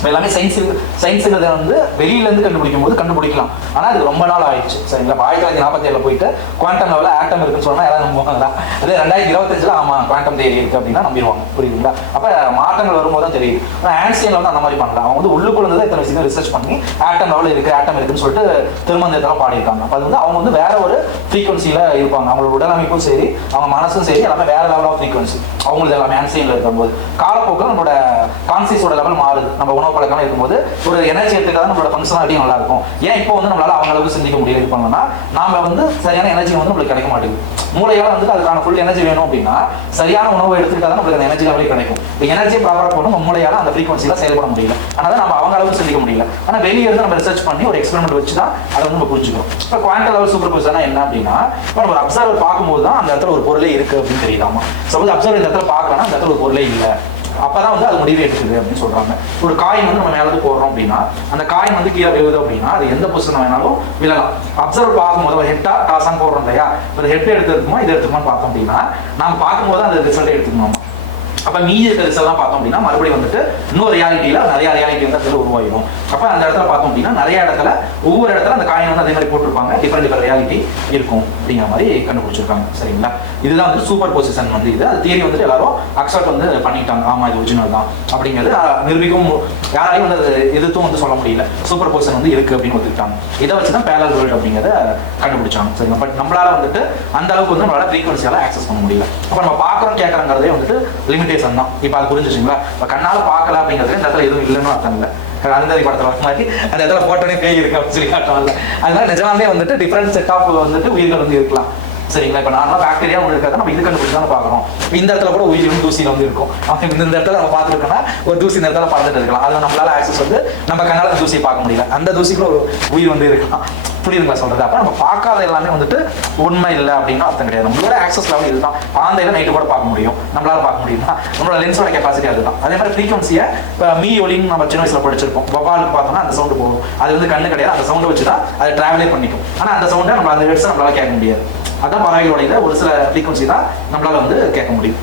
எல்லாமே சயின்ஸுங்கிறத வந்து வெளியிலேருந்து கண்டுபிடிக்கும் போது கண்டுபிடிக்கலாம். ஆனால் அது ரொம்ப நாள் ஆயிடுச்சு சரிங்களா. 1947 போயிட்டு குவாண்டம் லெவலில் ஆட்டம் இருக்குன்னு சொன்னால் யாராவது நம்புவாங்களா? அதே 2025 ஆமாம் குவாண்டம் தியரி இருக்குது அப்படின்னா நம்பிடுவாங்க. புரியுதுங்களா. அப்போ மாற்றங்கள் வரும்போது தான் தெரியுது. ஆனால் ஆன்ஸ்டைன் வந்து அந்த மாதிரி பண்ணலாம். அவங்க வந்து உள்ளுக்குள்ள தான் இத்தனை விஷயம் ரிசர்ச் பண்ணி ஆட்டம் லெவலில் இருக்குது, ஆட்டம் இருக்குன்னு சொல்லிட்டு திருமந்தத்தெல்லாம் பாடியிருக்காங்க. அது வந்து அவங்க வந்து வேற ஒரு ஃப்ரீக்வன்சியில் இருப்பாங்க. அவங்களோட உடலமைப்பும் சரி, அவங்க மனசும் சரி, எல்லாமே வேற லெவல் ஆஃப் ஃப்ரீக்வன்சி அவங்களுக்கு எல்லாமே ஆன்ஸ்டைனில் இருக்கும்போது. காலப்போக்கில் நம்மளோட கான்சியஸோட லெவல் மாறுது. நம்ம உணவு பழக்கம் இருக்கும்போது ஒரு எனர்ஜி எடுத்துக்காக நம்மளோட ஃபங்க்ஷனாலிட்டி நல்லா இருக்கும். ஏன் இப்போ வந்து நம்மளால அவங்க அளவுக்கு சிந்திக்க முடியல இது பண்ணோம்னா நாம வந்து சரியான எனர்ஜி வந்து நம்மளுக்கு கிடைக்க மாட்டேங்குது. மூளையால வந்து அதுக்கான ஃபுல் எனர்ஜி வேணும் அப்படின்னா சரியான உணவு எடுத்துக்கிட்டா தான் நம்மளுக்கு அந்த எனர்ஜி லெவலே கிடைக்கும். இப்போ எனர்ஜி ப்ராப்பராக போகணும், மூளையால அந்த ஃப்ரீக்வன்சியில் செயல்பட முடியல. அதனால நம்ம அவங்க அளவுக்கு சிந்திக்க முடியல. ஆனால் வெளியே இருந்து நம்ம ரிசர்ச் பண்ணி ஒரு எக்ஸ்பெரிமெண்ட் வச்சு தான் அதை வந்து நம்ம புரிஞ்சுக்கணும். இப்போ குவாண்டம் லெவல் சூப்பர் பொசிஷனா என்ன அப்படின்னா இப்போ நம்ம ஒரு அப்சர்வர் பார்க்கும்போது தான் அந்த இடத்துல ஒரு பொருளே இருக்கு அப்படின்னு தெரியுதாமா. சப்போஸ் அப்சர்வர் இந்த இடத்துல பார்க்கலன்னா அந்த இடத்துல ஒரு பொருளே இல்லை, அப்பதான் வந்து அது முடிவு எடுக்குது அப்படின்னு சொல்றாங்க. ஒரு காயின் வந்து நம்ம மேலே போடுறோம் அப்படின்னா அந்த காயின் வந்து கீழே விழுது அப்படின்னா அது எந்த பொசிஷன் வேணாலும் விழலாம். அப்சர்வ் பார்க்கும்போது ஒரு ஹெட்டா டாஸான்னு போடுறோம் இல்லையா, ஒரு ஹெட் எடுத்துருக்குமா இது எடுத்துக்குமான்னு பார்த்தோம் அப்படின்னா நம்ம பார்க்கும்போது அந்த ரிசல்ட்டை எடுத்துக்கணுமா. அப்போ மீதி இருக்கிற ரிசல்ட்லாம் பார்த்தோம் அப்படின்னா மறுபடியும் வந்துட்டு இன்னொரு ரியாலிட்டியில் நிறைய ரியாலிட்டி வந்து அதில் உருவாகிடும். அப்போ அந்த இடத்துல பார்த்தோம் அப்படின்னா நிறைய இடத்துல ஒவ்வொரு இடத்துல அந்த காயின் வந்து அதே மாதிரி போட்டிருப்பாங்க, டிஃப்ரெண்ட் ரியாலிட்டி இருக்கும் அப்படிங்கிற மாதிரி கண்டுபிடிச்சிருக்காங்க சரிங்களா. இதுதான் வந்து சூப்பர் பொசிஷன் வந்து இது. அது தியரி வந்துட்டு எல்லாரும் அக்செப்ட் வந்து பண்ணிட்டாங்க. ஆமா இது ஒரிஜினல் தான் அப்படிங்கிறது நிரூபிக்கவும் யாராலையும் வந்து அது எதிர்த்தும் வந்து சொல்ல முடியல. சூப்பர் பொசிஷன் வந்து இருக்கு அப்படின்னு ஒத்துக்கிட்டாங்க. இதை வச்சு தான் பேரலல் வேர்ல்ட் அப்படிங்கிறத கண்டுபிடிச்சாங்க சரிங்களா. பட் நம்மளால வந்துட்டு அந்த அளவுக்கு வந்து நம்மளால ஃப்ரீக்வன்சியால ஆக்சஸ் பண்ண முடியல. அப்போ நம்ம பார்க்குறோம் கேட்கறங்கிறதே வந்துட்டு லிமிட்டேஷன் தான். இப்போ அது புரிஞ்சுச்சுங்களா. இப்போ கண்ணால பார்க்கல அப்படிங்கிறது இந்த இடத்துல எதுவும் இல்லைன்னு அர்த்தம் இல்லை. அந்த படத்தில் வர மாதிரி அந்த இடத்துல போட்டோனே பேய் இருக்கு அப்படின்னு சொல்லி காட்டுவாங்க. அதனால நிஜமாவே வந்துட்டு டிஃப்ரெண்ட் செட் ஆஃப் வந்துட்டு உயிர்கள் வந்து இருக்கலாம் சரிங்களா. இப்போ நார்மலாக பாக்டீரியா ஒன்று இருக்காது, நம்ம இது கண்டுபிடிச்சு தான் பார்க்குறோம். இந்த இடத்துல கூட உயிரும் தூசியில் வந்து இருக்கும். இந்த இடத்துல நம்ம பார்த்துருக்கோம்னா ஒரு தூசி இந்த இடத்துல பறந்துட்டு இருக்கலாம். அதில் நம்மளால ஆக்சஸ் வந்து நம்ம கண்ணால் தூசியை பார்க்க முடியல. அந்த தூசிக்குள்ள ஒரு உயிர் வந்து இருக்கலாம். புரியுதுங்களா சொல்றது. அப்போ நம்ம பார்க்காத எல்லாமே வந்துட்டு உண்மை இல்லை அப்படின்னு அர்த்தம் கிடையாது. நம்மளோட ஆக்சஸ் லெவல் இதுதான். ஆந்தையில நைட்டு கூட பார்க்க முடியும், நம்மளால பார்க்க முடியுமா. நம்மளோட லென்ஸோட கெப்பாசிட்டி அதுதான். அதே மாதிரி ஃப்ரீக்வன்சியை இப்போ மீ ஒலின்னு நம்ம சின்ன வயசுல படிச்சிருப்போம். வவ்வாலுக்கு பார்த்தோம்னா அந்த சவுண்டு போகும். அது வந்து கண்ணு கிடையாது, அந்த சவுண்டை வச்சு தான் அதை டிராவலே பண்ணிக்கும். ஆனால் அந்த சவுண்டை நம்ம அந்த ஹெட்ஸை நம்மளால கேட்க முடியாது. அதான் பறவைகளோட இதை ஒரு சில ஃப்ரீக்வன்சி தான் நம்மளால வந்து கேட்க முடியும்.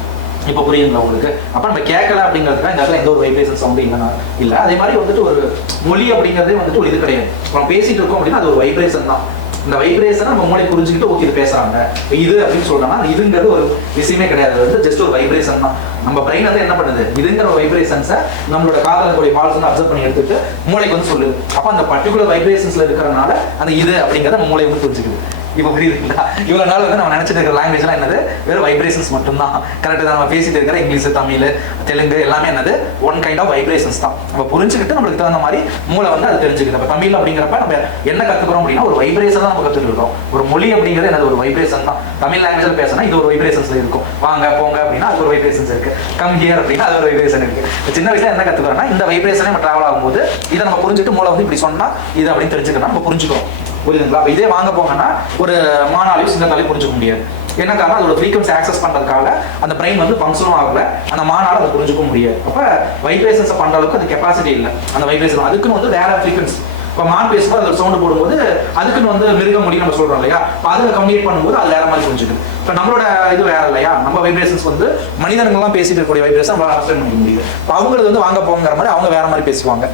இப்போ புரியுதுங்களா உங்களுக்கு. அப்போ நம்ம கேட்கல அப்படிங்கிறதுக்காக இந்த இடத்துல எந்த ஒரு வைப்ரேஷன் சவுண்டு இல்லைன்னா இல்லை. அதே மாதிரி வந்துட்டு ஒரு மொழி அப்படிங்கிறதே வந்துட்டு ஒரு இது கிடையாது. நம்ம பேசிட்டு இருக்கோம் அப்படின்னா அது ஒரு வைப்ரேஷன் தான். இந்த வைப்ரேஷனை நம்ம மூளை புரிஞ்சுக்கிட்டு ஓகே இது பேசுறாங்க இது அப்படின்னு சொல்றோம்னா இதுங்கிறது ஒரு விஷயமே கிடையாது, அது ஜஸ்ட் ஒரு வைப்ரேஷன் தான். நம்ம பிரெயின் வந்து என்ன பண்ணுது, இதுங்கிற ஒரு வைப்ரேஷன்ஸை நம்மளோட காதல கூடிய பால்ஸ் வந்து அப்சர்வ் பண்ணி எடுத்துட்டு மூளைக்கு வந்து சொல்லுது. அப்போ அந்த பர்டிகுலர் வைப்ரேஷன்ஸ்ல இருக்கிறனால அந்த இது அப்படிங்கிறத நம்ம மூளை வந்து புரிஞ்சுக்குது. இப்போ புரியுதுங்களா? இவ்வளோ நாள் வந்து நம்ம நினைச்சிட்டு இருக்கிற லாங்குவேஜ்லாம் என்னது, வெறும் வைப்ரேஷன்ஸ் மட்டும்தான். கரெக்டாக தான் நம்ம பேசிட்டு இருக்கிற இங்கிலீஷ், தமிழ், தெலுங்கு எல்லாமே என்னது ஒன் கைண்ட் ஆஃப் வைப்ரேஷன்ஸ் தான். நம்ம புரிஞ்சுக்கிட்டு நம்மளுக்கு தகுந்த மாதிரி மூளை வந்து அது தெரிஞ்சுக்குது. இப்போ தமிழ் அப்படிங்கிறப்ப நம்ம என்ன கற்றுக்கிறோம் அப்படின்னா ஒரு வைப்ரேஷன் தான் நம்ம கற்றுட்டு இருக்கோம். ஒரு மொழி அப்படிங்கிறது என்னது ஒரு வைப்ரேஷன் தான். தமிழ் லாங்குவேஜில் பேசினா இது ஒரு வைப்ரேஷன்ஸ்ல இருக்கும். வாங்க போங்க அப்படின்னா அது ஒரு வைப்ரேஷன்ஸ் இருக்கு. கம் ஹியர் அப்படின்னா அது ஒரு வைப்ரேஷன் இருக்கு. சின்ன வயசுல என்ன கற்றுக்கிறோம்னா இந்த வைப்ரேஷனே நம்ம ட்ராவல் ஆகும்போது இதை நம்ம புரிஞ்சுட்டு மூளை வந்து இப்படி சொன்னா இது அப்படின்னு தெரிஞ்சுக்கணும் நம்ம புரிஞ்சுக்கிறோம். புரியுதுங்களா? அப்போ இதே வாங்க போங்கன்னா ஒரு மானாலையும் சிங்கத்தாலையும் புரிஞ்சுக்க முடியாது. என்ன காரணம், அதோட ஃப்ரீக்வன்சி ஆக்சஸ் பண்ணுறதுக்காக அந்த பிரெயின் வந்து ஃபங்க்ஷனும் ஆகல, அந்த மானால அதை புரிஞ்சுக்க முடியாது. அப்போ வைப்ரேஷன்ஸை பண்ணுற அளவுக்கு அது கெப்பாசிட்டி இல்லை. அந்த வைப்ரேஷன் அதுக்குன்னு வந்து வேற ஃப்ரீக்வன்சி. இப்போ மான் பேசும்போது அதில் சவுண்டு போடும்போது அதுக்குன்னு வந்து மிருக மொழி நம்ம சொல்கிறோம் இல்லையா, இப்போ அதில் கம்யூனிகேட் பண்ணும்போது அது வேற மாதிரி புரிஞ்சுக்குது. இப்போ நம்மளோட இது வேற இல்லையா, நம்ம வைப்ரேஷன்ஸ் வந்து மனிதர்கள்லாம் பேசிட்டு இருக்கக்கூடிய வைப்ரேஷன் நம்மளால அண்டர்ஸ்டாண்ட் பண்ணிக்க முடியுது. இப்போ அவங்களுக்கு வந்து வாங்க போங்கிற மாதிரி அவங்க வேற மாதிரி பேசுவாங்க.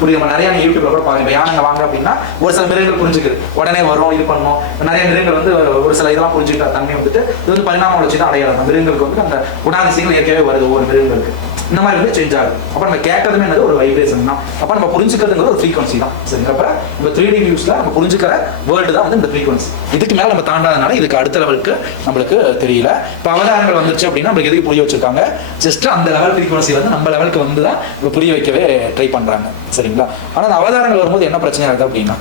புரியுது? நம்ம நிறைய யூடியூப்ல கூட பாருங்க, யானைங்க வாங்க அப்படின்னா ஒரு சில மிருகங்கள் புரிஞ்சுக்குது, உடனே வரும் இது பண்ணும். நிறைய மிருகங்கள் வந்து ஒரு சில இதெல்லாம் புரிஞ்சுக்கிட்ட தன்மை வந்துட்டு இது வந்து பரிணாம வளர்ச்சி தான் அடையாது. அந்த மிருகங்களுக்கு வந்து அந்த குணாதிசயங்கள் இயற்கையாகவே வருது ஒவ்வொரு மிருகங்களுக்கு. இந்த மாதிரி வந்து சேஞ்ச் ஆகுது. அப்போ நம்ம கேட்கறதுமே என்னது ஒரு வைப்ரேஷன் தான். அப்போ நம்ம புரிஞ்சுக்கிறதுங்கிறது ஒரு ஃப்ரீக்வன்சி தான். சரிங்களா? இப்போ 3D வியூஸ்ல நம்ம புரிஞ்சுக்கிற வேர்ல்டு தான் வந்து இந்த ஃப்ரீக்வன்சி. இதுக்கு மேலே நம்ம தாண்டாதனால இதுக்கு அடுத்த லெவலுக்கு நம்மளுக்கு தெரியல. இப்போ அவதாரங்கள் வந்துருச்சு அப்படின்னா நம்மளுக்கு எதுக்கு புரிய வச்சிருக்காங்க, ஜஸ்ட் அந்த லெவல் ஃப்ரீக்வன்சி வந்து நம்ம லெவலுக்கு வந்து தான் இப்போ புரிய வைக்கவே ட்ரை பண்றாங்க. சரிங்களா? ஆனால் அந்த அவதாரங்கள் வரும்போது என்ன பிரச்சனை ஆகுது அப்படின்னா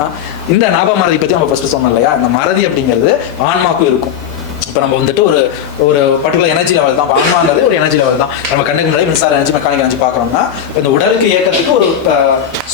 இந்த ஞாபக மறதி பற்றி நம்ம ஃபர்ஸ்ட் சொன்னோம் இல்லையா, இந்த மறதி அப்படிங்கிறது ஆன்மாக்கும் இருக்கும். இப்போ நம்ம வந்துட்டு ஒரு பர்டிகுலர் எனர்ஜி லெவல் தான். ஆன்மாங்கிறது ஒரு எனர்ஜி லெவல் தான். நம்ம கண்ணுக்கு முன்னாடி மின்சார எனர்ஜி, மெக்கானிக் எனர்ஜி பார்க்குறோம்னா இந்த உடலுக்கு இயக்கத்துக்கு ஒரு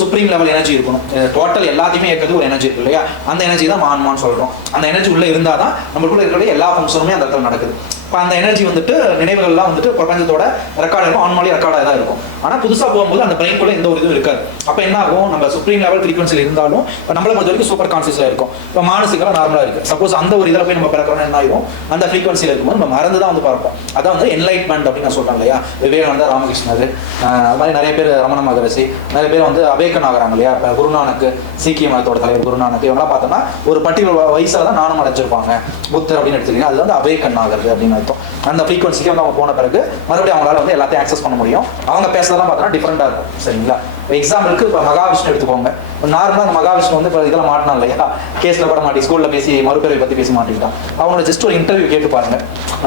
சுப்ரீம் லெவல் எனர்ஜி இருக்கணும். டோட்டல் எல்லாத்தையுமே இயக்கத்துக்கு ஒரு எனர்ஜி இருக்கு இல்லையா, அந்த எனர்ஜி தான் ஆன்மான்னு சொல்கிறோம். அந்த எனர்ஜி உள்ளே இருந்தால் தான் நம்மளுக்குள்ள இருக்கிற எல்லா ஃபங்க்ஷனுமே அந்த இடத்துல நடக்குது. இப்போ அந்த எனர்ஜி வந்துட்டு நினைவுகள்லாம் வந்துட்டு பிரபஞ்சத்தோட ரெக்கார்டு இருக்கும், ஆன்மாலே ரெக்கார்டாக தான் இருக்கும். ஆனால் புதுசாக போகும்போது அந்த பிரெயின்குள்ளே எந்த ஒரு இதுவும் இருக்காது. அப்போ என்ன ஆகும், நம்ம சுப்ரீம் லெவல் ஃப்ரீக்வன்சியில் இருந்தாலும் இப்போ நம்மளை பொறுத்த வரைக்கும் சூப்பர் கான்சியஸாக இருக்கும். இப்போ மானசிகலாம் நார்மலாக இருக்குது. சப்போஸ் அந்த ஒரு இதில் போய் நம்ம பிறக்கிறோம்னா என்ன ஆகும், அந்த ஃப்ரீக்வன்சியில் இருக்கும்போது நம்ம மறந்து தான் வந்து பார்ப்போம். அதான் வந்து என்லைட்மெண்ட் அப்படின்னு நான் சொல்கிறேன் இல்லையா. விவேகானந்தா, ராமகிருஷ்ணர், அது மாதிரி நிறைய பேர், ரமண மகரிஷி, நிறைய பேர் வந்து அவேக்கன் ஆகிறாங்க இல்லையா. இப்போ குருநானக், சீக்கிய மதத்தோட தலைவர் குருநானக், இவங்களாம் பார்த்தோம்னா ஒரு பர்டிகுலர் வயசில் தான் நானும் அடைஞ்சிருப்பாங்க. புத்தர் அப்படின்னு எடுத்துக்கிட்டீங்கன்னா அது வந்து அவேக்கன் ஆகிறது அப்படின்னு அர்த்தம். அந்த ஃப்ரீக்வன்சிக்கு வந்து அவங்க போன பிறகு மறுபடியும் அவங்களால வந்து எல்லாத்தையும் ஆக்சஸ் பண்ண முடியும். அவங்க பேசுறதெல்லாம் பார்த்தோன்னா டிஃப்ரெண்டாக இருக்கும். சரிங்களா? இப்போ எக்ஸாம்பிளுக்கு இப்போ மகாவிஷ்ணு எடுத்துக்கோங்க. நார்மலாக அந்த மகாவிஷ்ணு வந்து இப்போ இதெல்லாம் மாட்டினா இல்லையா, கேஸில் கூட மாட்டி ஸ்கூலில் பேசி மறுபிறவை பற்றி பேசி மாட்டிக்கிட்டான். அவங்களோட ஜஸ்ட் ஒரு இன்டர்வியூ கேட்டு பாருங்க.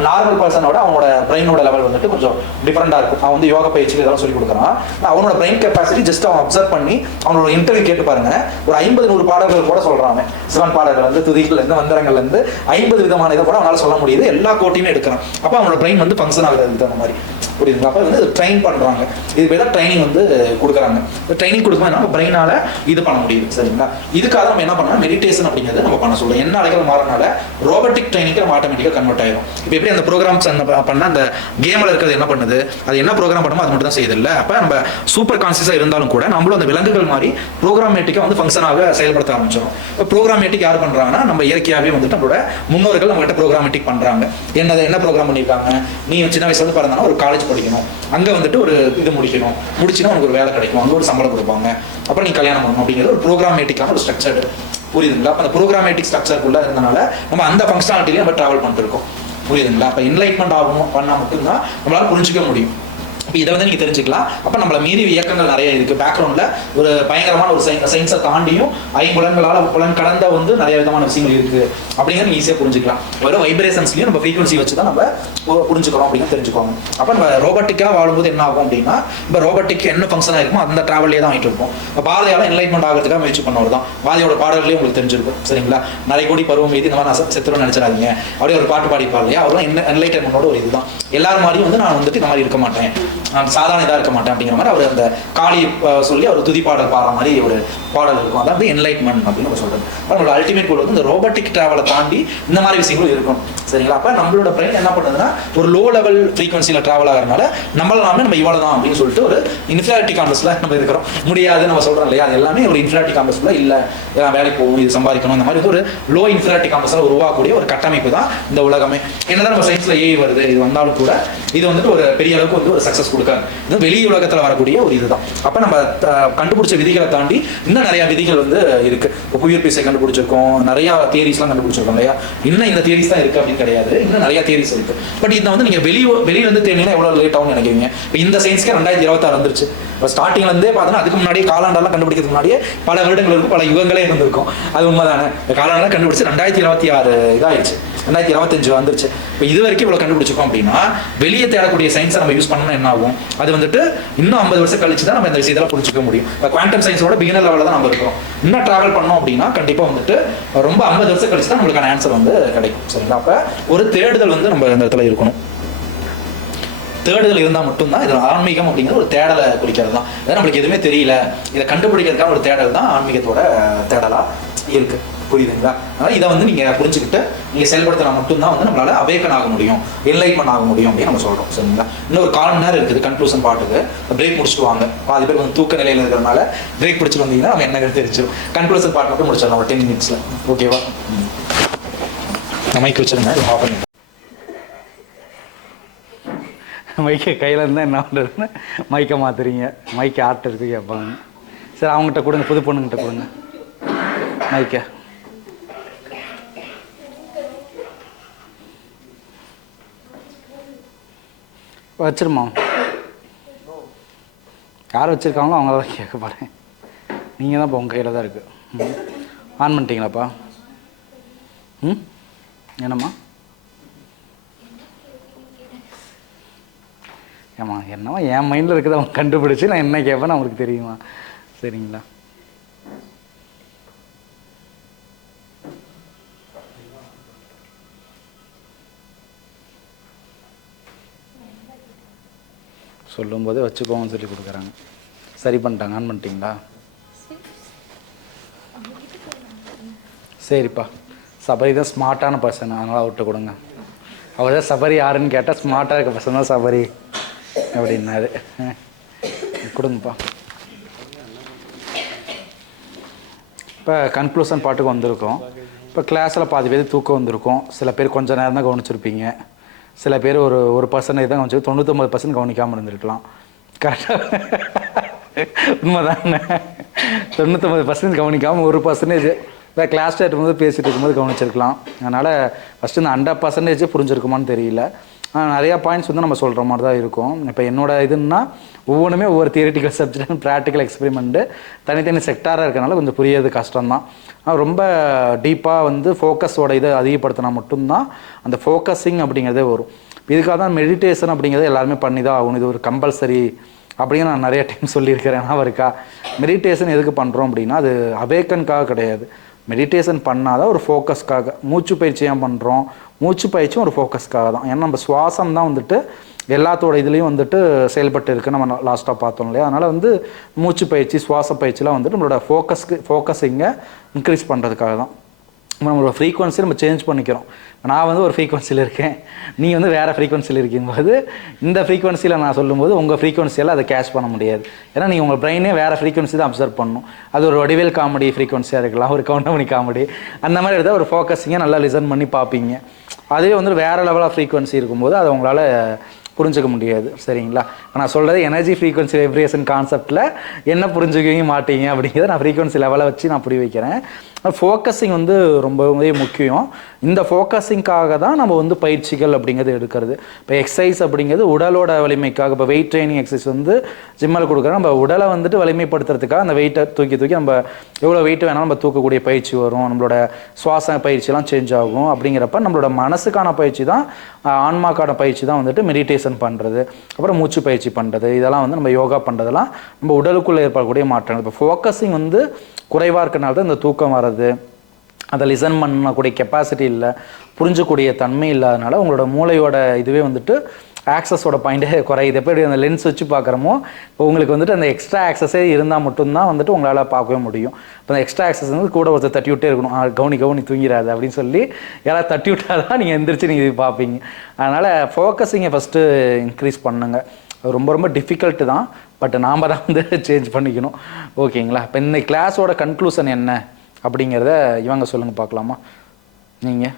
நார்மல் பர்சனோட அவனோட பிரெயினோட லெவல் வந்துட்டு கொஞ்சம் டிஃப்ரெண்டாக இருக்கும். அவன் வந்து யோகா பயிற்சி இதெல்லாம் சொல்லி கொடுக்குறான். அவனோட பிரெயின் கெப்பாசிட்டி ஜஸ்ட் அவன் அப்சர்வ் பண்ணி அவனோட இன்டர்வியூ கேட்டு பாருங்க. ஒரு 50-100 பாடல்கள் கூட சொல்கிறான். சிவன் பாடல்கள் வந்து துதிகள்லேருந்து மந்திரங்கள்லேருந்து 50 விதமான இதை கூட அவனால் சொல்ல முடியுது. எல்லா கோட்டையுமே எடுக்கிறான். அப்போ அவனோட பிரெயின் வந்து ஃபங்க்ஷன் ஆகுறது அந்த மாதிரி. புரியுதுங்களா? அப்போ வந்து ட்ரெயின் பண்ணுறாங்க. இது பேர் தான் ட்ரைனிங் வந்து கொடுக்குறாங்க. ட்ரைனிங் கொடுக்கும்போது நம்ம பிரெயினால் இது பண்ண முடியுது. சரிங்களா? இதுக்காக நம்ம என்ன பண்ணோம், மெடிடேஷன் அப்படிங்கிறது நம்ம பண்ண சொல்லுவோம். என்ன அலைகள் மாறனால ரோபோட்டிக் ட்ரைனிங்க்கு நம்ம ஆட்டோமேட்டிக்காக கன்வெர்ட் ஆயிடும். இப்போ எப்படி அந்த ப்ரோக்ராம்ஸ் பண்ணால் அந்த கேமில் இருக்கிறது என்ன பண்ணுது, அது என்ன ப்ரோக்ராம் பண்ணுமோ அது மட்டும் தான் செய்யுது இல்லை. அப்போ நம்ம சூப்பர் கான்சியஸாக இருந்தாலும் கூட நம்மளும் அந்த விலங்குகள் மாதிரி ப்ரோக்ராமேட்டிக்காக வந்து ஃபங்க்ஷனாக செயல்படுத்த ஆரம்பிச்சிடும். இப்போ ப்ரோக்ராமேட்டிக் யார் பண்ணுறாங்கன்னா நம்ம இயற்கையாகவே வந்துட்டு நம்மளோட முன்னோர்கள் நம்மகிட்ட ப்ரோக்ராமேட்டிக் பண்ணுறாங்க. என்ன ப்ரோக்ராம் பண்ணியிருக்காங்க, நீ சின்ன வயசுல இருந்து பிறந்தானா ஒரு காலேஜ் படிக்கணும், அங்கே வந்துட்டு ஒரு இது முடிச்சுன்னா உனக்கு ஒரு வேலை கிடைக்கும், அங்கே ஒரு சம்பளம் கொடுப்பாங்க, அப்புறம் நீ கல்யாணம் பண்ணணும் அப்படிங்கிறது ஒரு ப்ரோக்ராமேட்டிக்கான ஒரு ஸ்ட்ரக்சர். புரியுதுங்களா? அப்போ அந்த ப்ரோக்ராமேட்டிக் ஸ்ட்ரக்சருக்குள்ள இருந்தனால நம்ம அந்த ஃபங்க்ஷனாலிட்டிலேயே நம்ம ட்ராவல் பண்ணிட்டு இருக்கோம். புரியுதுங்களா? அப்போ என்லைட்மெண்ட் ஆகணும் பண்ணால் மட்டும்தான் நம்மளால புரிஞ்சிக்க முடியும். இப்போ இதை வந்து நீங்கள் தெரிஞ்சுக்கலாம். அப்போ நம்மளை மீறி இயக்கங்கள் நிறைய இருக்குது. பேக்ரவுண்டில் ஒரு பயங்கரமான ஒரு சயின்ஸை தாண்டியும் புலன் கடந்த வந்து நிறைய விதமான விஷயங்கள் இருக்குது அப்படிங்கிறது ஈஸியாக புரிஞ்சுக்கலாம். வெறும் வைப்ரேஷன்ஸ்லையும் நம்ம ஃப்ரீக்வன்சி வச்சு தான் நம்ம புரிஞ்சுக்கிறோம் அப்படின்னு தெரிஞ்சுக்கோங்க. அப்போ நம்ம ரோபோட்டிக்காக வாழும்போது என்ன ஆகும் அப்படின்னா இப்போ ரோபோட்டிக் என்ன ஃபங்க்ஷனாக இருக்குமோ அந்த ட்ராவல்லே தான் ஆகிட்டு இருக்கும். இப்போ பாரதியால் என்லைட்மெண்ட் ஆகிறதுக்காக முயற்சி பண்ணவர் தான். பாரதியோட பாடல்களே உங்களுக்கு தெரிஞ்சிருக்கும். சரிங்களா? நிறைய கோடி பருவம் மீது இந்த மாதிரி செத்துருன்னு நினச்சிடாதீங்க. அப்படியே ஒரு பாட்டு பாடிப்பார் இல்லையா, அவர்லாம் என்லைட்மெண்டோட ஒரு இதுதான். எல்லாரும் மாதிரியும் வந்து நான் வந்துட்டு இந்த மாதிரி இருக்க மாட்டேன், நான் சாதாரண இதாக இருக்க மாட்டேன் அப்படிங்கிற மாதிரி அவர் அந்த காளி சொல்லி அவர் துதி பாடல் பாடுற மாதிரி ஒரு பாடல் இருக்கும். அதாவது என்லைட்மெண்ட் அப்படின்னு நம்ம சொல்றது. நம்மளோட அல்டிமேட் கோல் வந்து இந்த ரோபோட்டிக் டிராவலை தாண்டி இந்த மாதிரி விஷயங்களும் இருக்கும். சரிங்களா? அப்போ நம்மளோட பிரெயின் என்ன பண்ணுதுன்னா ஒரு லோ லெவல் ஃப்ரீக்வன்சியில் ட்ராவல் ஆகிறதுனால நம்மளாமே நம்ம இவ்வளோ தான் அப்படின்னு சொல்லிட்டு ஒரு இன்ஃபியாரிட்டி காம்ப்ளெக்ஸில் நம்ம இருக்கிறோம். முடியாது நம்ம சொல்கிறோம் இல்லையா, அது எல்லாமே ஒரு இன்ஃபியாரிட்டி காம்ப்ளெக்ஸில் இல்லை, வேலைக்கு போகணும், இது சம்பாதிக்கணும், இந்த மாதிரி ஒரு லோ இன்ஃபியாரிட்டி காம்ப்ளெக்ஸில் உருவாக்கக்கூடிய ஒரு கட்டமைப்பு தான் இந்த உலகமே. என்னதான் நம்ம சயின்ஸில் ஏஐ வருது, இது வந்தாலும் கூட இது வந்துட்டு ஒரு பெரிய அளவுக்கு வந்து ஒரு சக்ஸஸ் கொடுக்காது. இது வெளி உலகத்தில் வரக்கூடிய ஒரு இதுதான். அப்போ நம்ம கண்டுபிடிச்ச விதிகளை தாண்டி இந்த இன்னும் நிறைய விதிகள் வந்து இருக்கு. இப்போ புவியீர்ப்பு கண்டுபிடிச்சிருக்கோம், நிறைய தியரிஸ்லாம் கண்டுபிடிச்சிருக்கோம் இல்லையா. இன்னும் இந்த தியரிஸ் தான் இருக்கு அப்படின்னு கிடையாது, இன்னும் நிறைய தியரிஸ் இருக்கு. பட் இதை வந்து நீங்க வெளியிலேருந்து தேடினா எவ்வளவு லேட் ஆகும்னு நினைக்கிறீங்க? இப்போ இந்த சயின்ஸ்க்கே 2026 வந்துருச்சு. இப்போ ஸ்டார்டிங்ல இருந்தே பார்த்தோன்னா அதுக்கு முன்னாடியே காலாண்டெல்லாம் கண்டுபிடிக்கிறதுக்கு முன்னாடியே பல வருடங்கள் இருக்கும், பல யுகங்களே இருந்திருக்கும். அது உண்மைதானே. காலாண்டெல்லாம் கண்டுபிடிச்சு 2026 இதாயிடுச்சு, 2025 வந்துருச்சு. இப்போ இது வரைக்கும் இவ்வளோ கண்டுபிடிச்சிருக்கோம் அப்படின்னா வெளியே தேடக்கூடிய சயின்ஸை நம்ம யூஸ் பண்ணணும் என்ன ஆகும்? அது வந்துட்டு இன்னும் 50 வருஷம் கழிச்சு தான் நம்ம இந்த விஷயத்தெல்லாம் புரிஞ்சுக்க முடியும். இப்போ குவாண்டம் சயின்ஸோட பிகினர் லெவலில் தான் நம்ம இருக்கிறோம். இன்னும் ட்ராவல் பண்ணோம் அப்படின்னா கண்டிப்பாக வந்துட்டு ரொம்ப 50 வருஷம் கழிச்சு தான் நம்மளுக்கான ஆன்சர் வந்து கிடைக்கும். சரிங்களா? அப்போ ஒரு தேடுதல் வந்து நம்ம இந்த இடத்துல இருக்கணும். தேடுதல் இருந்தால் மட்டும்தான் இது ஆன்மீகம் அப்படிங்கிறது ஒரு தேடலை குறிக்கிறது தான். நம்மளுக்கு எதுவுமே தெரியல, இதை கண்டுபிடிக்கிறதுக்கான ஒரு தேடல் தான் ஆன்மீகத்தோட தேடலாக இருக்கு. புரியுதுங்களா? அதனால் இதை வந்து நீங்கள் புரிஞ்சுக்கிட்டு நீங்கள் செயல்படுத்தினா மட்டும்தான் வந்து நம்மளால அவேக்கன் ஆக முடியும், என்லைட்மெண்ட் ஆக முடியும் அப்படின்னு நம்ம சொல்கிறோம். சரிங்களா? இன்னும் ஒரு 1/4 மணி நேரம் இருக்குது கன்க்ளூஷன் பாட்டுக்கு. பிரேக் முடிச்சுட்டு வாங்க. பாதி பேர் வந்து தூக்க நிலையில் இருக்கிறதுனால பிரேக் பிடிச்சிட்டு வந்தீங்கன்னா நம்ம என்ன தெரிஞ்சிடும். கன்க்ளூஷன் பாட்டு மட்டும் முடிச்சிடலாம் ஒரு 10 மினிட்ஸில். ஓகேவா? மைக் வச்சுருங்க, ஆஃப் பண்ணி மைக்கை கையில் இருந்தால் என்ன பண்ணுறதுன்னு மைக்கை மாற்றுறீங்க. மைக்கை ஆர்ட் இருக்கு கேட்பாங்க. சரி, அவங்ககிட்ட கொடுங்க, புது பொண்ணுங்கிட்ட கொடுங்க மைக்கை. வச்சிருமா, யார் வச்சுருக்காங்களோ அவங்கள தான் கேட்க போகிறேன். நீங்கள் தான் இப்போ உங்கள் கையில் தான் இருக்குது. ஆன் பண்ணிட்டீங்களாப்பா? என்னம்மா? ஏம்மா என்னம்மா என் மைண்டில் இருக்கிறத அவங்க கண்டுபிடிச்சி நான் என்ன கேட்பேன்னு அவங்களுக்கு தெரியுமா? சரிங்களா? சொல்லும்போதே வச்சுக்கோங்கன்னு சொல்லி கொடுக்குறாங்க. சரி பண்ணிட்டாங்க. ஆன் பண்ணிட்டீங்களா? சரிப்பா. சபரி தான் ஸ்மார்ட்டான பர்சன், அதனால் அவர்கிட்ட கொடுங்க. அவர் தான் சபரி யாருன்னு கேட்டால் ஸ்மார்ட்டாக இருக்க பர்சன் தான் சபரி அப்படின்னாரு. கொடுங்கப்பா. இப்போ கன்க்ளூஷன் பாட்டுக்கு வந்திருக்கோம். இப்போ கிளாஸில் பாதி பேர் தூக்கம் வந்திருக்கும். சில பேர் கொஞ்சம் நேரம் தான் கவனிச்சிருப்பீங்க. சில பேர் ஒரு பர்சன்டேஜ் தான் கவனிச்சு 99% கவனிக்காமல் இருந்திருக்கலாம். கரெக்டாக உண்மைதானே? 99% கவனிக்காமல் 1% இப்போ கிளாஸ் போது பேசிகிட்டு இருக்கும்போது கவனிச்சிருக்கலாம். அதனால் ஃபஸ்ட்டு இந்த 100% புரிஞ்சிருக்குமான்னு தெரியல. நிறையா பாயிண்ட்ஸ் வந்து நம்ம சொல்கிற மாதிரி தான் இருக்கும். இப்போ என்னோட இதுன்னா ஒவ்வொன்றுமே ஒவ்வொரு தியரிட்டிக்கல் சப்ஜெக்ட், ப்ராக்டிக்கல் எக்ஸ்பெரிமெண்ட்டு தனித்தனி செக்டாராக இருக்கனால கொஞ்சம் புரியாது கஷ்டம்தான். ரொம்ப டீப்பாக வந்து ஃபோக்கஸோட இதை அதிகப்படுத்தினா மட்டும்தான் அந்த ஃபோக்கஸிங் அப்படிங்கிறதே வரும். இதுக்காக தான் மெடிடேஷன் அப்படிங்கிறத எல்லாருமே பண்ணி தான் ஆகணும். இது ஒரு கம்பல்சரி அப்படின்னு நான் நிறைய டைம் சொல்லியிருக்கிறேன். ஆனால் இருக்கா, மெடிடேஷன் எதுக்கு பண்ணுறோம் அப்படின்னா அது அவேக்கனுக்காக கிடையாது. மெடிடேஷன் பண்ணாதான் ஒரு ஃபோக்கஸ்க்காக. மூச்சு பயிற்சி ஏன் பண்ணுறோம்? மூச்சு பயிற்சியும் ஒரு ஃபோக்கஸ்க்காக தான். ஏன்னா நம்ம சுவாசம் தான் வந்துட்டு எல்லாத்தோட இதுலேயும் வந்துட்டு செயல்பட்டு இருக்குது, நம்ம லாஸ்ட்டாக பார்த்தோம் இல்லையா. அதனால் வந்து மூச்சு பயிற்சி, சுவாச பயிற்சிலாம் வந்துட்டு நம்மளோட ஃபோக்கஸிங்கை இன்க்ரீஸ் பண்ணுறதுக்காக தான். நம்மளோட ஃப்ரீக்வன்சி நம்ம சேஞ்ச் பண்ணிக்கிறோம். நான் வந்து ஒரு ஃப்ரீக்வன்சியில் இருக்கேன், நீ வந்து வேறு ஃப்ரீக்வன்சியில் இருக்கும்போது இந்த ஃப்ரீக்வன்சியில் நான் சொல்லும்போது உங்கள் ஃப்ரீக்வன்சியில் அதை கேட்ச் பண்ண முடியாது. ஏன்னா நீங்கள் உங்கள் பிரெயினே வேறு ஃப்ரீக்வன்சி தான் அப்சர்வ் பண்ணணும். அது ஒரு வடிவேல் காமெடி ஃப்ரீக்வன்சியாக இருக்கலாம், ஒரு கவுண்டமணி காமெடி, அந்த மாதிரி எடுத்தால் ஒரு ஃபோக்கஸிங்கை நல்லா லிசன் பண்ணி பார்ப்பீங்க. அதுவே வந்து வேறு லெவல் ஆஃப் ஃப்ரீக்வன்சி இருக்கும்போது அதை உங்களால் புரிஞ்சுக்க முடியாது. சரிங்களா? நான் சொல்கிறது எனர்ஜி ஃப்ரீக்வன்சி வைப்ரேஷன் கான்செப்டில் என்ன புரிஞ்சுக்கவே மாட்டீங்க அப்படிங்கிறத நான் ஃப்ரீக்வன்சி லெவலை வச்சு நான் புரிய வைக்கிறேன். ஃபோக்கஸிங் வந்து ரொம்பவே முக்கியம். இந்த ஃபோக்கஸிங்காக தான் நம்ம வந்து பயிற்சிகள் அப்படிங்கிறது எடுக்கிறது. இப்போ எக்ஸசைஸ் அப்படிங்கிறது உடலோட வலிமைக்காக. இப்போ வெயிட் ட்ரைனிங் எக்ஸசைஸ் வந்து ஜிம்மில் கொடுக்குறோம். நம்ம உடலை வந்துட்டு வலிமைப்படுத்துறதுக்காக அந்த வெயிட்டை தூக்கி நம்ம எவ்வளோ வெயிட் வேணாலும் நம்ம தூக்கக்கூடிய பயிற்சி வரும். நம்மளோட சுவாச பயிற்சியெல்லாம் சேஞ்ச் ஆகும். அப்படிங்கிறப்ப நம்மளோட மனசுக்கான பயிற்சி தான், ஆன்மாக்கான பயிற்சி தான் வந்துட்டு மெடிடேஷன் பண்ணுறது, அப்புறம் மூச்சு பயிற்சி பண்ணுறது, இதெல்லாம் வந்து நம்ம யோகா பண்ணுறதெல்லாம் நம்ம உடலுக்குள்ளே ஏற்படக்கூடிய மாற்றங்கள். இப்போ ஃபோக்கஸிங் வந்து குறைவாக இருக்கனால தான் இந்த தூக்கம் வர்றது, அதை லிசன் பண்ணக்கூடிய கெப்பாசிட்டி இல்லை, புரிஞ்சக்கூடிய தன்மை இல்லாதனால உங்களோட மூளையோட இதுவே வந்துட்டு ஆக்சஸோட பாயிண்ட்டே குறையுது. எப்படி அந்த லென்ஸ் வச்சு பார்க்குறோமோ இப்போ உங்களுக்கு வந்துட்டு அந்த எக்ஸ்ட்ரா ஆக்சஸே இருந்தால் மட்டும்தான் வந்துட்டு உங்களால் பார்க்கவே முடியும். இப்போ அந்த எக்ஸ்ட்ரா ஆக்சஸ் வந்து கூட ஒருத்தர் தட்டி விட்டே இருக்கணும், கவனி தூங்கிறாது அப்படின்னு சொல்லி யாராவது தட்டி விட்டால் தான் நீங்கள் எந்திரிச்சு நீங்கள் இது பார்ப்பீங்க. அதனால் ஃபோக்கஸிங்கை ஃபஸ்ட்டு இன்க்ரீஸ் பண்ணுங்கள். ரொம்ப ரொம்ப டிஃபிகல்ட்டு தான், பட் நாம் தான் வந்து சேஞ்ச் பண்ணிக்கணும். ஓகேங்களா? இப்போ இந்த கிளாஸோட கன்க்ளூஷன் என்ன அப்படிங்கிறத இவங்க சொல்லுங்கள் பார்க்கலாமா? நீங்கள்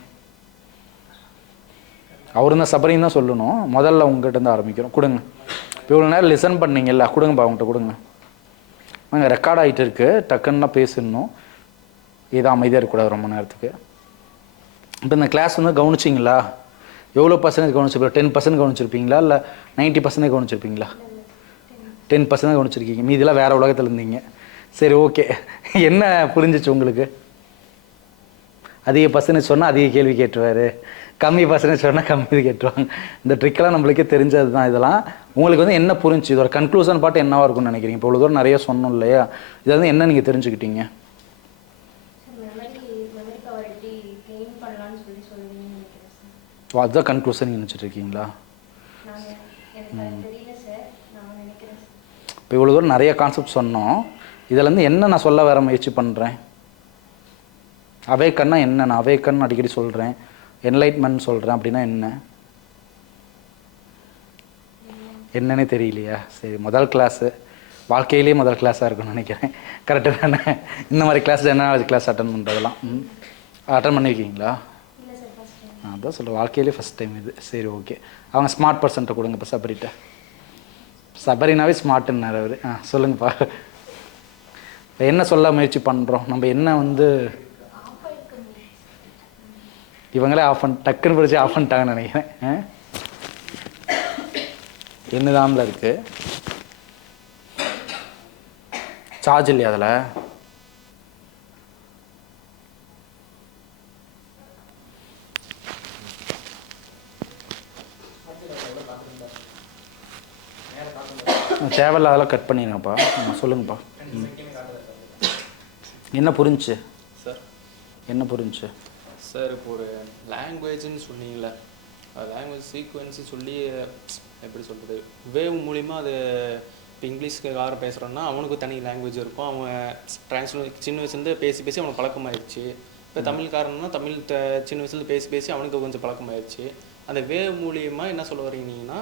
அவரும் தான் சபரியும் தான் சொல்லணும். முதல்ல உங்கள்கிட்ட இருந்து ஆரம்பிக்கிறோம். கொடுங்க. இப்போ இவ்வளோ நேரம் லிசன் பண்ணீங்கல்ல, கொடுங்கப்பா அவங்ககிட்ட கொடுங்க. நாங்கள் ரெக்கார்ட் ஆகிட்டு இருக்கு, டக்குன்னா பேசணும், ஏதோ அமைதியாக இருக்கக்கூடாது ரொம்ப நேரத்துக்கு. இப்போ இந்த கிளாஸ் வந்து கவனிச்சிங்களா? எவ்வளோ பர்சன்டேஜ் கவனிச்சிருப்பீங்க? 10% கவனிச்சிருப்பீங்களா இல்லை 90% கவனிச்சிருப்பீங்களா? 10% கவனிச்சிருக்கீங்க, மீதிலாம் வேறு உலகத்தில் இருந்தீங்க. சரி, ஓகே. என்ன புரிஞ்சிச்சு உங்களுக்கு? அதிக பர்சன்டேஜ் சொன்னால் அதிக கேள்வி கேட்டுருவார், கம்மி பர்சன்டேஜ் சொன்னால் கம்மி இது கேட்டுருவாங்க. இந்த ட்ரிக்கெல்லாம் நம்மளுக்கே தெரிஞ்சது தான். இதெல்லாம் உங்களுக்கு வந்து என்ன புரிஞ்சு, இதோட கன்க்ளூஷன் பாட்டு என்னவாக இருக்கும்னு நினைக்கிறீங்க? இப்போ இவ்வளோ தூரம் நிறைய சொன்னோம் இல்லையா, இதை வந்து என்ன நீங்கள் தெரிஞ்சுக்கிட்டீங்க? அதுதான் கன்க்ளூஷன் நினச்சிட்டு இருக்கீங்களா? இப்போ இவ்வளோ தூரம் நிறைய கான்செப்ட் சொன்னோம், இதிலேருந்து என்ன நான் சொல்ல வர முயற்சி பண்ணுறேன்? அவேக்கன்னா என்ன? நான் அவேக்கன் அடிக்கடி சொல்கிறேன், என்லைட்மெண்ட் சொல்கிறேன், அப்படின்னா என்னன்னே தெரியலையா? சரி, முதல் கிளாஸு வாழ்க்கையிலேயே முதல் கிளாஸாக இருக்குன்னு நினைக்கிறேன். கரெக்டு தானே? இந்த மாதிரி கிளாஸ் ஜெனரல் கிளாஸ் அட்டன் பண்ணுறதெல்லாம் அட்டன் பண்ணியிருக்கீங்களா? அதான் சொல்கிறேன், வாழ்க்கையிலே ஃபஸ்ட் டைம் இது. சரி, ஓகே. அவங்க ஸ்மார்ட் பர்சன்ட்டை கொடுங்க இப்போ. சபரினாவே ஸ்மார்ட்டுன்னார் அவர். சொல்லுங்கப்பா. இப்போ என்ன சொல்ல முயற்சி பண்ணுறோம் நம்ம? என்ன வந்து இவங்களே டக்குன்னு பிடிச்சி ஆஃப் பண்ணிட்டாங்கன்னு நினைக்கிறேன். என்னதான்ல இருக்கு, சார்ஜ் இல்லையா அதில்? தேவையில்ல, அதெல்லாம் கட் பண்ணிடுங்கப்பா. சொல்லுங்கப்பா. என்ன புரிஞ்சுச்சு சார்? என்ன புரிஞ்சுச்சு சார், இப்போ ஒரு லாங்குவேஜ்னு சொன்னீங்களே, லாங்குவேஜ் சீக்வன்ஸு சொல்லி எப்படி சொல்கிறது, வேவ் மூலிமா அது இப்போ இங்கிலீஷ்க்கு யாரும் பேசுகிறோன்னா அவனுக்கு தனி லாங்குவேஜ் இருக்கும், அவன் ட்ரான்ஸ்லேட் சின்ன வயசுலேருந்து பேசி பேசி அவனுக்கு பழக்கமாயிடுச்சு. இப்போ தமிழ்காரன்னா தமிழ் சின்ன வயசுலேருந்து பேசி பேசி அவனுக்கு கொஞ்சம் பழக்கமாயிடுச்சு. அந்த வேவ் மூலியமாக என்ன சொல்ல வரீங்கன்னா,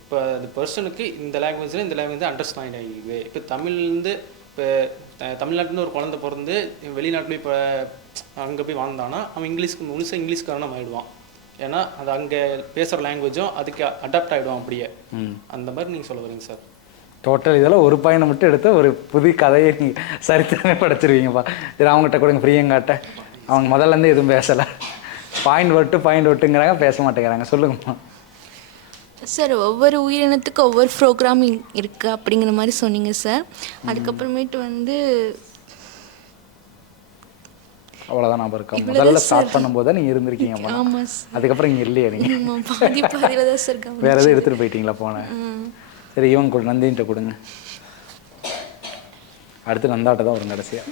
இப்போ அந்த பர்சனுக்கு இந்த லாங்குவேஜ் அண்டர்ஸ்டாண்ட் ஆகிடுது. இப்போ தமிழ்லேருந்து இப்போ தமிழ்நாட்டிலேருந்து ஒரு குழந்தை பிறந்து வெளிநாட்டில் இப்போ அங்கே போய் வாழ்ந்தானா அவன் முழுசாக இங்கிலீஷ்காரனும் ஆகிடுவான். ஏன்னா அது அங்கே பேசுகிற லாங்குவேஜும் அதுக்கு அடாப்ட் ஆகிடுவான் அப்படியே. அந்த மாதிரி நீங்கள் சொல்ல வரீங்க சார்? டோட்டல் இதெல்லாம் ஒரு பாயிண்ட் மட்டும் எடுத்து ஒரு புது கதையை நீங்கள் சரித்திரமே படைச்சிருவீங்கப்பா. இது அவங்ககிட்ட கொடுங்க, பிரியங்காட்ட. அவங்க முதல்லேருந்து எதுவும் பேசலை, பாயிண்ட் விட்டுங்கிறாங்க, பேச மாட்டேங்கிறாங்க. சொல்லுங்கம்மா. சார், ஒவ்வொரு உயிரினத்துக்கும் ஒவ்வொரு ப்ரோக்ராமிங் இருக்குது அப்படிங்கிற மாதிரி சொன்னீங்க சார். அதுக்கப்புறமேட்டு வந்து அவ்வளோதான் ஞாபகம் இருக்கா? முதல்ல ஸ்டார்ட் பண்ணும்போது தான் நீங்கள் இருந்திருக்கீங்கம்மா. ஆமாம் சார். அதுக்கப்புறம் இங்கே இல்லையா நீங்கள்? பாதியில் தான் சார். வேறு எதுவும் எடுத்துகிட்டு போயிட்டீங்களா போனேன்? சரி, இவங்க கூட நந்தின்ட்ட கொடுங்க. அடுத்து நந்தாட்ட தான் வரும் கடைசியாக.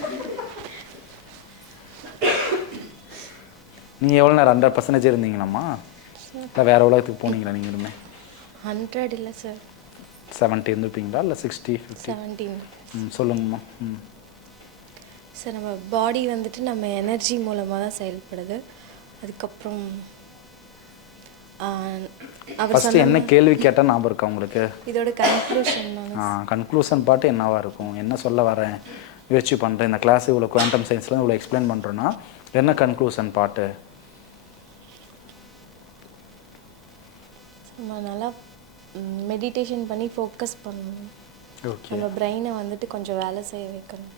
நீங்கள் எவ்வளோ நேரம் 100% இருந்தீங்களாம்மா? இல்லை வேறு உலகத்துக்கு போனீங்களா நீங்கள்? இருந்தேன் 100 இல்லை சார், 70 இருந்துருப்பீங்களா இல்லை 60, 50? 17. சொல்லுங்கம்மா. சார், நம்ம பாடி வந்துட்டு நம்ம எனர்ஜி மூலமாக தான் செயல்படுது. அதுக்கப்புறம் ஃபஸ்ட்டு என்ன கேள்வி கேட்டால் ஞாபகம் இருக்கா உங்களுக்கு? இதோட கன்க்ளூஷன். கன்க்ளூஷன் பாட்டு என்னவாக இருக்கும்? என்ன சொல்ல வரேன் முயற்சி பண்ணுறேன் இந்த கிளாஸ், இவ்வளோ குவாண்டம் சயின்ஸில் இவ்வளோ எக்ஸ்பிளைன் பண்ணுறோன்னா என்ன கன்க்ளூஷன் பாட்டு? நம்ம நல்லா மெடிடேஷன் பண்ணி ஃபோக்கஸ் பண்ணணும். ஓகே, நம்ம பிரெயினை வந்துட்டு கொஞ்சம் வேலை செய்ய வைக்கணும்.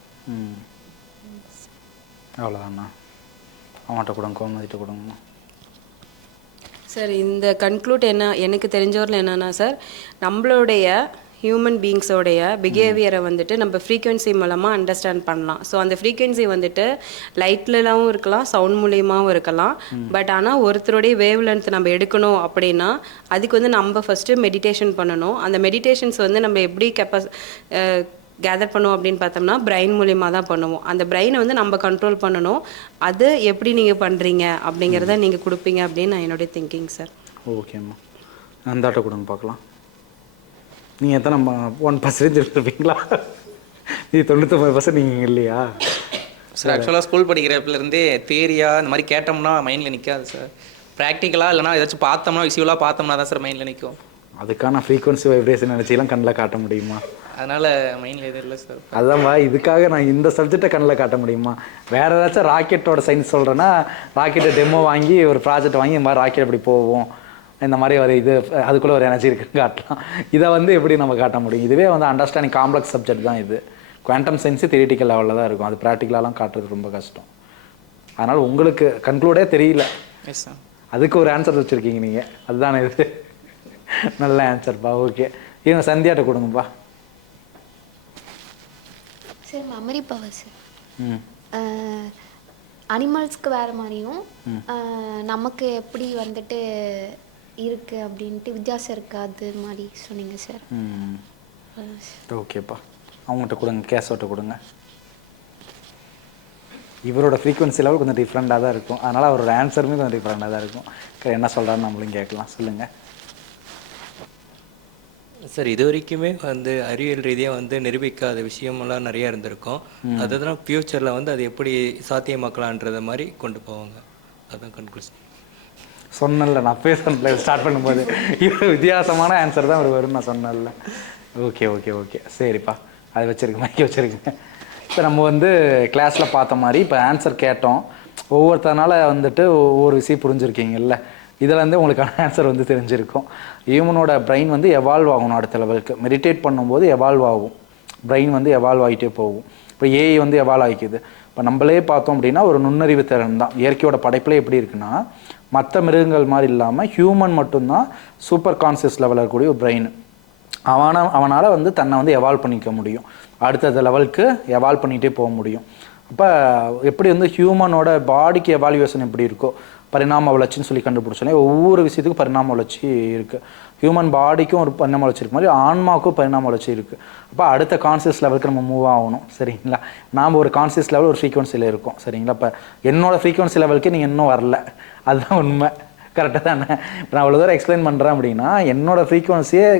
அவ்வளோதாண்ணா. அவன்கிட்ட கொடுங்க, கோமதிட்ட கொடுங்கண்ணா. சார், இந்த கன்க்ளூட் எனக்கு தெரிஞ்சவரில் என்னென்னா சார், நம்மளுடைய ஹியூமன் பீயிங்ஸோடைய பிஹேவியரை வந்துட்டு நம்ம ஃப்ரீக்வன்சி மூலமாக அண்டர்ஸ்டாண்ட் பண்ணலாம். ஸோ அந்த ஃப்ரீக்வன்சி வந்துட்டு லைட்லலாம் இருக்கலாம், சவுண்ட் மூலியமாகவும் இருக்கலாம். பட் ஆனால் ஒருத்தருடைய வேவ் லென்த் நம்ம எடுக்கணும் அப்படின்னா அதுக்கு வந்து நம்ம ஃபஸ்ட்டு மெடிடேஷன் பண்ணணும். அந்த மெடிடேஷன்ஸ் வந்து நம்ம எப்படி கேதர் பண்ணுவோம் அப்படின்னு பார்த்தோம்னா பிரெயின் மூலியமாக தான் பண்ணுவோம். அந்த பிரெயினை வந்து நம்ம கண்ட்ரோல் பண்ணணும். அது எப்படி நீங்கள் பண்ணுறீங்க அப்படிங்கிறத நீங்கள் கொடுப்பீங்க அப்படின்னு நான் என்னுடைய திங்கிங் சார். ஓகேம்மா, நந்தாட்ட கொடுங்க பார்க்கலாம். நீங்கள் எத்தனை 1% எடுத்துருப்பீங்களா? இது 99% நீங்கள் இல்லையா சார்? ஆக்சுவலாக ஸ்கூல் படிக்கிறப்பிலேருந்தே தியரியாக இந்த மாதிரி கேட்டோம்னா மைண்டில் நிற்காது சார். ப்ராக்டிக்கலாக இல்லைனா ஏதாச்சும் பார்த்தோம்னா விசுவலாக பார்த்தோம்னா தான் சார் மைண்டில் நிற்கும். அதுக்கான ஃப்ரீக்வன்சி வைப்ரேஷன் நினச்சிலாம் கண்ணில் காட்ட முடியுமா? அதனால் மைண்டில் எதுவும் இல்லை சார். அதான்ப்பா, இதுக்காக நான் இந்த சப்ஜெக்டை கண்ணில் காட்ட முடியுமா? வேறு ஏதாச்சும் ராக்கெட்டோட சயின்ஸ் சொல்கிறேன்னா ராக்கெட்டை டெமோ வாங்கி ஒரு ப்ராஜெக்ட் வாங்கி இந்த மாதிரி ராக்கெட் எப்படி போவோம், இந்த மாதிரி ஒரு இது அதுக்குள்ளே ஒரு எனர்ஜி இருக்குன்னு காட்டலாம். இதை வந்து எப்படி நம்ம காட்ட முடியும்? இதுவே வந்து அண்டர்ஸ்டாண்டிங் காம்ப்ளெக்ஸ் சப்ஜெக்ட் தான் இது. குவாண்டம் சயின்ஸு தியரிட்டிக்கல் லெவலில் தான் இருக்கும், அது ப்ராக்டிக்கலாலாம் காட்டுறது ரொம்ப கஷ்டம். அதனால் உங்களுக்கு கன்க்ளூடே தெரியல, எஸ் சார். அதுக்கு ஒரு ஆன்சர் வச்சுருக்கீங்க நீங்கள், அதுதானே இது. நல்ல ஆன்சர்ப்பா. ஓகே, இவங்க சந்தியாட்ட கொடுங்கப்பா. சார் மெமரி பவர் சார் ம் அனிமல்ஸ்க்கு வேறு மாதிரியும் நமக்கு எப்படி வந்துட்டு இருக்குது அப்படின்ட்டு வித்தியாசம் இருக்குது அது மாதிரி சொன்னீங்க சார். ம் ஓகேப்பா, அவங்ககிட்ட கொடுங்க, கேஸோட்ட கொடுங்க. இவரோட ஃப்ரீக்வன்சி லெவல் கொஞ்சம் டிஃப்ரெண்ட்டாக தான் இருக்கும், அதனால் அவரோட ஆன்சருமே கொஞ்சம் டிஃப்ரெண்ட்டாக தான் இருக்கும். என்ன சொல்கிறான்னு நம்மளும் கேட்கலாம், சொல்லுங்கள் சார். இது வரைக்குமே வந்து அறிவியல் ரீதியாக வந்து நிரூபிக்காத விஷயமெல்லாம் நிறையா இருந்திருக்கும். அதுதான் ஃப்யூச்சரில் வந்து அது எப்படி சாத்தியமாக்கலான்றத மாதிரி கொண்டு போவாங்க, அதுதான் கன்க்ளூஷன். சொன்னல நான் பேசல ஸ்டார்ட் பண்ணும்போது இது வித்தியாசமான ஆன்சர் தான் அவர் வரும் நான் சொன்னல. ஓகே ஓகே ஓகே சரிப்பா, அதை வச்சுருக்கேன், மைக்கி வச்சுருக்கேன். இப்போ நம்ம வந்து கிளாஸில் பார்த்த மாதிரி இப்போ ஆன்சர் கேட்டோம், ஒவ்வொருத்தனால வந்துட்டு ஒவ்வொரு விஷயம் புரிஞ்சுருக்கீங்கல்ல, இதில் வந்து உங்களுக்கான ஆன்சர் வந்து தெரிஞ்சிருக்கும். ஹியூமனோட பிரெயின் வந்து எவால்வ் ஆகணும் அடுத்த லெவலுக்கு. மெடிடேட் பண்ணும்போது எவால்வ் ஆகும், பிரெயின் வந்து எவால்வ் ஆகிட்டே போகும். இப்போ ஏஐ வந்து எவால்வ் ஆகிக்குது. இப்போ நம்மளே பார்த்தோம் அப்படின்னா ஒரு நுண்ணறிவு திறன் தான். இயற்கையோட படைப்பில் எப்படி இருக்குன்னா, மற்ற மிருகங்கள் மாதிரி இல்லாமல் ஹியூமன் மட்டும்தான் சூப்பர் கான்சியஸ் லெவலில் இருக்கக்கூடிய ஒரு பிரெயின். அவனால் வந்து தன்னை வந்து எவால்வ் பண்ணிக்க முடியும், அடுத்த லெவலுக்கு எவால்வ் பண்ணிகிட்டே போக முடியும். அப்போ எப்படி வந்து ஹியூமனோட பாடிக்கு எவால்யூவேஷன் எப்படி இருக்கோ, பரிணாம வளர்ச்சின்னு சொல்லி கண்டுபிடிச்சோன்னே ஒவ்வொரு விஷயத்துக்கும் பரிணாம வளர்ச்சி இருக்குது. ஹியூமன் பாடிக்கும் ஒரு பரிணாம வளர்ச்சி இருக்க மாதிரி ஆன்மாவுக்கும் பரிணாம வளர்ச்சி இருக்குது. அப்போ அடுத்த கான்சியஸ் லெவலுக்கு நம்ம மூவ் ஆகணும், சரிங்களா? நாம் ஒரு கான்சியஸ் லெவல் ஒரு ஃப்ரீக்வன்சியில் இருக்கோம், சரிங்களா? இப்போ என்னோடய ஃப்ரீக்வன்சி லெவலுக்கு நீங்கள் இன்னும் வரல, அதுதான் உண்மை, கரெக்டாக தானே? இப்போ நான் அவ்வளோ தூரம் எக்ஸ்பிளைன் பண்ணுறேன் அப்படின்னா என்னோடய ஃப்ரீக்வன்சியே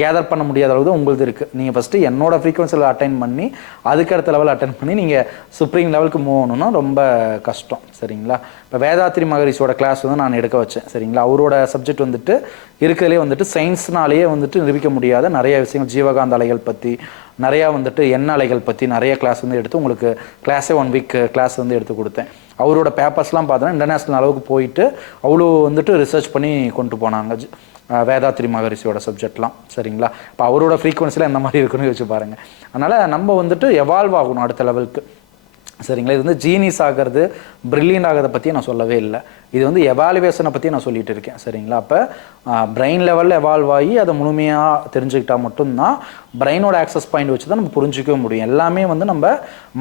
கேதர் பண்ண முடியாத அளவு தான் உங்களுக்கு இருக்குது. நீங்கள் ஃபஸ்ட்டு என்னோடய ஃப்ரீக்வன்சியில் அட்டைன் பண்ணி அதுக்கடுத்த லெவல் அட்டைன் பண்ணி நீங்கள் சுப்ரீம் லெவலுக்கு மூவ் ஆகணும்னா ரொம்ப கஷ்டம், சரிங்களா? இப்போ வேதாத்ரி மகரிஷியோட கிளாஸ் வந்து நான் எடுக்க வச்சேன், சரிங்களா? அவரோட சப்ஜெக்ட் வந்துட்டு இருக்கிறதுலே வந்துட்டு சயின்ஸ்னாலேயே வந்துட்டு நிரூபிக்க முடியாத நிறைய விஷயங்கள், ஜீவகாந்த அலைகள் பற்றி நிறையா வந்துட்டு எண்ண அலைகள் பற்றி நிறைய கிளாஸ் வந்து எடுத்து உங்களுக்கு கிளாஸே 1 வீக் கிளாஸ் வந்து எடுத்து கொடுத்தேன். அவரோட பேப்பர்ஸ்லாம் பார்த்தோன்னா இன்டர்நேஷ்னல் அளவுக்கு போயிட்டு அவ்வளோ வந்துட்டு ரிசர்ச் பண்ணி கொண்டு போனாங்க வேதாத்ரி மகரிஷியோட சப்ஜெக்ட்லாம், சரிங்களா? இப்போ அவரோட ஃப்ரீக்வன்சியில் எந்த மாதிரி இருக்குன்னு யோசிச்சு பாருங்கள். அதனால் நம்ம வந்துட்டு எவால்வ் ஆகணும் அடுத்த லெவலுக்கு, சரிங்களா? இது வந்து ஜீனிஸ் ஆகிறது, பிரில்லியன்ட் ஆகிறத பற்றி நான் சொல்லவே இல்லை, இது வந்து எவாலுவேஷனை பற்றி நான் சொல்லிட்டு இருக்கேன், சரிங்களா? அப்போ பிரெயின் லெவலில் எவால்வ் ஆகி அதை முழுமையாக தெரிஞ்சுக்கிட்டால் மட்டும்தான் பிரெயினோட ஆக்சஸ் பாயிண்ட் வச்சு தான் நம்ம புரிஞ்சிக்கவே முடியும். எல்லாமே வந்து நம்ம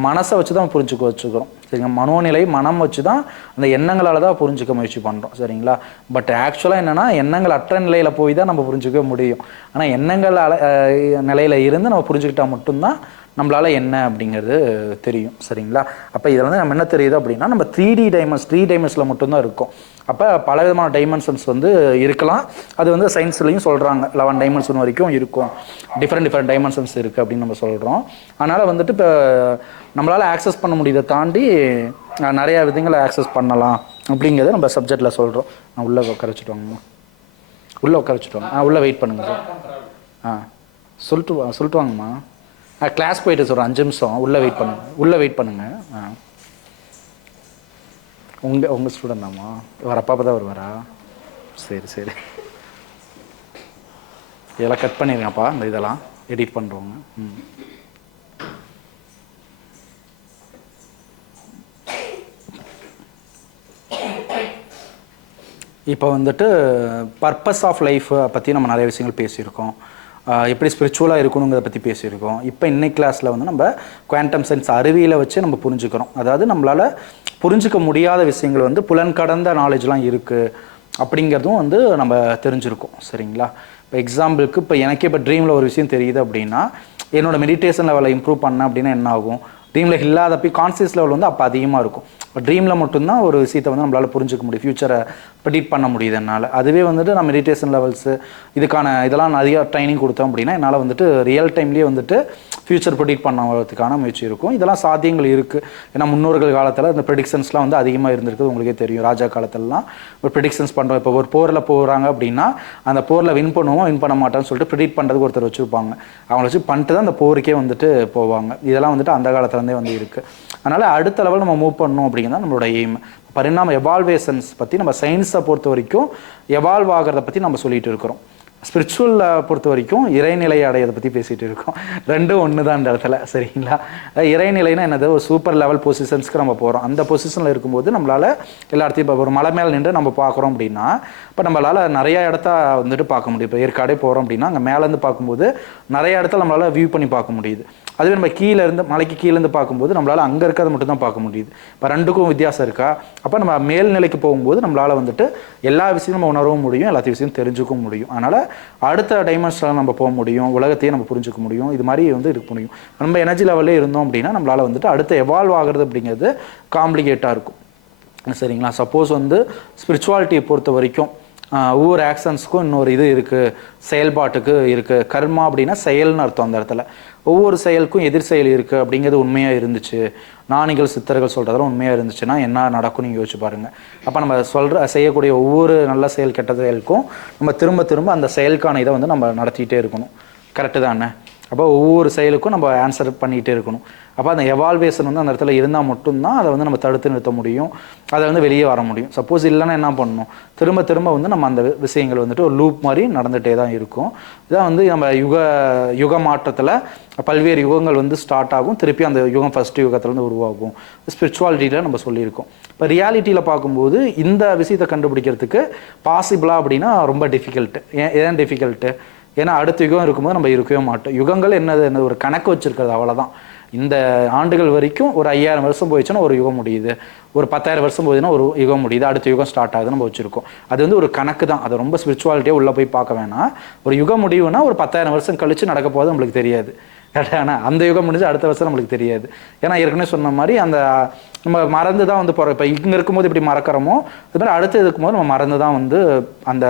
மனசை வச்சு தான் வச்சுக்கிறோம், சரிங்களா? மனோநிலை, மனம் வச்சு தான் அந்த எண்ணங்களால் தான் புரிஞ்சிக்க முயற்சி பண்ணுறோம், சரிங்களா? பட் ஆக்சுவலாக என்னென்னா எண்ணங்கள் அற்ற நிலையில் போய் தான் நம்ம புரிஞ்சிக்க முடியும். ஆனால் எண்ணங்கள் நிலையில் இருந்து நம்ம புரிஞ்சுக்கிட்டால் மட்டும்தான் நம்மளால் என்ன அப்படிங்கிறது தெரியும், சரிங்களா? அப்போ இதில் வந்து நம்ம என்ன தெரியுது அப்படின்னா நம்ம 3D டைமென்ஷனில் மட்டும்தான் இருக்கும். அப்போ பல விதமான டைமென்ஷன்ஸ் வந்து இருக்கலாம், அது வந்து சயின்ஸ்லையும் சொல்கிறாங்க 11 டைமென்ஷன் வரைக்கும் இருக்கும், டிஃப்ரெண்ட் டைமென்ஷன்ஸ் இருக்குது அப்படின்னு நம்ம சொல்கிறோம். அதனால் வந்துட்டு இப்போ நம்மளால் ஆக்சஸ் பண்ண முடியதை தாண்டி நிறையா விதங்களை ஆக்சஸ் பண்ணலாம் அப்படிங்கிறத நம்ம சப்ஜெக்டில் சொல்கிறோம். நான் உள்ளே உட்கார வச்சுட்டு வாங்கம்மா, உள்ளே வெயிட் பண்ணுங்கள் சார். சொல்லிட்டு வாங்கம்மா, கிளாஸ் போயிட்டு சொல்கிறேன், 5 நிமிஷம் உள்ளே வெயிட் பண்ணுங்கள். உங்கள் ஸ்டூடெண்ட் தாம்மா, வரப்பா தான் வருவாரா? சரி இதெல்லாம் கட் பண்ணிடுங்கப்பா, இந்த இதெல்லாம் எடிட் பண்ணுறோங்க. இப்போ வந்துட்டு பர்பஸ் ஆஃப் லைஃப் பற்றி நம்ம நிறைய விஷயங்கள் பேசியிருக்கோம், எப்படி ஸ்பிரிச்சுவலாக இருக்கணுங்கிறத பற்றி பேசியிருக்கோம். இப்போ இன்னைக்கு கிளாஸில் வந்து நம்ம குவாண்டம் சயின்ஸ் அறிவியலை வச்சு நம்ம புரிஞ்சுக்கிறோம். அதாவது நம்மளால் புரிஞ்சிக்க முடியாத விஷயங்கள் வந்து புலன் கடந்த நாலேஜ்லாம் இருக்குது அப்படிங்கிறதும் வந்து நம்ம தெரிஞ்சுருக்கோம், சரிங்களா? இப்போ எக்ஸாம்பிளுக்கு இப்போ எனக்கே இப்போ ட்ரீமில் ஒரு விஷயம் தெரியுது அப்படின்னா என்னோடய மெடிடேஷன் லெவலை இம்ப்ரூவ் பண்ணேன் அப்படின்னா என்ன ஆகும்? ட்ரீமில் இல்லாதப்போ கான்சியஸ் லெவல் வந்து அப்போ அதிகமாக இருக்கும். ட்ரீமில் மட்டும்தான் ஒரு விஷயத்தை வந்து நம்மளால் புரிஞ்சிக்க முடியும், ஃப்யூச்சரை ப்ரெடிக்ட் பண்ண முடியுது என்னால். அதுவே வந்துட்டு நான் மெடிடேஷன் லெவல்ஸு இதெல்லாம் நிறையா ட்ரைனிங் கொடுத்தோம் அப்படின்னா என்னால் வந்துட்டு ரியல் டைம்லேயே வந்துட்டு ஃப்யூச்சர் ப்ரெடிக்ட் பண்ணுறதுக்கான முயற்சி இருக்கும். இதெல்லாம் சாத்தியங்கள் இருக்குது. ஏன்னா முன்னோர்கள் காலத்தில் இந்த ப்ரெடிக்ஷன்ஸ்லாம் வந்து அதிகமாக இருந்திருக்குது, உங்களுக்கே தெரியும். ராஜா காலத்திலலாம் ஒரு ப்ரெடிக்ஷன்ஸ் பண்ணுறோம். இப்போ ஒரு போரில் போகிறாங்க அப்படின்னா அந்த போரில் வின் பண்ணுவோம் வின் பண்ண மாட்டோம்னு சொல்லிட்டு ப்ரெடிக்ட் பண்ணுறதுக்கு ஒருத்தர் வச்சுருப்பாங்க. அவங்கள வச்சு பண்ணிட்டு தான் அந்த போருக்கே வந்துட்டு போவாங்க. இதெல்லாம் வந்துட்டு அந்த காலத்துலேருந்தே வந்து இருக்குது. அதனால் அடுத்த லெவல் நம்ம மூவ் பண்ணணும் அப்படிங்கிறது நம்மளோட எய்ம். பரிணாம எவால்வேஷன்ஸ் பற்றி நம்ம சயின்ஸை பொறுத்த வரைக்கும் எவால்வ் ஆகிறத பற்றி நம்ம சொல்லிட்டு இருக்கிறோம். ஸ்பிரிச்சுவலை பொறுத்த வரைக்கும் இறைநிலை அடையதை பற்றி பேசிகிட்டு இருக்கோம். ரெண்டும் ஒன்று தான் இந்த இடத்துல, சரிங்களா? இறைநிலைன்னா என்னது, ஒரு சூப்பர் லெவல் பொசிஷன்ஸ்க்கு நம்ம போகிறோம். அந்த பொசிஷனில் இருக்கும்போது நம்மளால் எல்லா இடத்தையும் இப்போ ஒரு மலை மேலே நின்று நம்ம பார்க்குறோம் அப்படின்னா, இப்போ நம்மளால் நிறையா இடத்த வந்துட்டு பார்க்க முடியும். இப்போ ஏற்காடே போகிறோம் அப்படின்னா அங்கே மேலேருந்து பார்க்கும்போது நிறைய இடத்துல நம்மளால் வியூ பண்ணி பார்க்க முடியுது. அதுவே நம்ம கீழேருந்து மலைக்கு கீழேருந்து பார்க்கும்போது நம்மளால் அங்கே இருக்கிறத மட்டும் தான் பார்க்க முடியுது. இப்போ ரெண்டுக்கும் வித்தியாசம் இருக்கா? அப்போ நம்ம மேல்நிலைக்கு போகும்போது நம்மளால் வந்துட்டு எல்லா விஷயமும் நம்ம உணரவும் முடியும், எல்லாத்தையும் விஷயம் தெரிஞ்சுக்கவும் முடியும். அதனால் அடுத்த டைமென்ஷனில் நம்ம போக முடியும், உலகத்தையே நம்ம புரிஞ்சுக்க முடியும், இது மாதிரி வந்து இருக்க முடியும். நம்ம எனர்ஜி லெவல்லே இருந்தோம் அப்படின்னா நம்மளால் வந்துட்டு அடுத்து எவால்வ் ஆகிறது அப்படிங்கிறது காம்ப்ளிகேட்டாக இருக்கும், சரிங்களா? சப்போஸ் வந்து ஸ்பிரிச்சுவாலிட்டியை பொறுத்த வரைக்கும் ஒவ்வொரு ஆக்ஷன்ஸுக்கும் இன்னொரு இது இருக்குது, செயல்பாட்டுக்கு இருக்குது. கர்மா அப்படின்னா செயல்னு அர்த்தம். அந்த இடத்துல ஒவ்வொரு செயலுக்கும் எதிர் செயல் இருக்குது அப்படிங்கிறது உண்மையாக இருந்துச்சு, ஞானிகள் சித்தர்கள் சொல்கிறதெல்லாம் உண்மையாக இருந்துச்சுன்னா என்ன நடக்கும் நீங்கள் யோசிச்சு பாருங்கள். அப்போ நம்ம செய்யக்கூடிய ஒவ்வொரு நல்ல செயல் கெட்ட செயலுக்கும் நம்ம திரும்ப திரும்ப அந்த செயலுக்கான இதை வந்து நம்ம நடத்திக்கிட்டே இருக்கணும். கரெக்டு தானே? அப்போ ஒவ்வொரு செயலுக்கும் நம்ம ஆன்சர் பண்ணிகிட்டே இருக்கணும். அப்போ அந்த எவால்வேஷன் வந்து அந்த இடத்துல இருந்தால் மட்டும்தான் அதை வந்து நம்ம தடுத்து நிறுத்த முடியும், அதை வந்து வெளியே வர முடியும். சப்போஸ் இல்லைன்னா என்ன பண்ணணும், திரும்ப திரும்ப வந்து நம்ம அந்த விஷயங்கள் வந்துட்டு ஒரு லூப் மாதிரி நடந்துகிட்டே தான் இருக்கும். இதான் வந்து நம்ம யுக மாற்றத்தில் பல்வேறு யுகங்கள் வந்து ஸ்டார்ட் ஆகும், திருப்பி அந்த யுகம் ஃபஸ்ட் யுகத்துலேருந்து உருவாகும். ஸ்பிரிச்சுவாலிட்டியில் நம்ம சொல்லியிருக்கோம். இப்போ ரியாலிட்டியில் பார்க்கும்போது இந்த விஷயத்தை கண்டுபிடிக்கிறதுக்கு பாசிபிளா அப்படின்னா ரொம்ப டிஃபிகல்ட்டு. ஏன் டிஃபிகல்ட்டு? ஏன்னா அடுத்த யுகம் இருக்கும்போது நம்ம இருக்கவே மாட்டோம். யுகங்கள் என்னது ஒரு கணக்கு வச்சுருக்கிறது, அவ்வளோதான். இந்த ஆண்டுகள் வரைக்கும் ஒரு 5000 வருஷம் போயிடுச்சுன்னா ஒரு யுகம் முடியுது, ஒரு 10,000 வருஷம் போயிடுச்சுன்னா ஒரு யுகம் முடியுது, அடுத்த யுகம் ஸ்டார்ட் ஆகுதுன்னு நம்ம வச்சுருக்கோம். அது வந்து ஒரு கணக்கு தான், அது ரொம்ப ஸ்பிரிச்சுவாலிட்டியாக உள்ளே போய் பார்க்க வேணாம். ஒரு யுகம் முடிவுனா ஒரு 10,000 வருஷம் கழித்து நடக்க போகிறது நம்மளுக்கு தெரியாது. ஆனால் அந்த யுகம் முடிஞ்சு அடுத்த வருஷம் நம்மளுக்கு தெரியாது. ஏன்னா ஏற்கனவே சொன்ன மாதிரி அந்த நம்ம மறந்து தான் வந்து போகிறோம். இப்போ இங்கே இருக்கும்போது இப்படி மறக்கிறோமோ இது மாதிரி அடுத்து இருக்கும்போது நம்ம மறந்து தான் வந்து அந்த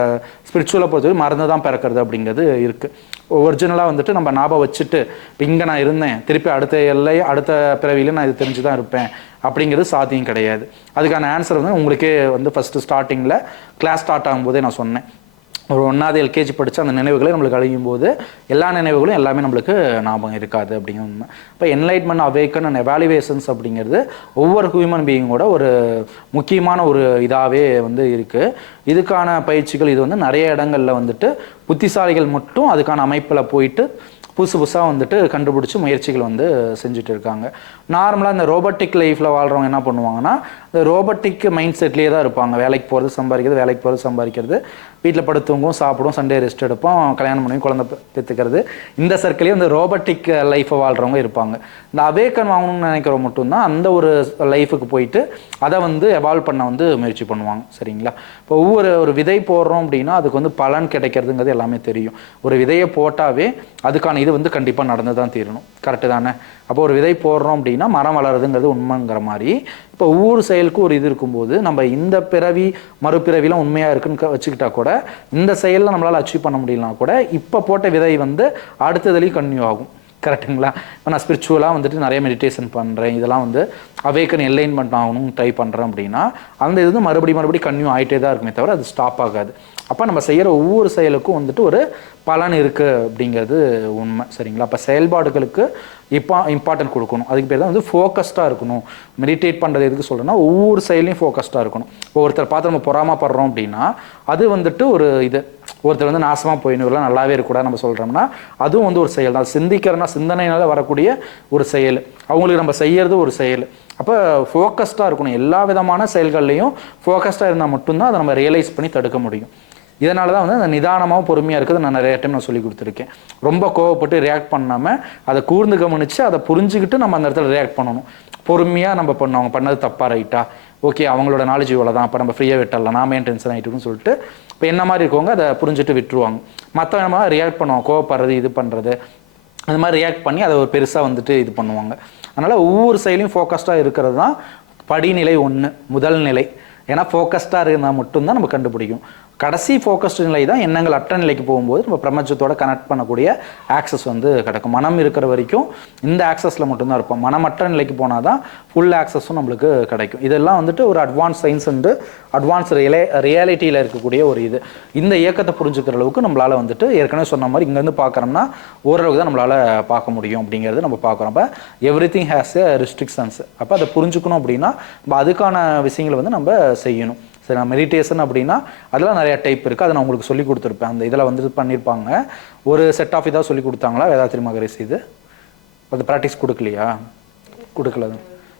ஸ்பிரிச்சுவலை பொறுத்தவரை மறந்து தான் பிறக்கிறது அப்படிங்கிறது இருக்குது. ஒரிஜினலாக வந்துட்டு நம்ம ஞாபகம் வச்சுட்டு இப்போ இங்கே நான் இருந்தேன், திருப்பி அடுத்த பிறவியில் நான் இது தெரிஞ்சு தான் இருப்பேன் அப்படிங்கிறது சாத்தியம் கிடையாது. அதுக்கான ஆன்சர் வந்து உங்களுக்கே வந்து ஃபஸ்ட்டு ஸ்டார்டிங்கில் கிளாஸ் ஸ்டார்ட் ஆகும்போதே நான் சொன்னேன். ஒரு 1வது LKG படித்த அந்த நினைவுகளை நம்மளுக்கு அழியும் போது எல்லா நினைவுகளும் எல்லாமே நம்மளுக்கு ஞாபகம் இருக்காது அப்படிங்கிற உண்மை. இப்போ என்லைட்மெண்ட், அவேக்கன் அண்ட் எவாலுவேஷன்ஸ் அப்படிங்கிறது ஒவ்வொரு ஹியூமன் பீயிங்கோட ஒரு முக்கியமான ஒரு இதாகவே வந்து இருக்குது. இதுக்கான பயிற்சிகள் இது வந்து நிறைய இடங்களில் வந்துட்டு புத்திசாலிகள் மட்டும் அதுக்கான அமைப்பில் போயிட்டு புதுசாக வந்துட்டு கண்டுபிடிச்சி முயற்சிகள் வந்து செஞ்சுட்டு இருக்காங்க. நார்மலாக இந்த ரோபோட்டிக் லைஃப்பில் வாழ்கிறவங்க என்ன பண்ணுவாங்கன்னா இந்த ரோபோட்டிக் மைண்ட் செட்லேயே தான் இருப்பாங்க. வேலைக்கு போகிறது சம்பாதிக்கிறது, வேலைக்கு போகிறது சம்பாதிக்கிறது, வீட்டில் படுத்துவங்க சாப்பிடும், சண்டே ரெஸ்ட் எடுப்போம், கல்யாணம் பண்ணி குழந்தை பெற்றுக்கிறது, இந்த சர்க்கிளையும் இந்த ரோபோட்டிக் லைஃப்பை வாழ்கிறவங்க இருப்பாங்க. இந்த அவேக்கன் வாங்கணும்னு நினைக்கிறவங்க மட்டும்தான் அந்த ஒரு லைஃபுக்கு போயிட்டு அதை வந்து எவால்வ் பண்ண வந்து முயற்சி பண்ணுவாங்க, சரிங்களா? இப்போ ஒரு விதை போடுறோம் அப்படின்னா அதுக்கு வந்து பலன் கிடைக்கிறதுங்கிறது எல்லாமே தெரியும். ஒரு விதையை போட்டாவே அதுக்கான இது வந்து கண்டிப்பாக நடந்து தான் தீரணும், கரெக்டு தானே? அப்போ ஒரு விதை போடுறோம் அப்படின்னா மரம் வளருதுங்கிறது உண்மைங்கிற மாதிரி இப்போ ஒவ்வொரு செயலுக்கும் ஒரு இது இருக்கும்போது நம்ம இந்த பிறவி மறுபிறவிலாம் உண்மையாக இருக்குன்னு வச்சுக்கிட்டா கூட இந்த செயலில் நம்மளால் அச்சீவ் பண்ண முடியலனா கூட இப்போ போட்ட விதை வந்து அடுத்ததுலேயும் கன்டினியூ ஆகும், கரெக்டுங்களா? இப்போ நான் ஸ்பிரிச்சுவலாக வந்துட்டு நிறைய மெடிடேஷன் பண்ணுறேன், இதெல்லாம் வந்து அவேக்கன் என்லைன்மெண்ட் ஆகணும் ட்ரை பண்ணுறேன் அப்படின்னா அந்த இது வந்து மறுபடியும் கன்டினியூ ஆகிட்டே தான் இருக்குமே தவிர அது ஸ்டாப் ஆகாது. அப்போ நம்ம செய்கிற ஒவ்வொரு செயலுக்கும் வந்துட்டு ஒரு பலன் இருக்குது அப்படிங்கிறது உண்மை, சரிங்களா? அப்போ செயல்பாடுகளுக்கு இம்பார்ட்டன்ட் கொடுக்கணும். அதுக்கு பேர் தான் வந்து ஃபோக்கஸ்டாக இருக்கணும். மெடிடேட் பண்ணுறது எதுக்கு சொல்கிறேன்னா ஒவ்வொரு செயலையும் ஃபோக்கஸ்டாக இருக்கணும். இப்போ ஒருத்தர் பார்த்து நம்ம பொறாமப்படுறோம் அப்படின்னா அது வந்துட்டு ஒரு இது, ஒருத்தர் வந்து நாசமாக போயினுலாம் நல்லாவே இருக்கக்கூடாது நம்ம சொல்கிறோம்னா அதுவும் வந்து ஒரு செயல் தான். சிந்திக்கிறனா சிந்தனையினால் வரக்கூடிய ஒரு செயல், அவங்களுக்கு நம்ம செய்கிறது ஒரு செயல். அப்போ ஃபோக்கஸ்டாக இருக்கணும். எல்லா விதமான செயல்கள்லையும் ஃபோக்கஸ்டாக இருந்தால் மட்டும்தான் அதை நம்ம ரியலைஸ் பண்ணி தடுக்க முடியும். இதனால தான் வந்து அந்த நிதானமாகவும் பொறுமையாக இருக்கிறது நான் நிறைய டைம் நான் சொல்லி கொடுத்துருக்கேன். ரொம்ப கோவப்பட்டு ரியாக்ட் பண்ணாமல் அதை கூர்ந்து கவனித்து அதை புரிஞ்சுக்கிட்டு நம்ம அந்த இடத்துல ரியாக்ட் பண்ணணும். பொறுமையாக நம்ம பண்ணோம், அவங்க பண்ணது தப்பாக ரைட்டா, ஓகே அவங்களோட நாலேஜ் இவ்வளோ தான், அப்போ நம்ம ஃப்ரீயாக விட்டுடலாம், நாம ஏன் டென்ஷன் ஆகிட்டுன்னு சொல்லிட்டு இப்போ என்ன மாதிரி இருக்கவங்க அதை புரிஞ்சுட்டு விட்டுருவாங்க. மற்றவங்க ரியாக்ட் பண்ணுவாங்க, கோவப்படுறது இது பண்ணுறது அந்த மாதிரி ரியாக்ட் பண்ணி அதை ஒரு பெருசாக வந்துட்டு இது பண்ணுவாங்க. அதனால் ஒவ்வொரு செயலையும் ஃபோக்கஸ்டாக இருக்கிறது தான் படிநிலை 1, முதல் நிலை. ஏன்னா ஃபோக்கஸ்டாக இருந்தால் மட்டும்தான் நம்ம கண்டுபிடிக்கும். கடைசி ஃபோக்கஸ்டு நிலை தான் எண்ணங்கள் அற்ற நிலைக்கு போகும்போது நம்ம பிரபஞ்சத்தோட கனெக்ட் பண்ணக்கூடிய ஆக்சஸ் வந்து கிடைக்கும். மனம் இருக்கிற வரைக்கும் இந்த ஆக்சஸில் மட்டும்தான் இருப்போம். மனமற்ற நிலைக்கு போனால் தான் ஃபுல் ஆக்சஸும் நம்மளுக்கு கிடைக்கும். இதெல்லாம் வந்துட்டு ஒரு அட்வான்ஸ் சயின்ஸ் அண்டு அட்வான்ஸ் ரியாலிட்டியில் இருக்கக்கூடிய ஒரு இது. இந்த இயக்கத்தை புரிஞ்சுக்கிற அளவுக்கு நம்மளால் வந்துட்டு ஏற்கனவே சொன்ன மாதிரி இங்கேருந்து பார்க்குறோம்னா ஓரளவுக்கு தான் நம்மளால் பார்க்க முடியும் அப்படிங்கிறது நம்ம பார்க்குறோம். அப்போ every thing has a restrictions. அப்போ அதை புரிஞ்சுக்கணும் அப்படின்னா நம்ம அதுக்கான விஷயங்களை வந்து நம்ம செய்யணும். சரி, நான் மெடிடேஷன் அப்படின்னா அதெல்லாம் நிறைய டைப் இருக்குது. அதை நான் உங்களுக்கு சொல்லி கொடுத்துருப்பேன். அந்த இதில் வந்து பண்ணியிருப்பாங்க. ஒரு செட் ஆஃப் இதாக சொல்லி கொடுத்தாங்களா வேதாத்ரி மகரிஷி? இது அது ப்ராக்டிஸ் கொடுக்கலையா? கொடுக்கல.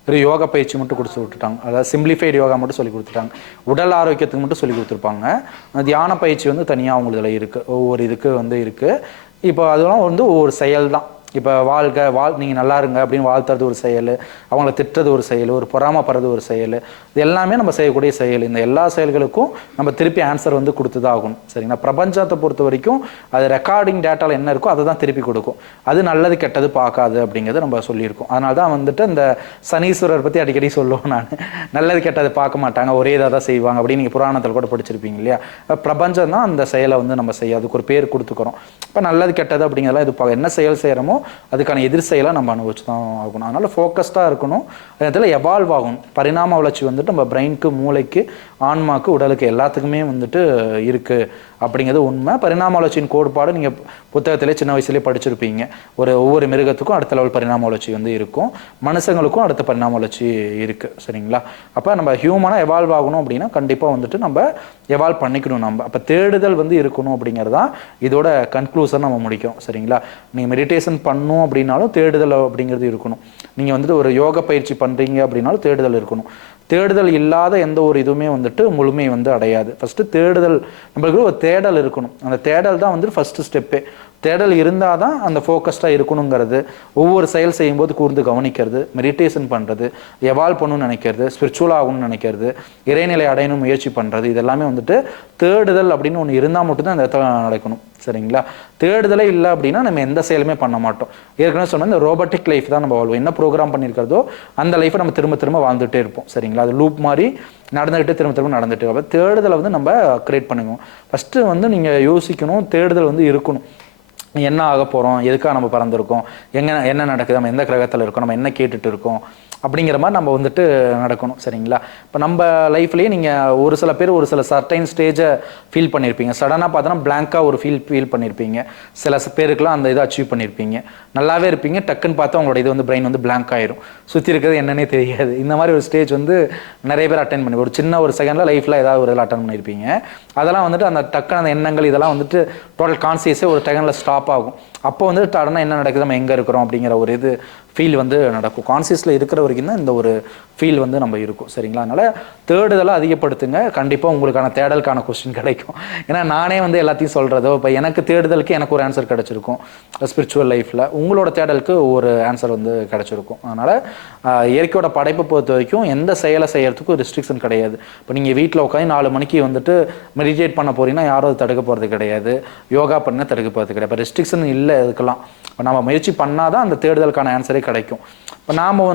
வெறும் யோகா பயிற்சி மட்டும் கொடுத்து விட்டுட்டாங்க. அதாவது சிம்பிளிஃபைடு யோகா மட்டும் சொல்லி கொடுத்துட்டாங்க. உடல் ஆரோக்கியத்துக்கு மட்டும் சொல்லி கொடுத்துருப்பாங்க. தியான பயிற்சி வந்து தனியாக அவங்களுக்கு இதில் இருக்குது. ஒவ்வொரு இதுக்கு வந்து இருக்குது. இப்போ அதெல்லாம் வந்து ஒவ்வொரு செயல் தான். இப்போ நீங்கள் நல்லா இருங்க அப்படின்னு வாழ்த்துறது ஒரு செயல், அவங்கள திட்டுறது ஒரு செயல், ஒரு பொறாமப்படுறது ஒரு செயல், இது எல்லாமே நம்ம செய்யக்கூடிய செயல். இந்த எல்லா செயல்களுக்கும் நம்ம திருப்பி ஆன்சர் வந்து கொடுத்து தான் ஆகணும். சரிங்களா? பிரபஞ்சத்தை பொறுத்த வரைக்கும் அது ரெக்கார்டிங் டேட்டாவில் என்ன இருக்கோ அதை தான் திருப்பி கொடுக்கும். அது நல்லது கெட்டது பார்க்காது அப்படிங்கிறத நம்ம சொல்லியிருக்கோம். அதனால தான் வந்துட்டு இந்த சனீஸ்வரர் பற்றி அடிக்கடி சொல்லுவோம் நான். நல்லது கெட்டது பார்க்க மாட்டாங்க, ஒரே இதாக தான் செய்வாங்க அப்படின்னு நீங்கள் புராணத்தில் கூட படிச்சிருப்பீங்க இல்லையா? பிரபஞ்சம் தான் அந்த செயலை வந்து நம்ம செய்ய அதுக்கு ஒரு பேர் கொடுத்துக்கிறோம். இப்போ நல்லது கெட்டது அப்படிங்கிறதெல்லாம் இது என்ன செயல் செய்கிறோமோ அதுக்கான எதிர் செயலாக நம்ம அனுபவிச்சு தான் ஆகணும். அதனால் ஃபோக்கஸ்டாக இருக்கணும். அதில் எவால்வ் ஆகணும். பரிணாம வளர்ச்சி வந்துட்டு நம்ம பிரெயினுக்கு, மூளைக்கு, ஆன்மாக்கு, உடலுக்கு எல்லாத்துக்குமே வந்துட்டு இருக்குது அப்படிங்கிறது உண்மை. பரிணாம வளர்ச்சியின் கோட்பாடு நீங்கள் புத்தகத்திலே சின்ன வயசுலேயே படிச்சிருப்பீங்க. ஒவ்வொரு மிருகத்துக்கும் அடுத்த லெவல் பரிணாம வளர்ச்சி வந்து இருக்கும். மனுஷங்களுக்கும் அடுத்த பரிணாம வளர்ச்சி இருக்குது. சரிங்களா? அப்போ நம்ம ஹியூமனாக எவால்வ் ஆகணும் அப்படின்னா கண்டிப்பாக வந்துட்டு நம்ம எவால்வ் பண்ணிக்கணும். நம்ம அப்போ தேடுதல் வந்து இருக்கணும் அப்படிங்கிறதான் இதோட கன்க்ளூஷன் நம்ம முடிக்கும். சரிங்களா? நீங்கள் மெடிடேஷன் பண்ணணும் அப்படின்னாலும் தேடுதல் அப்படிங்கிறது இருக்கணும். நீங்கள் வந்துட்டு ஒரு யோக பயிற்சி பண்ணுறீங்க அப்படின்னாலும் தேடுதல் இருக்கணும். தேடுதல் இல்லாத எந்த ஒரு இதுவுமே வந்துட்டு முழுமை வந்து அடையாது. ஃபஸ்ட்டு தேடுதல், நம்மளுக்கு ஒரு தேடல் இருக்கணும். அந்த தேடல் தான் வந்துட்டு ஃபஸ்ட்டு ஸ்டெப்பே. தேடல் இருந்தால் தான் அந்த ஃபோக்கஸ்டாக இருக்கணுங்கிறது, ஒவ்வொரு செயல் செய்யும்போது கூர்ந்து கவனிக்கிறது, மெடிடேஷன் பண்ணுறது, எவால்வ் பண்ணணும்னு நினைக்கிறது, ஸ்பிரிச்சுவல் ஆகணும்னு நினைக்கிறது, இறைநிலை அடையணும் முயற்சி பண்ணுறது, இதெல்லாமே வந்துட்டு தேடுதல் அப்படின்னு ஒன்று இருந்தால் மட்டும்தான் அந்த இடத்துல நடக்கணும். சரிங்களா? தேடுதலே இல்லை அப்படின்னா நம்ம எந்த செயலுமே பண்ண மாட்டோம். ஏற்கனவே சொன்ன இந்த ரோபோட்டிக் லைஃப் தான் நம்ம வாழ்வோம். என்ன ப்ரோக்ராம் பண்ணியிருக்கிறதோ அந்த லைஃப்பை நம்ம திரும்ப திரும்ப வாழ்ந்துகிட்டே இருப்போம். சரிங்களா? அது லூப் மாதிரி நடந்துக்கிட்டு திரும்ப நடந்துகிட்டு இருப்போம். தேடுதலை வந்து நம்ம கிரியேட் பண்ணுவோம். ஃபஸ்ட்டு வந்து நீங்கள் யோசிக்கணும், தேடுதல் வந்து இருக்கணும். என்ன ஆக போகிறோம், எதுக்காக நம்ம பறந்துருக்கோம், என்ன நடக்குது, நம்ம எந்த கிரகத்தில் இருக்கோம், நம்ம என்ன கேட்டுட்டு இருக்கோம் அப்படிங்கிற மாதிரி நம்ம வந்துட்டு நடக்கணும். சரிங்களா? இப்போ நம்ம லைஃப்லேயே நீங்கள் ஒரு சில பேர் ஒரு சில சர்டைன் ஸ்டேஜை ஃபீல் பண்ணியிருப்பீங்க. சடனாக பார்த்தோன்னா பிளாங்காக ஒரு ஃபீல் பண்ணியிருப்பீங்க. சில பேருக்குலாம் அந்த இதை அச்சீவ் பண்ணியிருப்பீங்க. நல்லாவே இருப்பீங்க, டக்குன்னு பார்த்தா உங்களோட இது வந்து பிரெயின் வந்து பிளாங்க் ஆயிரும். சுற்றி இருக்கிறது என்னன்னே தெரியாது. இந்த மாதிரி ஒரு ஸ்டேஜ் வந்து நிறைய பேர் அட்டென்ட் பண்ணி ஒரு சின்ன ஒரு செகண்டில் லைஃப்பில் ஏதாவது ஒரு இதில் அட்டன் பண்ணியிருப்பீங்க. அதெல்லாம் வந்துட்டு அந்த டக்குன்னு அந்த எண்ணங்கள் இதெல்லாம் வந்துட்டு டோட்டல் கான்சியஸே ஒரு செகண்டில் ஸ்டாப் ஆகும். அப்போ வந்து சடனாக என்ன நடக்குது, நம்ம எங்கே இருக்கிறோம் அப்படிங்கிற ஒரு இது ஃபீல் வந்து நடக்கும். கான்சியஸில் இருக்கிற வரைக்கும் தான் இந்த ஒரு ஃபீல் வந்து நம்ம இருக்கும். சரிங்களா? அதனால் தேடுதலை அதிகப்படுத்துங்க. கண்டிப்பாக உங்களுக்கான தேடலுக்கான கொஸ்டின் கிடைக்கும். ஏன்னா நானே வந்து எல்லாத்தையும் சொல்கிறதோ, இப்போ எனக்கு தேடுதலுக்கு எனக்கு ஒரு ஆன்சர் கிடச்சிருக்கும் ஸ்பிரிச்சுவல் லைஃப்பில், உங்களோட தேடலுக்கு ஒரு ஆன்சர் வந்து கிடச்சிருக்கும். அதனால் இயற்கையோட படைப்பை பொறுத்த வரைக்கும் எந்த செயலை செய்யறதுக்கும் ரெஸ்ட்ரிக்ஷன் கிடையாது. இப்போ நீங்கள் வீட்டில் உட்காந்து 4 மணிக்கு வந்துட்டு மெடிடேட் பண்ண போகிறீங்கன்னா யாரும் அது தடுக்க போகிறது கிடையாது. யோகா பண்ண தடுக்க போகிறது கிடையாது. இப்போ ரெஸ்ட்ரிக்ஷன் இல்லை இதுக்கெல்லாம். இப்போ நம்ம முயற்சி பண்ணால் தான் அந்த தேடுதலுக்கான ஆன்சரே கிடைக்கும். இப்போ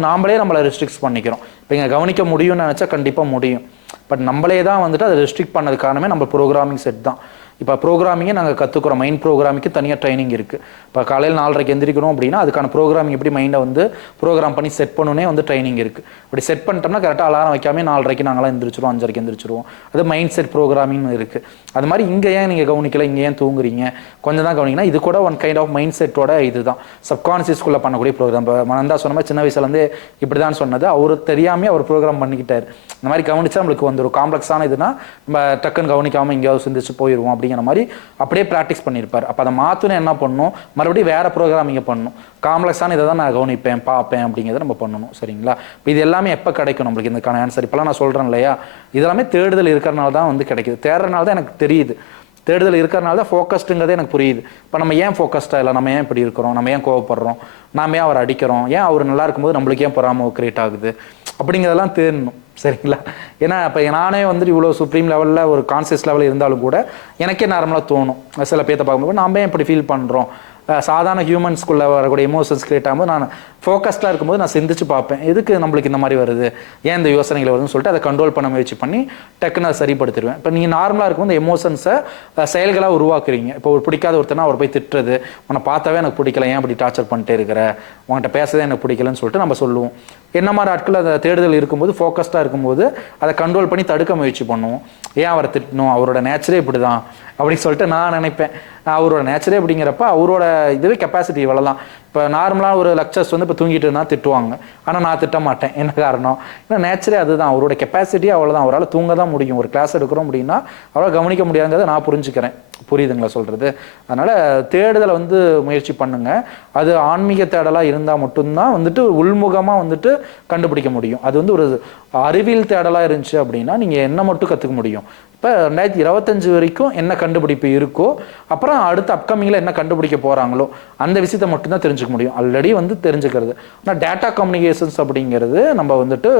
நாமளே நம்மளை ரெஸ்ட்ரிக்ட் பண்ணிக்கிறோம். இப்போ இங்கே கவனிக்க முடியும்னு நினச்சா கண்டிப்பாக முடியும். பட் நம்மளே தான் வந்துட்டு அதை ரெஸ்ட்ரிக்ட் பண்ணது காரணமே நம்ம ப்ரோக்ராமிங் செட் தான். இப்போ ப்ரோக்ராமிங்கே நாங்கள் கற்றுக்குறோம். மைண்ட் ப்ரோக்ராமிங்க்கு தனியாக ட்ரைனிங் இருக்குது. இப்போ காலையில் 4:30 எந்திரிக்கிறோம் அப்படின்னா அதுக்கான ப்ரோக்ராமிங் எப்படி மைண்டை வந்து ப்ரோக்ராம் பண்ணி செட் பண்ணணுன்னே வந்து ட்ரைனிங் இருக்குது. அப்படி செட் பண்ணிட்டோம்னா கரெக்டாக அலாரம் வைக்காமே 4:30 நாங்களாம் எந்திரிச்சிருவோம், 5:30 எந்திரிச்சிருவோம். அது மைண்ட் செட் ப்ரோக்ராமிங்னு இருக்குது. அது மாதிரி இங்கே ஏன் நீங்கள் கவனிக்கல, இங்கே ஏன் தூங்குறீங்க, கொஞ்சம் தான் கவனிங்கன்னா இது கூட ஒன் கைண்ட் ஆஃப் மைண்ட் செட்டோட இது தான் சப்கான்சியஸ்குள்ளே பண்ணக்கூடிய ப்ரோக்ராம். இப்போ மனந்தா சொன்ன மாதிரி சின்ன வயசுலேருந்தே இப்படி தான் சொன்னது. அவர் தெரியாமல் அவர் ப்ரோக்ராம் பண்ணிக்கிட்டார். இந்த மாதிரி கவனிச்சா நம்மளுக்கு வந்து ஒரு காம்ப்ளெக்ஸான இதுனா நம்ம டக்குன்னு கவனிக்காமல் எங்கேயாவது சிந்திச்சு போயிடுவோம் அப்படிங்கிற மாதிரி அப்படியே ப்ராக்டிஸ் பண்ணியிருப்பார். அப்போ அதை மாற்றணும் என்ன பண்ணணும், மறுபடியும் வேறு ப்ரோக்ராமிங்கை பண்ணணும். காம்ப்ளெக்ஸான இதை தான் நான் கவனிப்பேன் பார்ப்பேன் அப்படிங்கிறத நம்ம பண்ணணும். சரிங்களா? இப்போ இது எல்லாமே எப்போ கிடைக்கும் நம்மளுக்கு இதுக்கான ஆன்சர்? இப்போலாம் நான் சொல்கிறேன் இல்லையா, இதெல்லாமே தேடுதல் இருக்கிறனால தான் வந்து கிடைக்குது. தேடுறதுனால தான் எனக்கு தெரியுது. தேடுதல் இருக்கிறனால தான் ஃபோக்கஸ்டுங்கிறதே எனக்கு புரியுது. இப்போ நம்ம ஏன் ஃபோக்கஸ்டாக இல்லை, நம்ம ஏன் இப்படி இருக்கிறோம், நம்ம ஏன் கோவப்படுறோம், நாம் ஏன் அவர் அடிக்கிறோம், ஏன் அவர் நல்லா இருக்கும்போது நம்மளுக்கு ஏன் பொறாமை கிரியேட் ஆகுது அப்படிங்கிறதெல்லாம் தேடணும். சரிங்களா? ஏன்னா இப்போ நானே வந்துட்டு இவ்வளோ சுப்ரீம் லெவலில் ஒரு கான்சியஸ் லெவலில் இருந்தாலும் கூட எனக்கே நார்மலாக தோணும். சில பேர்த்த பார்க்கும்போது நாம் ஏன் இப்படி ஃபீல் பண்ணுறோம், சாதாரண ஹியூமன்ஸ்குள்ளே வரக்கூடிய எமோஷன்ஸ் கிரியேட் ஆகும்போது நான் ஃபோக்கஸ்டாக இருக்கும்போது நான் சிந்திச்சு பார்ப்பேன், எதுக்கு நம்மளுக்கு இந்த மாதிரி வருது, ஏன் இந்த யோசனைகள் வருதுன்னு சொல்லிட்டு அதை கண்ட்ரோல் பண்ண முயற்சி பண்ணி டக்குன்னு அதை சரிப்படுத்திடுவேன். இப்போ நீங்கள் நார்மலாக இருக்கும்போது இந்த எமோஷன்ஸை செயல்களாக உருவாக்குறீங்க. இப்போ ஒரு பிடிக்காத ஒருத்தனா அவர் போய் திட்டுறது, உன்னை பார்த்தாவே எனக்கு பிடிக்கல, ஏன் அப்படி டார்ச்சர் பண்ணிட்டே இருக்கிற, உங்கள்கிட்ட பேசவே எனக்கு பிடிக்கலன்னு சொல்லிட்டு நம்ம சொல்லுவோம். என்ன மாதிரி ஆட்கள் அதை தேடுதல் இருக்கும்போது ஃபோக்கஸ்டாக இருக்கும்போது அதை கண்ட்ரோல் பண்ணி தடுக்க முயற்சி பண்ணுவோம். ஏன் அவரை திட்டணும், அவரோட நேச்சரே இப்படி தான் அப்படின்னு சொல்லிட்டு நான் நினைப்பேன். அவரோட நேச்சரே அப்படிங்கிறப்ப அவரோட இதுவே கெப்பாசிட்டி இவ்வளோ தான். இப்போ நார்மலாக ஒரு லெக்சர்ஸ் வந்து இப்போ தூங்கிட்டு இருந்தால் திட்டுவாங்க, ஆனால் நான் திட்ட மாட்டேன். என்ன காரணம்? ஏன்னா நேச்சரே அதுதான், அவரோட கெப்பாசிட்டி அவ்வளோதான். அவரால் தூங்க தான் முடியும். ஒரு கிளாஸ் எடுக்கிறோம் அப்படின்னா அவரால் கவனிக்க முடியாதுங்கிறத நான் புரிஞ்சுக்கிறேன். புரியுதுங்களா சொல்கிறது? அதனால் தேடுதலை வந்து முயற்சி பண்ணுங்கள். அது ஆன்மீக தேடலாக இருந்தால் மட்டும்தான் வந்துட்டு உள்முகமாக வந்துட்டு கண்டுபிடிக்க முடியும். அது வந்து ஒரு அறிவியல் தேடலாக இருந்துச்சு அப்படின்னா நீங்கள் என்ன மட்டும் கற்றுக்க முடியும். இப்போ 2025 வரைக்கும் என்ன கண்டுபிடிப்பு இருக்கோ, அப்புறம் அடுத்த அப்கமிங்கில் என்ன கண்டுபிடிக்க போகிறாங்களோ அந்த விஷயத்தை மட்டும்தான் தெரிஞ்சுக்க முடியும். ஆல்ரெடி வந்து தெரிஞ்சுக்கிறது. ஆனால் டேட்டா கம்யூனிகேஷன்ஸ் அப்படிங்கிறது நம்ம வந்துட்டு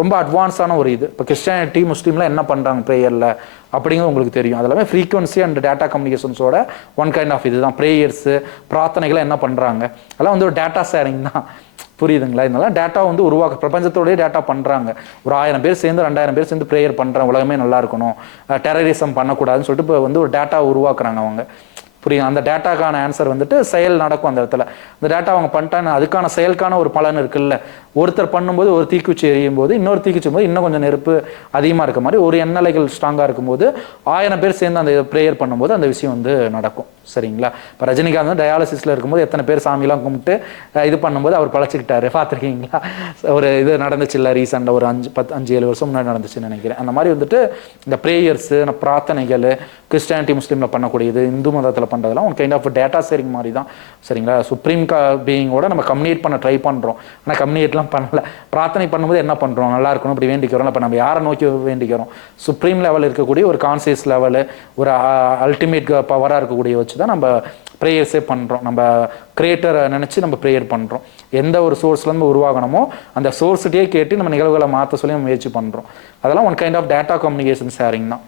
ரொம்ப அட்வான்ஸான ஒரு இது. இப்போ கிறிஸ்டியானிட்டி முஸ்லீம்லாம் என்ன பண்ணுறாங்க ப்ரேயரில் அப்படிங்கிறது உங்களுக்கு தெரியும். அதெல்லாமே ஃப்ரீக்வன்சி அண்ட் டேட்டா கம்யூனிகேஷன்ஸோட ஒன் கைண்ட் ஆஃப் இதுதான். ப்ரேயர்ஸு பிரார்த்தனைகளை என்ன பண்ணுறாங்க அதெல்லாம் வந்து ஒரு டேட்டா ஷேரிங் தான். புரியுதுங்களா? இதனால டேட்டா வந்து உருவாக்க பிரபஞ்சத்தோடய டேட்டா பண்ணுறாங்க. ஒரு 1000 பேர் சேர்ந்து 2000 பேர் சேர்ந்து ப்ரேயர் பண்ணுறாங்க, உலகமே நல்லா இருக்கணும், டெரரிசம் பண்ணக்கூடாதுன்னு சொல்லிட்டு இப்போ வந்து ஒரு டேட்டா உருவாக்குறாங்க அவங்க. புரியுது? அந்த டேட்டாக்கான ஆன்சர் வந்துட்டு செயல் நடக்கும் அந்த இடத்துல. அந்த டேட்டா அவங்க பண்ணிட்டாங்க, அதுக்கான செயலுக்கான ஒரு பலன் இருக்குல்ல. ஒருத்தர் பண்ணும்போது ஒரு தீக்குச்சி எரியும் போது இன்னொரு தீக்குச்சி போது இன்னும் கொஞ்சம் நெருப்பு அதிகமாக இருக்க மாதிரி ஒரு எண்ணலைகள் ஸ்ட்ராங்காக இருக்கும்போது 1000 பேர் சேர்ந்து அந்த ப்ரேயர் பண்ணும்போது அந்த விஷயம் வந்து நடக்கும். சரிங்களா? இப்போ ரஜினிகாந்த் வந்து டயாலிசிஸில் இருக்கும்போது எத்தனை பேர் சாமிலாம் கும்பிட்டு இது பண்ணும்போது அவர் பழச்சிக்கிட்டாரு, பார்த்துருக்கீங்களா? ஒரு இது நடந்துச்சு இல்லை ரீசெண்டாக ஒரு 5-7 வருஷம் முன்னாடி நடந்துச்சுன்னு நினைக்கிறேன். அந்த மாதிரி வந்துட்டு இந்த ப்ரேயர்ஸு பிரார்த்தனைகள் கிறிஸ்டியானிட்டி முஸ்லீமில் பண்ணக்கூடியது, இந்து மதத்தில் பண்ணுறதுலாம் ஒரு கைண்ட் ஆஃப் டேட்டா ஷேரிங் மாதிரி தான். சரிங்களா? சுப்ரீம் பீயிங்கோட நம்ம கம்யூனிகேட் பண்ண ட்ரை பண்ணுறோம், ஆனால் கம்யூனிகேட்லாம் பண்ணல. பிரார்த்தனை பண்ணும்போது என்ன பண்ணுறோம்? நல்லா இருக்கணும் இப்படி வேண்டிக்கிறோம். இப்போ நம்ம யாரை நோக்கி வேண்டிக்கிறோம்? சுப்ரீம் லெவல் இருக்கக்கூடிய ஒரு கான்சியஸ் லெவலு, ஒரு அல்டிமேட் பவராக இருக்கக்கூடிய வச்சு தான் நம்ம ப்ரேயர்ஸே பண்ணுறோம். நம்ம கிரியேட்டரை நினச்சி நம்ம ப்ரேயர் பண்ணுறோம். எந்த ஒரு சோர்ஸ்லேருந்து உருவாகணுமோ அந்த சோர்ஸ்கிட்டே கேட்டு நம்ம நிகழ்வுகளை மாற்ற சொல்லி நம்ம முயற்சி பண்ணுறோம். அதெல்லாம் one kind of data communication sharing தான்.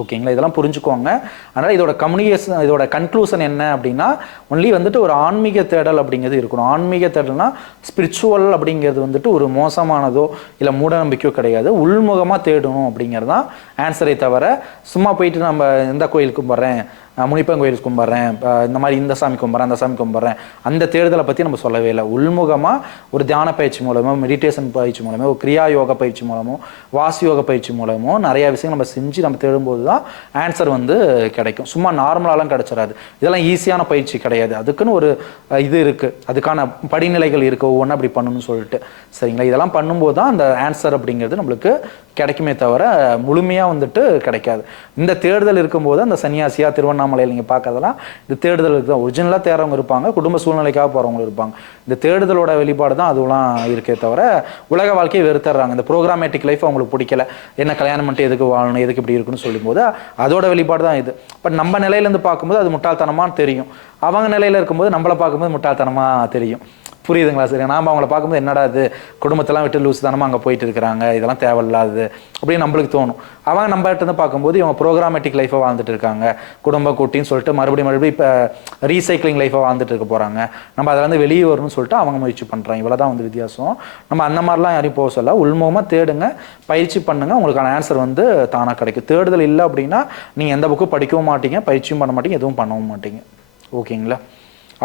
ஓகேங்களா? இதெல்லாம் புரிஞ்சுக்கோங்க. அதனால் இதோட கம்யூனிகேஷன், இதோட கன்க்ளூஷன் என்ன அப்படின்னா ஒன்லி வந்துட்டு ஒரு ஆன்மீக தேடல் அப்படிங்கிறது இருக்கணும். ஆன்மீக தேடல்னா ஸ்பிரிச்சுவல் அப்படிங்கிறது வந்துட்டு ஒரு மோசமானதோ இல்லை மூடநம்பிக்கையோ கிடையாது. உள்முகமாக தேடணும் அப்படிங்கிறது தான் ஆன்சரை தவிர சும்மா போயிட்டு நம்ம எந்த கோயிலுக்கு போகிறேன், முனிப்பன் கோயிலுக்கு கும்பிட்றேன், இந்த மாதிரி இந்த சாமி கும்பிட்றேன், அந்த சாமி கும்பிட்றேன், அந்த தேடுதலை பற்றி நம்ம சொல்லவே இல்லை. உள்முகமாக ஒரு தியான பயிற்சி மூலமோ, மெடிடேஷன் பயிற்சி மூலமோ, ஒரு கிரியா யோக பயிற்சி மூலமோ, வாசி யோக பயிற்சி மூலமோ நிறையா விஷயங்கள் நம்ம செஞ்சு நம்ம தேடும்போது தான் ஆன்சர் வந்து கிடைக்கும். சும்மா நார்மலாலாம் கிடைச்சிடாது. இதெல்லாம் ஈஸியான பயிற்சி கிடையாது. அதுக்குன்னு ஒரு இது இருக்குது, அதுக்கான படிநிலைகள் இருக்குது, ஒவ்வொன்றும் அப்படி பண்ணணும்னு சொல்லிட்டு. சரிங்களா? இதெல்லாம் பண்ணும்போது தான் அந்த ஆன்சர் அப்படிங்கிறது நம்மளுக்கு கிடைக்குமே தவிர முழுமையாக வந்துட்டு கிடைக்காது. இந்த தேடுதல் இருக்கும்போது அந்த சன்னியாசியாக திருவண்ணாமலையில் நீங்கள் பார்க்கறதெல்லாம் இந்த தேடுதலுக்கு தான். ஒரிஜினலாக தேடுறவங்க இருப்பாங்க, குடும்ப சூழ்நிலைக்காக போகிறவங்க இருப்பாங்க. இந்த தேடுதலோட வெளிப்பாடு தான் அதுவெல்லாம் இருக்கே தவிர உலக வாழ்க்கையை வெறுத்துறாங்க. இந்த ப்ரோக்ராமேட்டிக் லைஃப் அவங்களுக்கு பிடிக்கல, என்ன கல்யாணம் பண்ணிட்டு எதுக்கு வாழணும், எதுக்கு இப்படி இருக்குன்னு சொல்லும்போது அதோட வெளிப்பாடு தான் இது. பட் நம்ம நிலையிலேருந்து பார்க்கும்போது அது முட்டாள்தனமாக தெரியும், அவங்க நிலையில் இருக்கும்போது நம்மளை பார்க்கும்போது முட்டாள்தனமாக தெரியும். புரியுதுங்களா? சரி, நாம் அவங்கள பார்க்கும்போது என்னடா இது குடும்பத்தெல்லாம் விட்டு லூஸ் தானமாக அங்கே போயிட்டு இருக்கிறாங்க, இதெல்லாம் தேவையில்லாது அப்படின்னு நம்மளுக்கு தோணும். அவங்க நம்மகிட்ட இருந்து பார்க்கும்போது இவங்க ப்ரோக்ராமேட்டிக் லைஃபை வாழ்ந்துட்டு இருக்காங்க, குடும்ப கூட்டின்னு சொல்லிட்டு மறுபடியும் இப்போ ரீசைக்ளிங் லைஃபை வாழ்ந்துட்டு இருக்க போகிறாங்க, நம்ம அதில் வந்து வெளியே வரணும்னு சொல்லிட்டு அவங்க முயற்சி பண்ணுறாங்க. இவ்வளோ தான் வந்து வித்தியாசம். நம்ம அந்த மாதிரிலாம் யாரையும் போக சொல்ல, உள்முகமாக தேடுங்க, பயிற்சி பண்ணுங்கள், உங்களுக்கான ஆன்சர் வந்து தானாக கிடைக்கும். தேடுதல் இல்லை அப்படின்னா நீங்கள் எந்த புக்கும் படிக்கவும் மாட்டீங்க, பயிற்சியும் பண்ண மாட்டீங்க, எதுவும் பண்ணவும் மாட்டீங்க. ஓகேங்களா?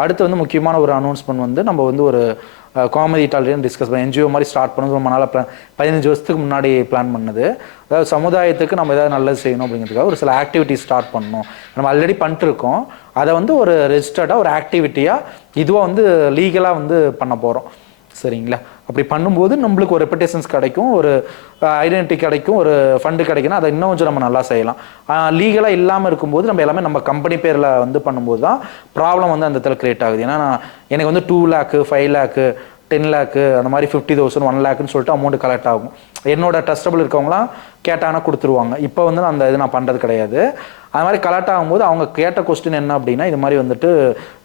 அடுத்து வந்து முக்கியமான ஒரு அனௌன்ஸ்மெண்ட் வந்து நம்ம வந்து ஒரு காமெடி டாலரையும் டிஸ்கஸ் பண்ணி என்ஜிஓ மாதிரி ஸ்டார்ட் பண்ணது ரொம்ப நாளாக 15 வருஷத்துக்கு முன்னாடி பிளான் பண்ணது. அதாவது சமுதாயத்துக்கு நம்ம ஏதாவது நல்லது செய்யணும் அப்படிங்கிறதுக்காக ஒரு சில ஆக்டிவிட்டி ஸ்டார்ட் பண்ணணும். நம்ம ஆல்ரெடி பண்ணிட்டு இருக்கோம், அதை வந்து ஒரு ரெஜிஸ்டர்டாக ஒரு ஆக்டிவிட்டியாக இதுவாக வந்து லீகலாக வந்து பண்ண போகிறோம். சரிங்களா? அப்படி பண்ணும்போது நம்மளுக்கு ஒரு ரெப்புடேஷன்ஸ் கிடைக்கும், ஒரு ஐடென்டிட்டி கிடைக்கும், ஒரு ஃபண்டு கிடைக்குன்னா அதை இன்னும் கொஞ்சம் நம்ம நல்லா செய்யலாம். லீகலாக இல்லாமல் இருக்கும்போது நம்ம எல்லாமே நம்ம கம்பெனி பேரில் வந்து பண்ணும்போது தான் ப்ராப்ளம் வந்து அந்த இடத்துல கிரியேட் ஆகுது. ஏன்னா எனக்கு வந்து 2 lakh 5 lakh 10 lakh அந்த மாதிரி 50,000 1 lakhன்னு சொல்லிட்டு அமௌண்ட் கலெக்ட் ஆகும். என்னோட ட்ரஸ்டபிள் இருக்கவங்களாம் கேட்டாங்கன்னா கொடுத்துருவாங்க. இப்போ வந்து அந்த இது நான் பண்ணுறது கிடையாது. அது மாதிரி கலெக்ட் ஆகும்போது அவங்க கேட்ட கொஸ்டின் என்ன அப்படின்னா, இது மாதிரி வந்துட்டு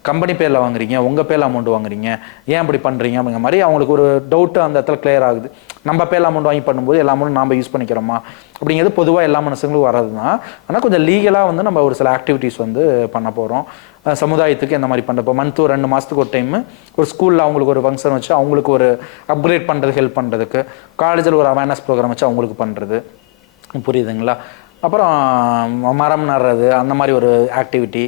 கம்பெனி பேரில் வாங்குறீங்க, உங்கள் பேரில் அமௌண்ட் வாங்குறீங்க, ஏன் அப்படி பண்ணுறீங்க அப்படிங்கிற மாதிரி அவங்களுக்கு ஒரு டவுட்டு அந்த இடத்துல கிளியர் ஆகுது. நம்ம பேரில் அமௌண்ட் வாங்கி பண்ணும்போது எல்லா அமௌண்ட் நாம் யூஸ் பண்ணிக்கிறோமா அப்படிங்கிறது பொதுவாக எல்லா மனுஷங்களும் வர்றது தான். ஆனால் கொஞ்சம் லீகலாக வந்து நம்ம ஒரு சில ஆக்டிவிட்டீஸ் வந்து பண்ண போகிறோம். சமுதாயத்துக்கு இந்த மாதிரி பண்ணுறப்போ மந்த்து 2 மாதத்துக்கு ஒரு டைமு ஒரு ஸ்கூலில் அவங்களுக்கு ஒரு ஃபங்க்ஷன் வச்சு அவங்களுக்கு ஒரு அப்கிரேட் பண்ணுறது ஹெல்ப் பண்ணுறதுக்கு, காலேஜில் ஒரு அவேர்னஸ் ப்ரோக்ராம் வச்சு அவங்களுக்கு பண்ணுறது. புரியுதுங்களா? அப்புறம் மரம் நடுறது அந்த மாதிரி ஒரு ஆக்டிவிட்டி.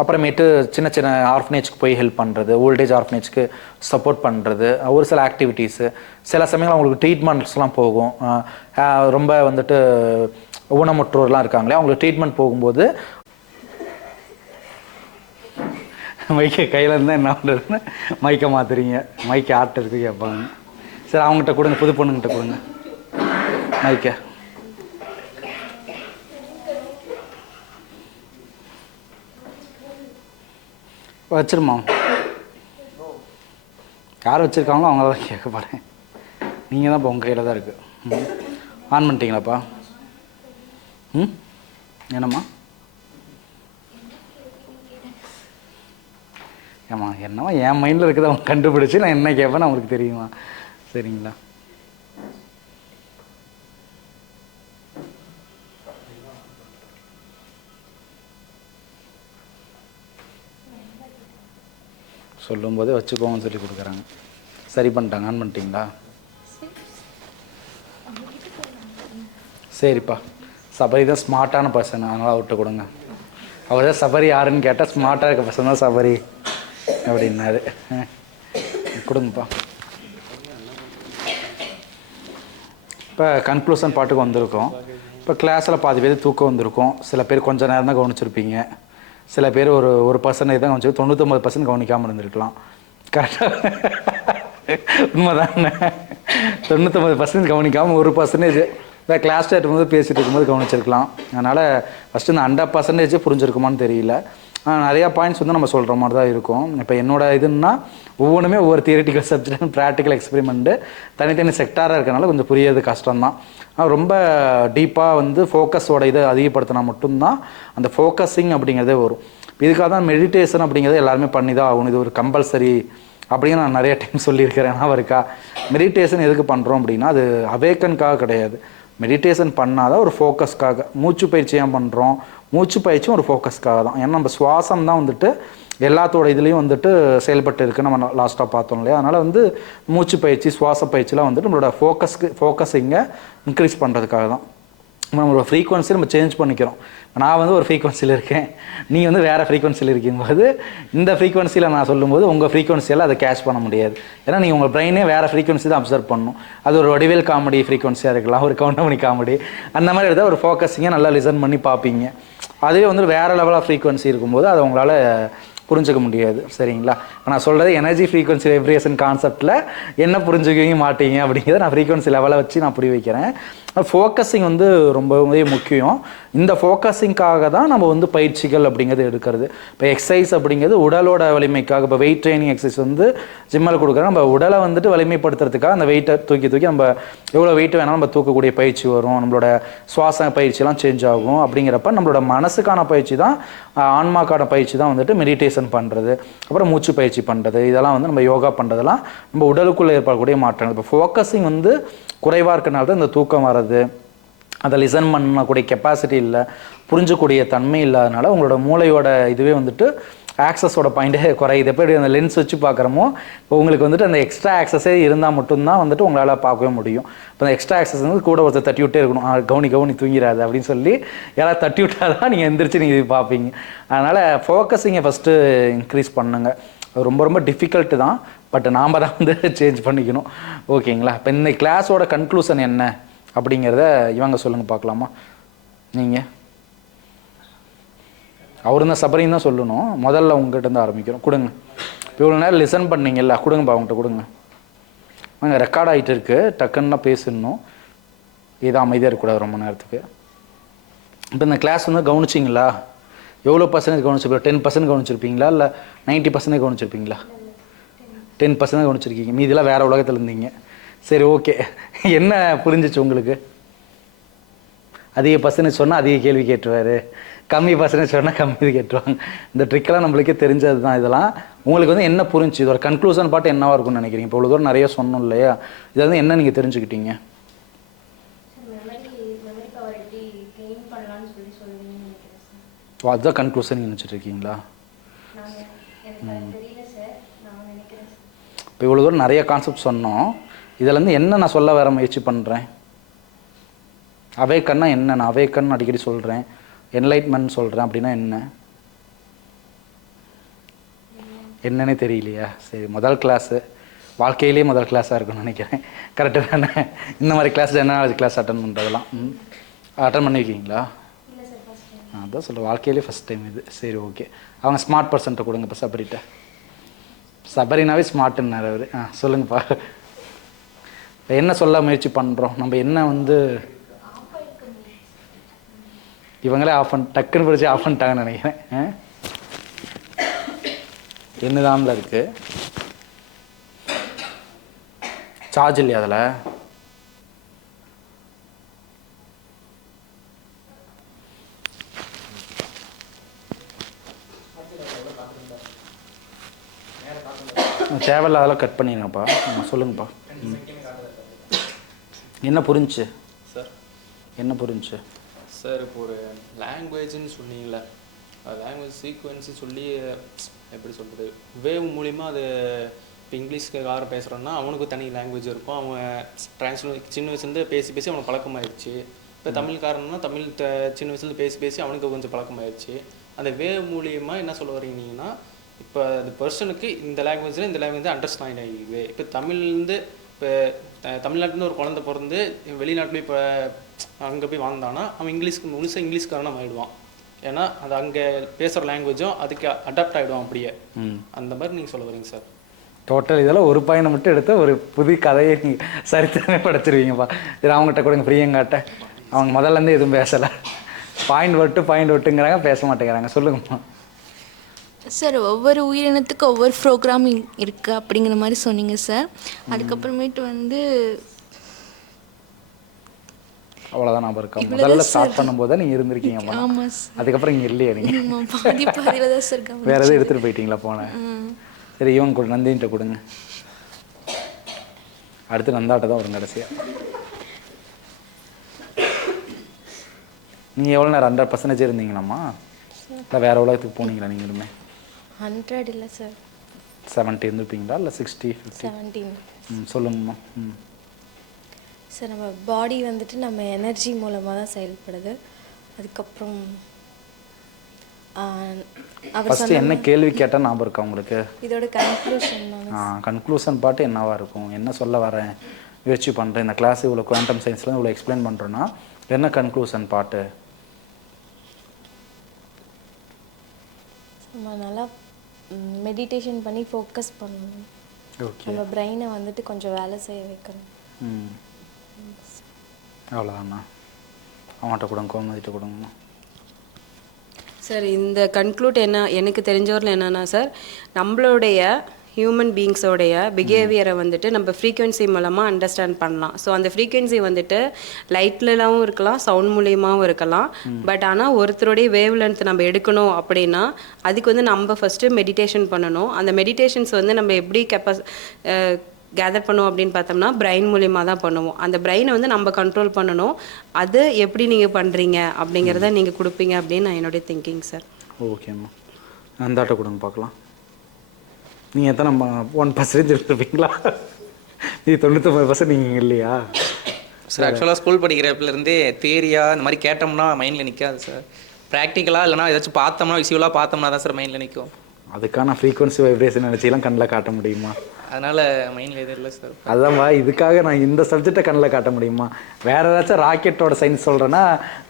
அப்புறமேட்டு சின்ன சின்ன ஆர்ஃபனேஜ்க்கு போய் ஹெல்ப் பண்ணுறது, ஓல்டேஜ் ஆர்ஃபனேஜ்க்கு சப்போர்ட் பண்ணுறது, ஒரு சில ஆக்டிவிட்டீஸு. சில சமயங்கள் அவங்களுக்கு ட்ரீட்மெண்ட்ஸ்லாம் போகும். ரொம்ப வந்துட்டு ஊனமுற்றோர்லாம் இருக்காங்களே அவங்களுக்கு ட்ரீட்மெண்ட் போகும்போது மைக்கை கையில் இருந்தால் என்ன பண்ணுறதுன்னு மைக்கை மாற்றுறீங்க. மைக்கை ஆட்ட இருக்கு கேட்பாங்க. சரி அவங்ககிட்ட கொடுங்க, புது பொண்ணுங்கிட்ட கொடுங்க மைக்கை. வச்சிருமா, யார் வச்சுருக்காங்களோ அவங்கள தான் கேட்க போகிறேன். நீங்கள் தான் இப்போ உங்கள் கையில் தான் இருக்குது. ஆன் பண்ணிட்டீங்களாப்பா? என்னம்மா? ஏம்மா என்னம்மா என் மைண்டில் இருக்குது அவங்க கண்டுபிடிச்சி நான் என்ன கேட்பேன்னு அவங்களுக்கு தெரியுமா? சரிங்களா? சொல்லும்போதே வச்சுக்கோங்கன்னு சொல்லி கொடுக்குறாங்க. சரி பண்ணிட்டாங்க. ஆன் பண்ணிட்டீங்களா? சரிப்பா. சபரி தான் ஸ்மார்ட்டான பர்சன், அதனால் அவர்கிட்ட கொடுங்க. அவர் தான் சபரி யாருன்னு கேட்டால் ஸ்மார்ட்டாக இருக்க பர்சன் தான் சபரி அப்படின்னாரு. கொடுங்கப்பா. இப்போ கன்க்ளூஷன் பாட்டுக்கு வந்திருக்கோம். இப்போ கிளாஸில் பாதி பேர் தூக்கம் வந்திருக்கும். சில பேர் கொஞ்சம் நேரம் தான் கவனிச்சிருப்பீங்க. சில பேர் ஒரு பர்சன்டேஜ் தான் கவனிச்சு 99% கவனிக்காமல் இருந்திருக்கலாம். கரெக்டாக உண்மைதானே? 99% கவனிக்காமல் 1% இந்த கிளாஸ் போது பேசிகிட்டு இருக்கும்போது கவனிச்சிருக்கலாம். அதனால் ஃபஸ்ட்டு இந்த 100% புரிஞ்சிருக்குமான்னு தெரியல. நிறையா பாயிண்ட்ஸ் வந்து நம்ம சொல்கிற மாதிரி தான் இருக்கும். இப்போ என்னோட இதுன்னா ஒவ்வொன்றுமே ஒவ்வொரு தியரிட்டிக்கல் சப்ஜெக்ட், ப்ராக்டிக்கல் எக்ஸ்பெரிமெண்ட்டு தனித்தனி செக்டாராக இருக்கனால கொஞ்சம் புரியாது கஷ்டம்தான். ரொம்ப டீப்பாக வந்து ஃபோக்கஸோட இதை அதிகப்படுத்தினா மட்டும்தான் அந்த ஃபோக்கஸிங் அப்படிங்கிறதே வரும். இதுக்காக தான் மெடிடேஷன் அப்படிங்கிறத எல்லாருமே பண்ணி தான் ஆகணும். இது ஒரு கம்பல்சரி அப்படின்னு நான் நிறைய டைம் சொல்லியிருக்கிறேன். ஆனால் இருக்கா, மெடிடேஷன் எதுக்கு பண்ணுறோம் அப்படின்னா அது அவேக்கனுக்காக கிடையாது. மெடிடேஷன் பண்ணாதான் ஒரு ஃபோக்கஸ்க்காக. மூச்சு பயிற்சி ஏன் பண்ணுறோம்? மூச்சு பயிற்சியும் ஒரு ஃபோக்கஸ்க்காக தான். ஏன்னா நம்ம சுவாசம் தான் வந்துட்டு எல்லாத்தோட இதுலேயும் வந்துட்டு செயல்பட்டு இருக்குது, நம்ம லாஸ்ட்டாக பார்த்தோம் இல்லையா? அதனால் வந்து மூச்சு பயிற்சி, சுவாச பயிற்சிலாம் வந்துட்டு நம்மளோட ஃபோக்கஸிங்கை இன்க்ரீஸ் பண்ணுறதுக்காக தான். நம்மளோட ஃப்ரீக்வன்சி நம்ம சேஞ்ச் பண்ணிக்கிறோம். நான் வந்து ஒரு ஃப்ரீக்வன்சியில் இருக்கேன், நீங்கள் வந்து வேறு ஃப்ரீக்வன்சியில் இருக்கும்போது இந்த ஃப்ரீக்வன்சியில் நான் சொல்லும்போது உங்கள் ஃப்ரீக்வன்சியில் அதை கேட்ச் பண்ண முடியாது. ஏன்னா நீங்கள் உங்கள் பிரெயினே வேறு ஃப்ரீக்வன்சி தான் அப்சர்வ் பண்ணணும். அது ஒரு வடிவேல் காமெடி ஃப்ரீக்வன்சியாக இருக்கலாம், ஒரு கவுண்டமணி காமெடி, அந்த மாதிரி எடுத்தால் ஒரு ஃபோக்கஸிங்கை நல்லா லிசன் பண்ணி பார்ப்பீங்க. அதுவே வந்து வேறு லெவலாக ஃப்ரீக்வன்சி இருக்கும்போது அதை உங்களால் புரிஞ்சுக்க முடியாது. சரிங்களா? நான் சொல்கிறது எனர்ஜி ஃப்ரீக்வன்சி வைப்ரேஷன் கான்செப்டில் என்ன புரிஞ்சுக்கவே மாட்டீங்க அப்படிங்கிறத நான் ஃப்ரீக்வன்சி லெவலை வச்சு நான் புரிய வைக்கிறேன். ஃபோக்கஸிங் வந்து ரொம்பவே முக்கியம். இந்த ஃபோக்கஸிங்காக தான் நம்ம வந்து பயிற்சிகள் அப்படிங்கிறது எடுக்கிறது. இப்போ எக்ஸசைஸ் அப்படிங்கிறது உடலோட வலிமைக்காக. இப்போ வெயிட் ட்ரைனிங் எக்ஸசைஸ் வந்து ஜிம்மில் கொடுக்குறோம். நம்ம உடலை வந்துட்டு வலிமைப்படுத்துறதுக்காக அந்த வெயிட்டை தூக்கி நம்ம எவ்வளோ வெயிட் வேணாலும் நம்ம தூக்கக்கூடிய பயிற்சி வரும். நம்மளோட சுவாச பயிற்சியெல்லாம் சேஞ்ச் ஆகும். அப்படிங்கிறப்ப நம்மளோட மனசுக்கான பயிற்சி தான், ஆன்மாக்கான பயிற்சி தான் வந்துட்டு மெடிடேஷன் பண்ணுறது, அப்புறம் மூச்சு பயிற்சி பண்ணுறது, இதெல்லாம் வந்து நம்ம யோகா பண்ணுறதெல்லாம் நம்ம உடலுக்குள்ளே ஏற்படக்கூடிய மாற்றங்கள். இப்போ ஃபோக்கஸிங் வந்து குறைவாக இருக்கனால தான் இந்த தூக்கம் வர்றது, அதை லிசன் பண்ணக்கூடிய கெப்பாசிட்டி இல்லை, புரிஞ்சக்கூடிய தன்மை இல்லாதனால உங்களோட மூளையோட இதுவே வந்துட்டு ஆக்சஸோட பாயிண்ட்டே குறையுது. எப்படி அந்த லென்ஸ் வச்சு பார்க்குறோமோ இப்போ உங்களுக்கு வந்துட்டு அந்த எக்ஸ்ட்ரா ஆக்சஸே இருந்தால் மட்டும்தான் வந்துட்டு உங்களால் பார்க்கவே முடியும். இப்போ அந்த எக்ஸ்ட்ரா ஆக்சஸ் வந்து கூட ஒருத்தர் தட்டி விட்டே இருக்கணும், கவனி தூங்கிறாது அப்படின்னு சொல்லி யாராவது தட்டி விட்டால் தான் நீங்கள் எந்திரிச்சு நீங்கள் இது பார்ப்பீங்க. அதனால் ஃபோக்கஸிங்கை ஃபஸ்ட்டு இன்க்ரீஸ் பண்ணுங்கள். அது ரொம்ப ரொம்ப டிஃபிகல்ட்டு தான், பட் நாம் தான் வந்து சேஞ்ச் பண்ணிக்கணும். ஓகேங்களா? இப்போ இந்த கிளாஸோட கன்க்ளூஷன் என்ன அப்படிங்கிறத இவங்க சொல்லுங்கள் பார்க்கலாமா? நீங்கள் அவரும் தான் சபரியும் தான் சொல்லணும். முதல்ல உங்ககிட்ட இருந்து ஆரம்பிக்கிறோம். கொடுங்க. இப்போ இவ்வளோ நேரம் லிசன் பண்ணீங்கல்ல, கொடுங்கப்பா அவங்ககிட்ட கொடுங்க. நாங்கள் ரெக்கார்ட் ஆகிட்டு இருக்கு, டக்குன்னா பேசணும், இது அமைதியாக இருக்கக்கூடாது ரொம்ப நேரத்துக்கு. இப்போ இந்த கிளாஸ் வந்து கவனிச்சிங்களா? எவ்வளோ பர்சன்டேஜ் கவனிச்சிருப்பீங்க? 10% கவனிச்சிருப்பீங்களா இல்லை 90% கவனிச்சிருப்பீங்களா? 10% கவனிச்சிருக்கீங்க, மீதிலாம் வேறு உலகத்தில் இருந்தீங்க. சரி, ஓகே. என்ன புரிஞ்சிச்சு உங்களுக்கு? அதிக பர்சன்டேஜ் சொன்னால் அதிக கேள்வி கேட்டுருவார், கம்மி பர்சன்டேஜ் சொன்னால் கம்மி இது கேட்டுருவாங்க. இந்த ட்ரிக்கெல்லாம் நம்மளுக்கே தெரிஞ்சது தான். இதெல்லாம் உங்களுக்கு வந்து என்ன புரிஞ்சு, இதோட கன்க்ளூஷன் பாட்டு என்னவாக இருக்கும்னு நினைக்கிறீங்க? இப்போ இவ்வளோ தூரம் நிறைய சொன்னோம் இல்லையா, இதை வந்து என்ன நீங்கள் தெரிஞ்சுக்கிட்டீங்க? அதுதான் கன்க்ளூஷன் நினச்சிட்டு இருக்கீங்களா? இப்போ இவ்வளோ தூரம் நிறைய கான்செப்ட் சொன்னோம், இதிலேருந்து என்ன நான் சொல்ல வர முயற்சி பண்ணுறேன்? அவேக்கன்னா என்ன? நான் அவேக்கன் அடிக்கடி சொல்கிறேன், என்லைட்மெண்ட் சொல்கிறேன். அப்படின்னா என்னன்னே தெரியலையா? சரி, முதல் கிளாஸு வாழ்க்கையிலேயே முதல் கிளாஸாக இருக்குன்னு நினைக்கிறேன். கரெக்டு தானே? இந்த மாதிரி கிளாஸ் ஜெனரல் கிளாஸ் அட்டன் பண்ணுறதெல்லாம் அட்டன் பண்ணியிருக்கீங்களா? அதான் சொல்ல வாழ்க்கையிலே ஃபஸ்ட் டைம் இது. சரி ஓகே, அவங்க ஸ்மார்ட் பர்சன்ட்ட கொடுங்க இப்போ சபரிட்ட. சபரினாவே ஸ்மார்ட்டுன்னாரு அவர். சொல்லுங்கப்பா, இப்போ என்ன சொல்ல முயற்சி பண்ணுறோம் நம்ம? என்ன வந்து இவங்களே டக்குன்னு பிடிச்சி ஆஃப் பண்ணிட்டாங்கன்னு நினைக்கிறேன். என்னதான்ல இருக்கு, சார்ஜ் இல்லையா அதில்? தேவையில்ல, அதெல்லாம் கட் பண்ணிடுங்கப்பா. சொல்லுங்கப்பா, என்ன புரிஞ்சுச்சு சார்? என்ன புரிஞ்சுச்சு சார், இப்போ ஒரு லாங்குவேஜ்னு சொன்னீங்களே, லாங்குவேஜ் சீக்வன்ஸு சொல்லி எப்படி சொல்கிறது, வேவ் மூலிமா அது இப்போ இங்கிலீஷ்க்கு யாரும் பேசுகிறோன்னா அவனுக்கு தனி லாங்குவேஜ் இருக்கும். அவன் சின்ன வயசுலேருந்து பேசி பேசி அவனுக்கு பழக்கமாயிடுச்சு. இப்போ தமிழ்காரன்னா தமிழ் சின்ன வயசுலேருந்து பேசி பேசி அவனுக்கு கொஞ்சம் பழக்கமாயிடுச்சு. அந்த வேவ் மூலியமாக என்ன சொல்ல வரீங்கன்னா, இப்போ அந்த பர்சனுக்கு இந்த லாங்குவேஜ் அண்டர்ஸ்டாண்ட் ஆகிடுது. இப்போ தமிழ்லேருந்து இப்போ தமிழ்நாட்டிலேருந்து ஒரு குழந்தை பிறந்து வெளிநாட்டில் இப்போ அங்கே போய் வாழ்ந்தானா அவன் முழுசாக இங்கிலீஷ்காரனாக ஆகிடுவான். ஏன்னா அது அங்கே பேசுகிற லாங்குவேஜும் அதுக்கு அடாப்ட் ஆகிடுவான் அப்படியே. அந்த மாதிரி நீங்கள் சொல்ல வரீங்க சார்? டோட்டல் இதெல்லாம் ஒரு பாயிண்ட் மட்டும் எடுத்து ஒரு புது கதையை நீங்கள் சரித்திரமே படைச்சிருவீங்கப்பா. இது அவங்ககிட்ட கொடுங்க, பிரியங்காட்ட. அவங்க முதல்லேருந்து எதுவும் பேசலை, பாயிண்ட் விட்டுங்கிறாங்க, பேச மாட்டேங்கிறாங்க. சொல்லுங்கம்மா. சார், ஒவ்வொரு உயிரினத்துக்கும் ஒவ்வொரு ப்ரோக்ராமிங் இருக்குது அப்படிங்கிற மாதிரி சொன்னீங்க சார். அதுக்கப்புறமேட்டு வந்து அவ்வளோதான் ஞாபகம் இருக்கா? முதல்ல ஸ்டார்ட் பண்ணும்போது நீங்கள் இருந்திருக்கீங்கம்மா. ஆமாம் சார். அதுக்கப்புறம் இங்கே இல்லையா நீங்கள்? பாதியில் தான் சார். வேறு எதுவும் எடுத்துகிட்டு போயிட்டீங்களா போனேன்? சரி, இவங்க கூட நந்தின்ட்ட கொடுங்க. அடுத்து நந்தாட்ட தான் வரும் கடைசியாக. நீங்கள் எவ்வளோ நேரம் 100% இருந்தீங்களாம்மா? இல்லை வேறு உலகத்துக்கு போனீங்களா நீங்களுமே? 100 இல்லை சார், 70 இருந்துருப்பீங்களா? இல்லை 60, 50? 17. சொல்லுங்கம்மா. சார், நம்ம பாடி வந்துட்டு நம்ம எனர்ஜி மூலமாக தான் செயல்படுது. அதுக்கப்புறம் ஃபஸ்ட்டு என்ன கேள்வி கேட்டால் ஞாபகம் இருக்கா உங்களுக்கு? இதோட கன்க்ளூஷன். கன்க்ளூஷன் பாட்டு என்னவா இருக்கும்? என்ன சொல்ல வரேன், முயற்சி பண்ணுறேன், இந்த கிளாஸ் இவ்வளோ குவாண்டம் சயின்ஸில் இவ்வளோ எக்ஸ்பிளைன் பண்ணுறோன்னா என்ன கன்க்ளூஷன் பாட்டு? நம்ம நல்லா மெடிடேஷன் பண்ணி ஃபோக்கஸ் பண்ணணும். நம்ம பிரெயினை வந்துட்டு கொஞ்சம் வேலை செய்ய வைக்கணும். அவ்வளோதாண்ணா. அவங்கள்ட்ட கொடுங்க, கோமதிட்ட கொடுங்கண்ணா. சார், இந்த கன்க்ளூட் எனக்கு தெரிஞ்சவரில் என்னென்னா சார், நம்மளுடைய ஹியூமன் பீயிங்ஸோடைய பிஹேவியரை வந்துட்டு நம்ம ஃப்ரீக்வன்சி மூலமாக அண்டர்ஸ்டாண்ட் பண்ணலாம். ஸோ அந்த ஃப்ரீக்வன்சி வந்துட்டு லைட்லலாம் இருக்கலாம், சவுண்ட் மூலியமாகவும் இருக்கலாம். பட் ஆனால் ஒருத்தருடைய வேவ் லென்த் நம்ம எடுக்கணும் அப்படின்னா அதுக்கு வந்து நம்ம ஃபஸ்ட்டு மெடிடேஷன் பண்ணணும். அந்த மெடிடேஷன்ஸ் வந்து நம்ம எப்படி கேதர் பண்ணுவோம் அப்படின்னு பார்த்தோம்னா பிரெயின் மூலியமாக தான் பண்ணுவோம். அந்த பிரெயினை வந்து நம்ம கண்ட்ரோல் பண்ணணும். அது எப்படி நீங்கள் பண்ணுறீங்க அப்படிங்கிறத நீங்கள் கொடுப்பீங்க அப்படின்னு நான் என்னுடைய திங்கிங் சார். ஓகேம்மா, நந்தாட்ட கொடுங்க பார்க்கலாம். நீங்கள் எத்தனை 1% எடுத்துருப்பீங்களா? இது 99% நீங்கள் இல்லையா சார்? ஆக்சுவலாக ஸ்கூல் படிக்கிறப்பிலேருந்தே தியரியாக இந்த மாதிரி கேட்டோம்னா மைண்டில் நிற்காது சார். ப்ராக்டிக்கலாக இல்லைனா ஏதாச்சும் பார்த்தோம்னா விசுவலாக பார்த்தோம்னா தான் சார் மைண்டில் நிற்கும். அதுக்கான ஃப்ரீக்வன்சி வைப்ரேஷன் நினச்சிலாம் கண்ணில் காட்ட முடியுமா? அதனால் மைண்டில் எதுவும் இல்லை சார். அதான்வா, இதுக்காக நான் இந்த சப்ஜெக்டை கண்ணில் காட்ட முடியுமா? வேறு ஏதாச்சும் ராக்கெட்டோட சயின்ஸ் சொல்கிறேன்னா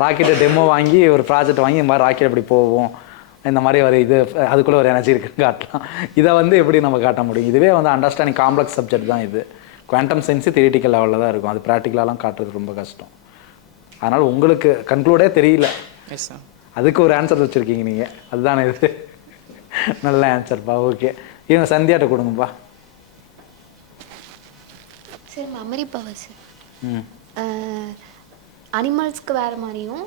ராக்கெட்டை டெமோ வாங்கி ஒரு ப்ராஜெக்ட் வாங்கி இந்த மாதிரி ராக்கெட் எப்படி போவோம், இந்த மாதிரி ஒரு இது அதுக்குள்ளே ஒரு எனர்ஜி இருக்குன்னு காட்டலாம். இதை வந்து எப்படி நம்ம காட்ட முடியும்? இதுவே வந்து அண்டர்ஸ்டாண்டிங் காம்ப்ளெக்ஸ் சப்ஜெக்ட் தான் இது. குவாண்டம் சயின்ஸு தியரிட்டிக்கல் லெவலில் தான் இருக்கும், அது ப்ராக்டிக்கலாலாம் காட்டுறது ரொம்ப கஷ்டம். அதனால் உங்களுக்கு கன்க்ளூடே தெரியல, அதுக்கு ஒரு ஆன்சர் வச்சுருக்கீங்க நீங்கள், அதுதானே இது? நல்ல ஆன்சர்ப்பா. ஓகே, இவங்க சந்தியாட்ட கொடுங்கப்பா. சார், மெமரி பவர் சார் அனிமல்ஸ்க்கு வேறு மாதிரியும்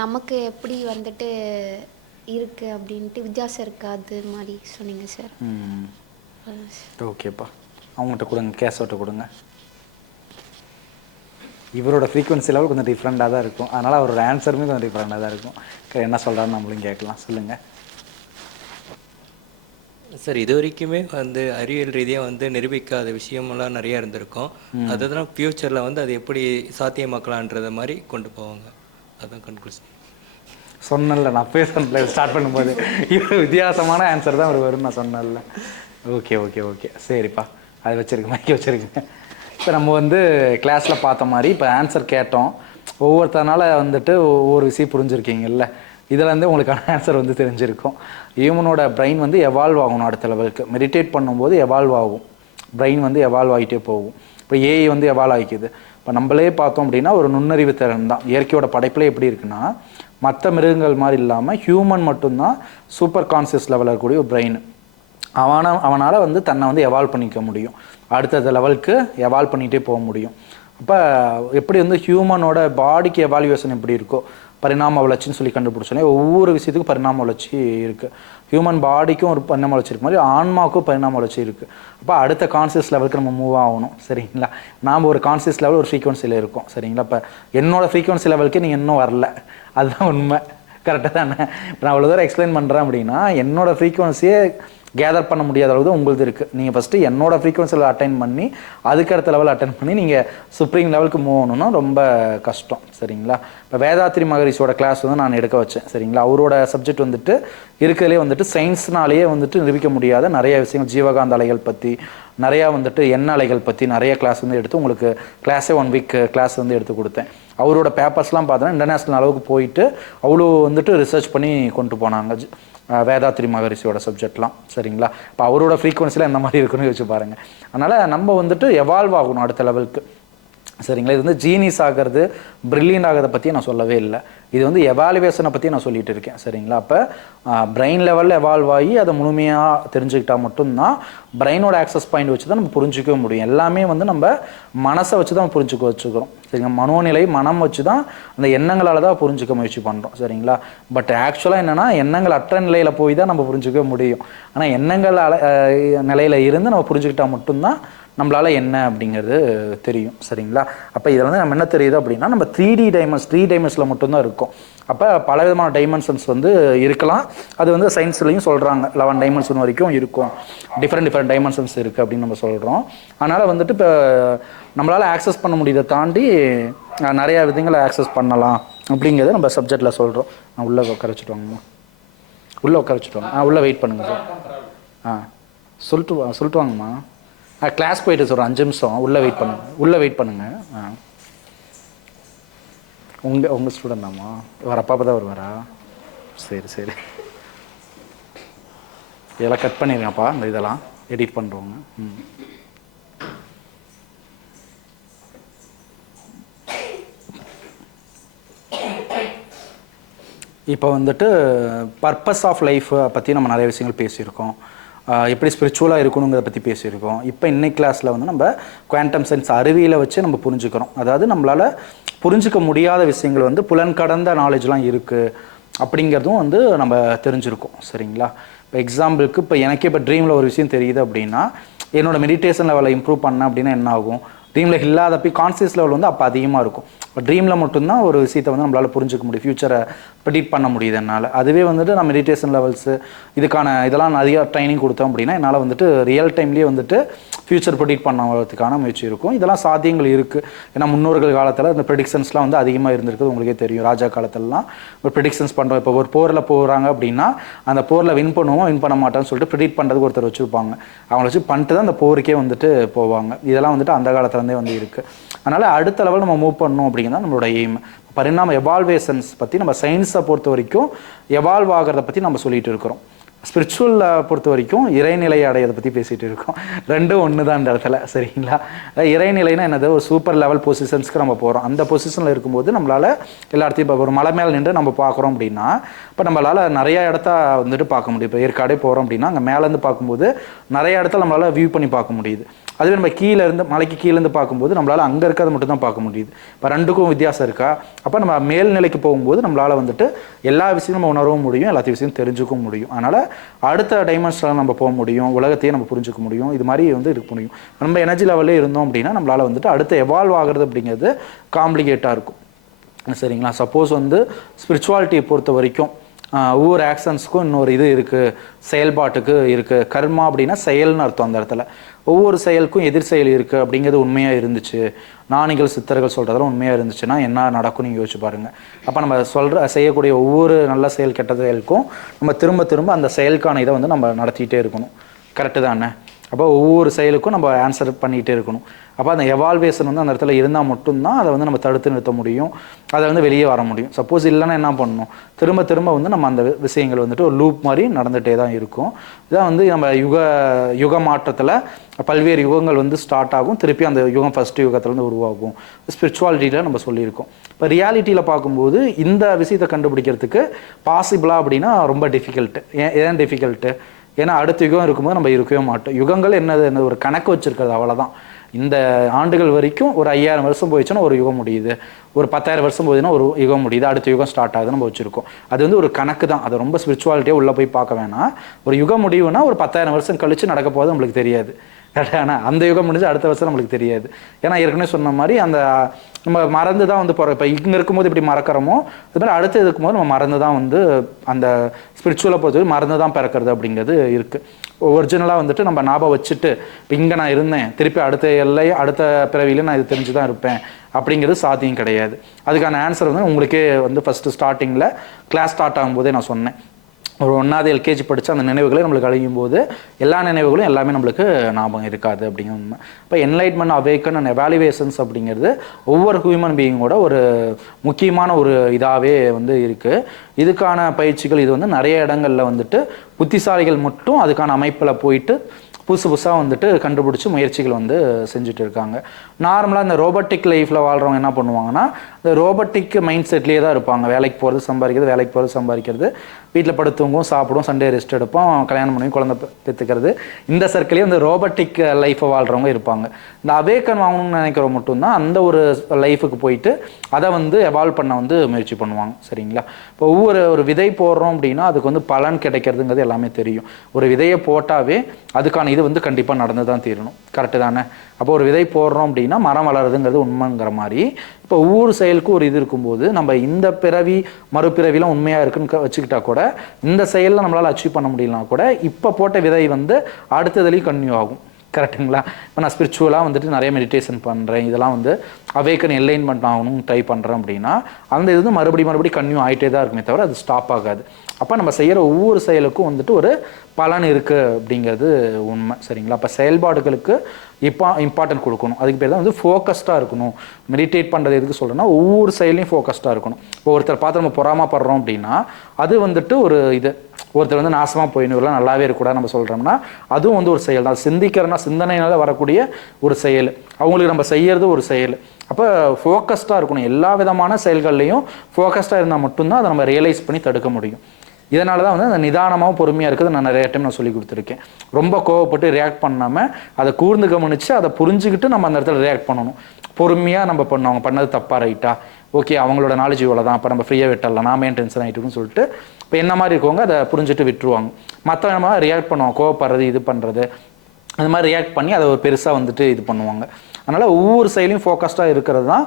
நமக்கு எப்படி வந்துட்டு இருக்குது அப்படின்ட்டு வித்தியாசம் இருக்காது மாதிரி சொன்னீங்க சார். ஓகேப்பா, அவங்ககிட்ட கொடுங்க, கேஸோட்ட கொடுங்க. இவரோட ஃப்ரீக்வன்சி லெவல் கொஞ்சம் டிஃப்ரெண்ட்டாக தான் இருக்கும், அதனால் அவரோட ஆன்சருமே கொஞ்சம் டிஃப்ரெண்ட்டாக தான் இருக்கும். என்ன சொல்கிறாருன்னு நம்மளும் கேட்கலாம். சொல்லுங்கள் சார். இது வரைக்குமே வந்து அறிவியல் ரீதியாக வந்து நிரூபிக்காத விஷயமெல்லாம் நிறையா இருந்திருக்கும். அதுதான் ஃப்யூச்சரில் வந்து அது எப்படி சாத்தியமாக்கலான்றத மாதிரி கொண்டு போவாங்க. அதுதான் கன்க்ளூஷன். சொன்னல, நான் அப்பயே சொன்னல ஸ்டார்ட் பண்ணும்போது இவ்வளோ வித்தியாசமான ஆன்சர் தான் அவர் வரும்னு நான் சொன்னல. ஓகே சரிப்பா, அதை வச்சுருக்கேன், மைக்கி வச்சுருக்கேன். இப்போ நம்ம வந்து கிளாஸில் பார்த்த மாதிரி இப்போ ஆன்சர் கேட்டோம். ஒவ்வொருத்தனால வந்துட்டு ஒவ்வொரு விஷயம் புரிஞ்சுருக்கீங்கல்ல, இதில் வந்து உங்களுக்கான ஆன்சர் வந்து தெரிஞ்சிருக்கும். ஹியூமனோட பிரெயின் வந்து எவால்வ் ஆகணும் அடுத்த லெவலுக்கு. மெடிடேட் பண்ணும்போது எவால்வ் ஆகும், பிரெயின் வந்து எவால்வ் ஆகிட்டே போகும். இப்போ ஏஐ வந்து எவால்வ் ஆகிக்குது. இப்போ நம்மளே பார்த்தோம் அப்படின்னா ஒரு நுண்ணறிவு திறன் தான். இயற்கையோட படைப்பில் எப்படி இருக்குன்னா, மற்ற மிருகங்கள் மாதிரி இல்லாமல் ஹியூமன் மட்டும்தான் சூப்பர் கான்சியஸ் லெவலில் இருக்கக்கூடிய ஒரு பிரெயின். அவனால் வந்து தன்னை வந்து எவால்வ் பண்ணிக்க முடியும், அடுத்தடுத்த லெவலுக்கு எவால்வ் பண்ணிகிட்டே போக முடியும். அப்போ எப்படி வந்து ஹியூமனோட பாடிக்கு எவால்யூவேஷன் எப்படி இருக்கோ, பரிணாம வளர்ச்சின்னு சொல்லி கண்டுபிடிச்சோன்னே ஒவ்வொரு விஷயத்துக்கும் பரிணாம வளர்ச்சி இருக்குது. ஹியூமன் பாடிக்கும் ஒரு பரிணாம வளர்ச்சி இருக்க மாதிரி ஆன்மாவுக்கும் பரிணாம வளர்ச்சி இருக்குது. அப்போ அடுத்த கான்சியஸ் லெவலுக்கு நம்ம மூவ் ஆகணும். சரிங்களா? நாம் ஒரு கான்சியஸ் லெவல் ஒரு ஃப்ரீக்வன்சியில் இருக்கோம். சரிங்களா? இப்போ என்னோடய ஃப்ரீக்வன்சி லெவலுக்கு நீங்கள் இன்னும் வரல, அதுதான் உண்மை. கரெக்டாக தானே? இப்போ நான் அவ்வளோ தூரம் எக்ஸ்பிளைன் பண்ணுறேன் அப்படின்னா என்னோடய ஃப்ரீக்வன்சியே கேதர் பண்ண முடியாத அளவு தான் உங்களுக்கு இருக்குது. நீங்கள் ஃபஸ்ட்டு என்னோட ஃப்ரீக்வன்சியில் அட்டைன் பண்ணி அதுக்கடுத்த லெவல் அட்டன் பண்ணி நீங்கள் சுப்ரீம் லெவலுக்கு மூவ் ஆகணும்னா ரொம்ப கஷ்டம். சரிங்களா? இப்போ வேதாத்ரி மகரிஷியோட கிளாஸ் வந்து நான் எடுக்க வச்சேன். சரிங்களா? அவரோட சப்ஜெக்ட் வந்துட்டு இருக்கிறதுலே வந்துட்டு சயின்ஸ்னாலேயே வந்துட்டு நிரூபிக்க முடியாத நிறைய விஷயங்கள், ஜீவகாந்த அலைகள் பற்றி, நிறையா வந்துட்டு எண்ண அலைகள் பற்றி நிறைய கிளாஸ் வந்து எடுத்து உங்களுக்கு கிளாஸே 1 வீக் கிளாஸ் வந்து எடுத்து கொடுத்தேன். அவரோட பேப்பர்ஸ்லாம் பார்த்தோன்னா இன்டர்நேஷ்னல் அளவுக்கு போயிட்டு அவ்வளோ வந்துட்டு ரிசர்ச் பண்ணி கொண்டு போனாங்க வேதாத்ரி மகரிஷியோட சப்ஜெக்ட்லாம். சரிங்களா? இப்போ அவரோட ஃப்ரீக்வன்சியில் எந்த மாதிரி இருக்குன்னு யோசிச்சு பாருங்கள். அதனால் நம்ம வந்துட்டு எவால்வ் ஆகணும் அடுத்த லெவலுக்கு. சரிங்களா? இது வந்து ஜீனிஸ் ஆகிறது, ப்ரில்லியன்ட் ஆகிறத பற்றி நான் சொல்லவே இல்லை. இது வந்து எவாலுவேஷனை பற்றி நான் சொல்லிட்டு இருக்கேன். சரிங்களா? அப்போ பிரெயின் லெவலில் எவால்வ் ஆகி அதை முழுமையாக தெரிஞ்சுக்கிட்டால் மட்டும்தான் பிரெயினோட ஆக்சஸ் பாயிண்ட் வச்சு தான் நம்ம புரிஞ்சிக்கவே முடியும். எல்லாமே வந்து நம்ம மனசை வச்சு தான் வச்சுக்கிறோம். சரிங்களா? மனோநிலை, மனம் வச்சு தான் அந்த எண்ணங்களால் தான் புரிஞ்சிக்க முயற்சி பண்ணுறோம். சரிங்களா? பட் ஆக்சுவலாக என்னென்னா எண்ணங்கள் அற்ற நிலையில் போய் தான் நம்ம புரிஞ்சிக்க முடியும். ஆனால் எண்ணங்கள் நிலையில் இருந்து நம்ம புரிஞ்சுக்கிட்டால் மட்டும்தான் நம்மளால் என்ன அப்படிங்கிறது தெரியும். சரிங்களா? அப்போ இதில் வந்து நம்ம என்ன தெரியுது அப்படின்னா நம்ம 3D டைமென்ஷனில் மட்டும்தான் இருக்கும். அப்போ பல விதமான டைமென்ஷன்ஸ் வந்து இருக்கலாம். அது வந்து சயின்ஸ்லையும் சொல்கிறாங்க 11 டைமென்ஷன் வரைக்கும் இருக்கும், டிஃப்ரெண்ட் டைமென்ஷன்ஸ் இருக்குது அப்படின்னு நம்ம சொல்கிறோம். அதனால் வந்துட்டு இப்போ நம்மளால் ஆக்சஸ் பண்ண முடியதை தாண்டி நிறையா விதங்களை ஆக்சஸ் பண்ணலாம் அப்படிங்கிறத நம்ம சப்ஜெக்டில் சொல்கிறோம். நான் உள்ளே உட்கார வச்சுட்டு வாங்கம்மா, உள்ளே உட்கார வச்சுட்டு வாங்க. உள்ளே வெயிட் பண்ணுங்கள் சார். சொல்லிட்டு வாங்கம்மா. கிளாஸ் போயிட்டு சொல்கிறேன், 5 நிமிஷம் உள்ளே வெயிட் பண்ணுங்கள். உங்கள் ஸ்டூடெண்ட் தாம்மா? வர அப்பா தான் வருவாரா? சரி இதெல்லாம் கட் பண்ணிடுங்கப்பா, இந்த இதெல்லாம் எடிட் பண்ணுறோங்க. இப்போ வந்துட்டு பர்பஸ் ஆஃப் லைஃப் பற்றி நம்ம நிறைய விஷயங்கள் பேசியிருக்கோம். எப்படி ஸ்பிரிச்சுவலாக இருக்கணுங்கிறத பற்றி பேசியிருக்கோம். இப்போ இன்னைக்கு கிளாஸில் வந்து நம்ம குவாண்டம் சயின்ஸ் அறிவியலை வச்சு நம்ம புரிஞ்சுக்கிறோம். அதாவது நம்மளால் புரிஞ்சிக்க முடியாத விஷயங்கள் வந்து புலன் கடந்த நாலேஜ்லாம் இருக்குது அப்படிங்கிறதும் வந்து நம்ம தெரிஞ்சுருக்கோம். சரிங்களா? இப்போ எக்ஸாம்பிளுக்கு இப்போ எனக்கே இப்போ ட்ரீமில் ஒரு விஷயம் தெரியுது அப்படின்னா என்னோடய மெடிடேஷன் லெவலை இம்ப்ரூவ் பண்ணேன் அப்படின்னா என்ன ஆகும்? ட்ரீமில் இல்லாதப்போ கான்சியஸ் லெவல் வந்து அப்போ அதிகமாக இருக்கும். இப்போ ட்ரீமில் மட்டும்தான் ஒரு விஷயத்தை வந்து நம்மளால் புரிஞ்சிக்க முடியும், ஃப்யூச்சரை ப்ரெடிக்ட் பண்ண முடியுது என்னால். அதுவே வந்துட்டு நான் மெடிடேஷன் லெவல்ஸு இதெல்லாம் நிறையா ட்ரைனிங் கொடுத்தோம் அப்படின்னா என்னால் வந்துட்டு ரியல் டைம்லேயே வந்துட்டு ஃப்யூச்சர் ப்ரெடிக்ட் பண்ணுறதுக்கான முயற்சி இருக்கும். இதெல்லாம் சாத்தியங்கள் இருக்குது. ஏன்னா முன்னோர்கள் காலத்தில் இந்த ப்ரெடிக்ஷன்ஸ்லாம் வந்து அதிகமாக இருந்திருக்குது. உங்களுக்கே தெரியும், ராஜா காலத்திலலாம் ஒரு ப்ரெடிக்ஷன்ஸ் பண்ணுறோம். இப்போ ஒரு போரில் போகிறாங்க அப்படின்னா அந்த போரில் வின் பண்ணுவோம் வின் பண்ண மாட்டோம்னு சொல்லிட்டு ப்ரெடிக்ட் பண்ணுறதுக்கு ஒருத்தர் வச்சுருப்பாங்க. அவங்கள வச்சு பண்ணிட்டு தான் அந்த போருக்கே வந்துட்டு போவாங்க. இதெல்லாம் வந்துட்டு அந்த காலத்தில் வந்து இருக்குது. அதனால் அடுத்த லெவல் நம்ம மூவ் பண்ணணும் அப்படிங்கிறத நம்மளோட எய்ம். பரிணாம எவால்வேஷன்ஸ் பற்றி நம்ம சயின்ஸை பொறுத்த வரைக்கும் எவால்வ் ஆகிறத பற்றி நம்ம சொல்லிட்டு இருக்கிறோம். ஸ்பிரிச்சுவலை பொறுத்த வரைக்கும் இறைநிலை அடையதை பற்றி பேசிகிட்டு இருக்கோம். ரெண்டும் ஒன்று தான் இந்த இடத்துல. சரிங்களா? இறைநிலைன்னா என்னது? ஒரு சூப்பர் லெவல் பொசிஷன்ஸ்க்கு நம்ம போகிறோம். அந்த பொசிஷனில் இருக்கும்போது நம்மளால் எல்லா இடத்தையும் இப்போ ஒரு மலை மேலே நின்று நம்ம பார்க்குறோம் அப்படின்னா இப்போ நம்மளால் நிறையா இடத்த வந்துட்டு பார்க்க முடியும். இப்போ ஏற்காடே போகிறோம் அப்படின்னா அங்கே மேலேருந்து பார்க்கும்போது நிறைய இடத்துல நம்மளால் வியூ பண்ணி பார்க்க முடியுது. அதுவே நம்ம கீழேருந்து மலைக்கு கீழேருந்து பார்க்கும்போது நம்மளால் அங்கே இருக்கிறத மட்டும் தான் பார்க்க முடியுது. இப்போ ரெண்டுக்கும் வித்தியாசம் இருக்கா? அப்போ நம்ம மேல்நிலைக்கு போகும்போது நம்மளால் வந்துட்டு எல்லா விஷயமும் நம்ம உணரவும் முடியும், எல்லாத்தையும் விஷயம் தெரிஞ்சுக்கவும் முடியும். அதனால் அடுத்த டைமென்ஷனில் நம்ம போக முடியும், உலகத்தையே நம்ம புரிஞ்சுக்க முடியும். இது மாதிரி வந்து இருக்க முடியும். நம்ம எனர்ஜி லெவலே இருந்தோம் அப்படின்னா நம்மளால் வந்துட்டு அடுத்த எவால்வ் ஆகிறது அப்படிங்கிறது காம்ப்ளிகேட்டாக இருக்கும். சரிங்களா? சப்போஸ் வந்து ஸ்பிரிச்சுவாலிட்டியை பொறுத்த வரைக்கும் ஒவ்வொரு ஆக்ஷன்ஸுக்கும் இன்னொரு இது இருக்குது, செயல்பாட்டுக்கு இருக்குது. கர்மா அப்படின்னா செயல்னு அர்த்தம். அந்த இடத்துல ஒவ்வொரு செயலுக்கும் எதிர் செயல் இருக்குது அப்படிங்கிறது உண்மையாக இருந்துச்சு, ஞானிகள் சித்தர்கள் சொல்கிறதெல்லாம் உண்மையாக இருந்துச்சுன்னா என்ன நடக்கும் நீங்கள் யோசிச்சு பாருங்கள். அப்போ நம்ம செய்யக்கூடிய ஒவ்வொரு நல்ல செயல் கெட்ட செயலுக்கும் நம்ம திரும்ப அந்த செயலுக்கான இதை வந்து நம்ம நடத்திக்கிட்டே இருக்கணும். கரெக்டு தானே? அப்போ ஒவ்வொரு செயலுக்கும் நம்ம ஆன்சர் பண்ணிகிட்டே இருக்கணும். அப்போ அந்த எவால்வேஷன் வந்து அந்த இடத்துல இருந்தால் மட்டும்தான் அதை வந்து நம்ம தடுத்து நிறுத்த முடியும், அதை வந்து வெளியே வர முடியும். சப்போஸ் இல்லைன்னா என்ன பண்ணணும், திரும்ப திரும்ப வந்து நம்ம அந்த விஷயங்கள் வந்துட்டு ஒரு லூப் மாதிரி நடந்துகிட்டே தான் இருக்கும். இதான் வந்து நம்ம யுக மாற்றத்தில் பல்வேறு யுகங்கள் வந்து ஸ்டார்ட் ஆகும், திருப்பி அந்த யுகம் ஃபஸ்ட் யுகத்துலேருந்து உருவாகும். ஸ்பிரிச்சுவாலிட்டியில் நம்ம சொல்லியிருக்கோம். இப்போ ரியாலிட்டியில் பார்க்கும்போது இந்த விஷயத்தை கண்டுபிடிக்கிறதுக்கு பாசிபிளா அப்படின்னா ரொம்ப டிஃபிகல்ட்டு. ஏன் டிஃபிகல்ட்டு? ஏன்னா அடுத்த யுகம் இருக்கும்போது நம்ம இருக்கவே மாட்டோம். யுகங்கள் என்னது ஒரு கணக்கு வச்சுருக்கிறது, அவ்வளோதான். இந்த ஆண்டுகள் வரைக்கும் ஒரு 5000 வருஷம் போயிடுச்சுன்னா ஒரு யுகம் முடியுது, ஒரு 10,000 வருஷம் போகுதுன்னா ஒரு யுகம் முடியுது, அடுத்த யுகம் ஸ்டார்ட் ஆகுதுன்னு நம்ம வச்சுருக்கோம். அது வந்து ஒரு கணக்கு தான், அது ரொம்ப ஸ்பிரிச்சுவாலிட்டியாக உள்ளே போய் பார்க்க வேணாம். ஒரு யுகம் முடிவுனா ஒரு 10,000 வருஷம் கழித்து நடக்க போகுது நம்மளுக்கு தெரியாது. ஆனால் அந்த யுகம் முடிஞ்சு அடுத்த வருஷம் நம்மளுக்கு தெரியாது. ஏன்னா ஏற்கனவே சொன்ன மாதிரி அந்த நம்ம மறந்து தான் வந்து போகிறோம். இப்போ இங்கே இருக்கும்போது இப்படி மறக்கிறோமோ அது மாதிரி அடுத்து இருக்கும்போது நம்ம மறந்து தான் வந்து அந்த ஸ்பிரிச்சுவலை பொறுத்தவரை மறந்து தான் பிறக்கிறது அப்படிங்கிறது இருக்குது. ஒரிஜினலாக வந்துட்டு நம்ம ஞாபகம் வச்சுட்டு இப்போ இங்கே நான் இருந்தேன், திருப்பி அடுத்த பிறவியில் நான் இது தெரிஞ்சு தான் இருப்பேன் அப்படிங்கிறது சாத்தியம் கிடையாது. அதுக்கான ஆன்சர் வந்து உங்களுக்கே வந்து ஃபஸ்ட்டு ஸ்டார்டிங்கில் கிளாஸ் ஸ்டார்ட் ஆகும்போதே நான் சொன்னேன். ஒரு 1வது LKG படித்த அந்த நினைவுகளை நம்மளுக்கு அழியும் போது எல்லா நினைவுகளும் எல்லாமே நம்மளுக்கு ஞாபகம் இருக்காது அப்படிங்கிற உண்மை. இப்போ என்லைட்மெண்ட், அவேக்கன் அண்ட் எவாலுவேஷன்ஸ் அப்படிங்கிறது ஒவ்வொரு ஹியூமன் பீயிங்கோட ஒரு முக்கியமான ஒரு இதாகவே வந்து இருக்குது. இதுக்கான பயிற்சிகள் இது வந்து நிறைய இடங்களில் வந்துட்டு புத்திசாலிகள் மட்டும் அதுக்கான அமைப்பில் போயிட்டு புதுசாக வந்துட்டு கண்டுபிடிச்சி முயற்சிகள் வந்து செஞ்சுட்டு இருக்காங்க. நார்மலாக இந்த ரோபோட்டிக் லைஃப்பில் வாழ்கிறவங்க என்ன பண்ணுவாங்கன்னா இந்த ரோபோட்டிக் மைண்ட் செட்லேயே தான் இருப்பாங்க. வேலைக்கு போகிறது சம்பாதிக்கிறது, வேலைக்கு போகிறது சம்பாதிக்கிறது, வீட்டில் படுத்துவங்க சாப்பிடுவோம், சண்டே ரெஸ்ட் எடுப்போம், கல்யாணம் பண்ணி குழந்தை பெற்றுக்கிறது, இந்த சர்க்கிளையும் இந்த ரோபோட்டிக் லைஃப்பை வாழ்கிறவங்க இருப்பாங்க. இந்த அவேக்கன் வாங்கணும்னு நினைக்கிறவங்க மட்டும்தான் அந்த ஒரு லைஃபுக்கு போயிட்டு அதை வந்து எவால்வ் பண்ண வந்து முயற்சி பண்ணுவாங்க. சரிங்களா? இப்போ ஒரு விதை போடுறோம் அப்படின்னா அதுக்கு வந்து பலன் கிடைக்கிறதுங்கிறது எல்லாமே தெரியும். ஒரு விதையை போட்டாவே அதுக்கான இது வந்து கண்டிப்பாக நடந்து தான் தீரணும். கரெக்டு தானே? அப்போ ஒரு விதை போடுறோம் அப்படின்னா மரம் வளருதுங்கிறது உண்மைங்கிற மாதிரி இப்போ ஒவ்வொரு செயலுக்கும் ஒரு இது இருக்கும்போது நம்ம இந்த பிறவி மறுபிறவிலாம் உண்மையாக இருக்குன்னு வச்சுக்கிட்டா கூட இந்த செயலில் நம்மளால் அச்சீவ் பண்ண முடியலனா கூட இப்போ போட்ட விதை வந்து அடுத்ததுலேயும் கன்டினியூ ஆகும். கரெக்டுங்களா? இப்போ நான் ஸ்பிரிச்சுவலாக வந்துட்டு நிறைய மெடிடேஷன் பண்ணுறேன், இதெல்லாம் வந்து அவேக்கன் என்லைன்மெண்ட் ஆகணும் ட்ரை பண்ணுறேன் அப்படின்னா அந்த இது வந்து மறுபடியும் கன்டினியூ ஆகிட்டே தான் இருக்குமே தவிர அது ஸ்டாப் ஆகாது. அப்போ நம்ம செய்கிற ஒவ்வொரு செயலுக்கும் வந்துட்டு ஒரு பலன் இருக்குது அப்படிங்கிறது உண்மை. சரிங்களா? அப்போ செயல்பாடுகளுக்கு இம்பார்ட்டன்ட் கொடுக்கணும். அதுக்கு பேர் தான் வந்து ஃபோக்கஸ்டாக இருக்கணும். மெடிடேட் பண்ணுறது எதுக்கு சொல்கிறேன்னா ஒவ்வொரு செயலையும் ஃபோக்கஸ்டாக இருக்கணும். இப்போ ஒருத்தர் பார்த்து நம்ம பொறாமப்படுறோம் அப்படின்னா அது வந்துட்டு ஒரு இது, ஒருத்தர் வந்து நாசமாக போயினுலாம் நல்லாவே இருக்கக்கூடாது நம்ம சொல்கிறோம்னா அதுவும் வந்து ஒரு செயல் தான். சிந்திக்கிறனா சிந்தனையினால் வரக்கூடிய ஒரு செயல், அவங்களுக்கு நம்ம செய்யறது ஒரு செயல். அப்போ ஃபோக்கஸ்டாக இருக்கணும். எல்லா விதமான செயல்கள்லையும் ஃபோக்கஸ்டாக இருந்தால் மட்டும்தான் அதை நம்ம ரியலைஸ் பண்ணி தடுக்க முடியும். இதனால தான் வந்து அந்த நிதானமாகவும் பொறுமையாக இருக்குது நான் நிறைய டைம் நான் சொல்லி கொடுத்துருக்கேன். ரொம்ப கோவப்பட்டு ரியாக்ட் பண்ணாமல் அதை கூர்ந்து கவனித்து அதை புரிஞ்சுக்கிட்டு நம்ம அந்த இடத்துல ரியாக்ட் பண்ணணும். பொறுமையாக நம்ம பண்ணோம், அவங்க பண்ணது தப்பாக ரைட்டா, ஓகே அவங்களோட நாலேஜ் இவ்வளோ தான், அப்போ நம்ம ஃப்ரீயாக விட்டுடலாம், நாம ஏன் டென்ஷன் ஆகிட்டுன்னு சொல்லிட்டு இப்போ என்ன மாதிரி இருக்கவங்க அதை புரிஞ்சுட்டு விட்டுருவாங்க. மற்றவங்க ரியாக்ட் பண்ணுவாங்க, கோவப்படுறது இது பண்ணுறது அந்த மாதிரி ரியாக்ட் பண்ணி அதை ஒரு பெருசாக வந்துட்டு இது பண்ணுவாங்க. அதனால் ஒவ்வொரு செயலையும் ஃபோக்கஸ்டாக இருக்கிறது தான்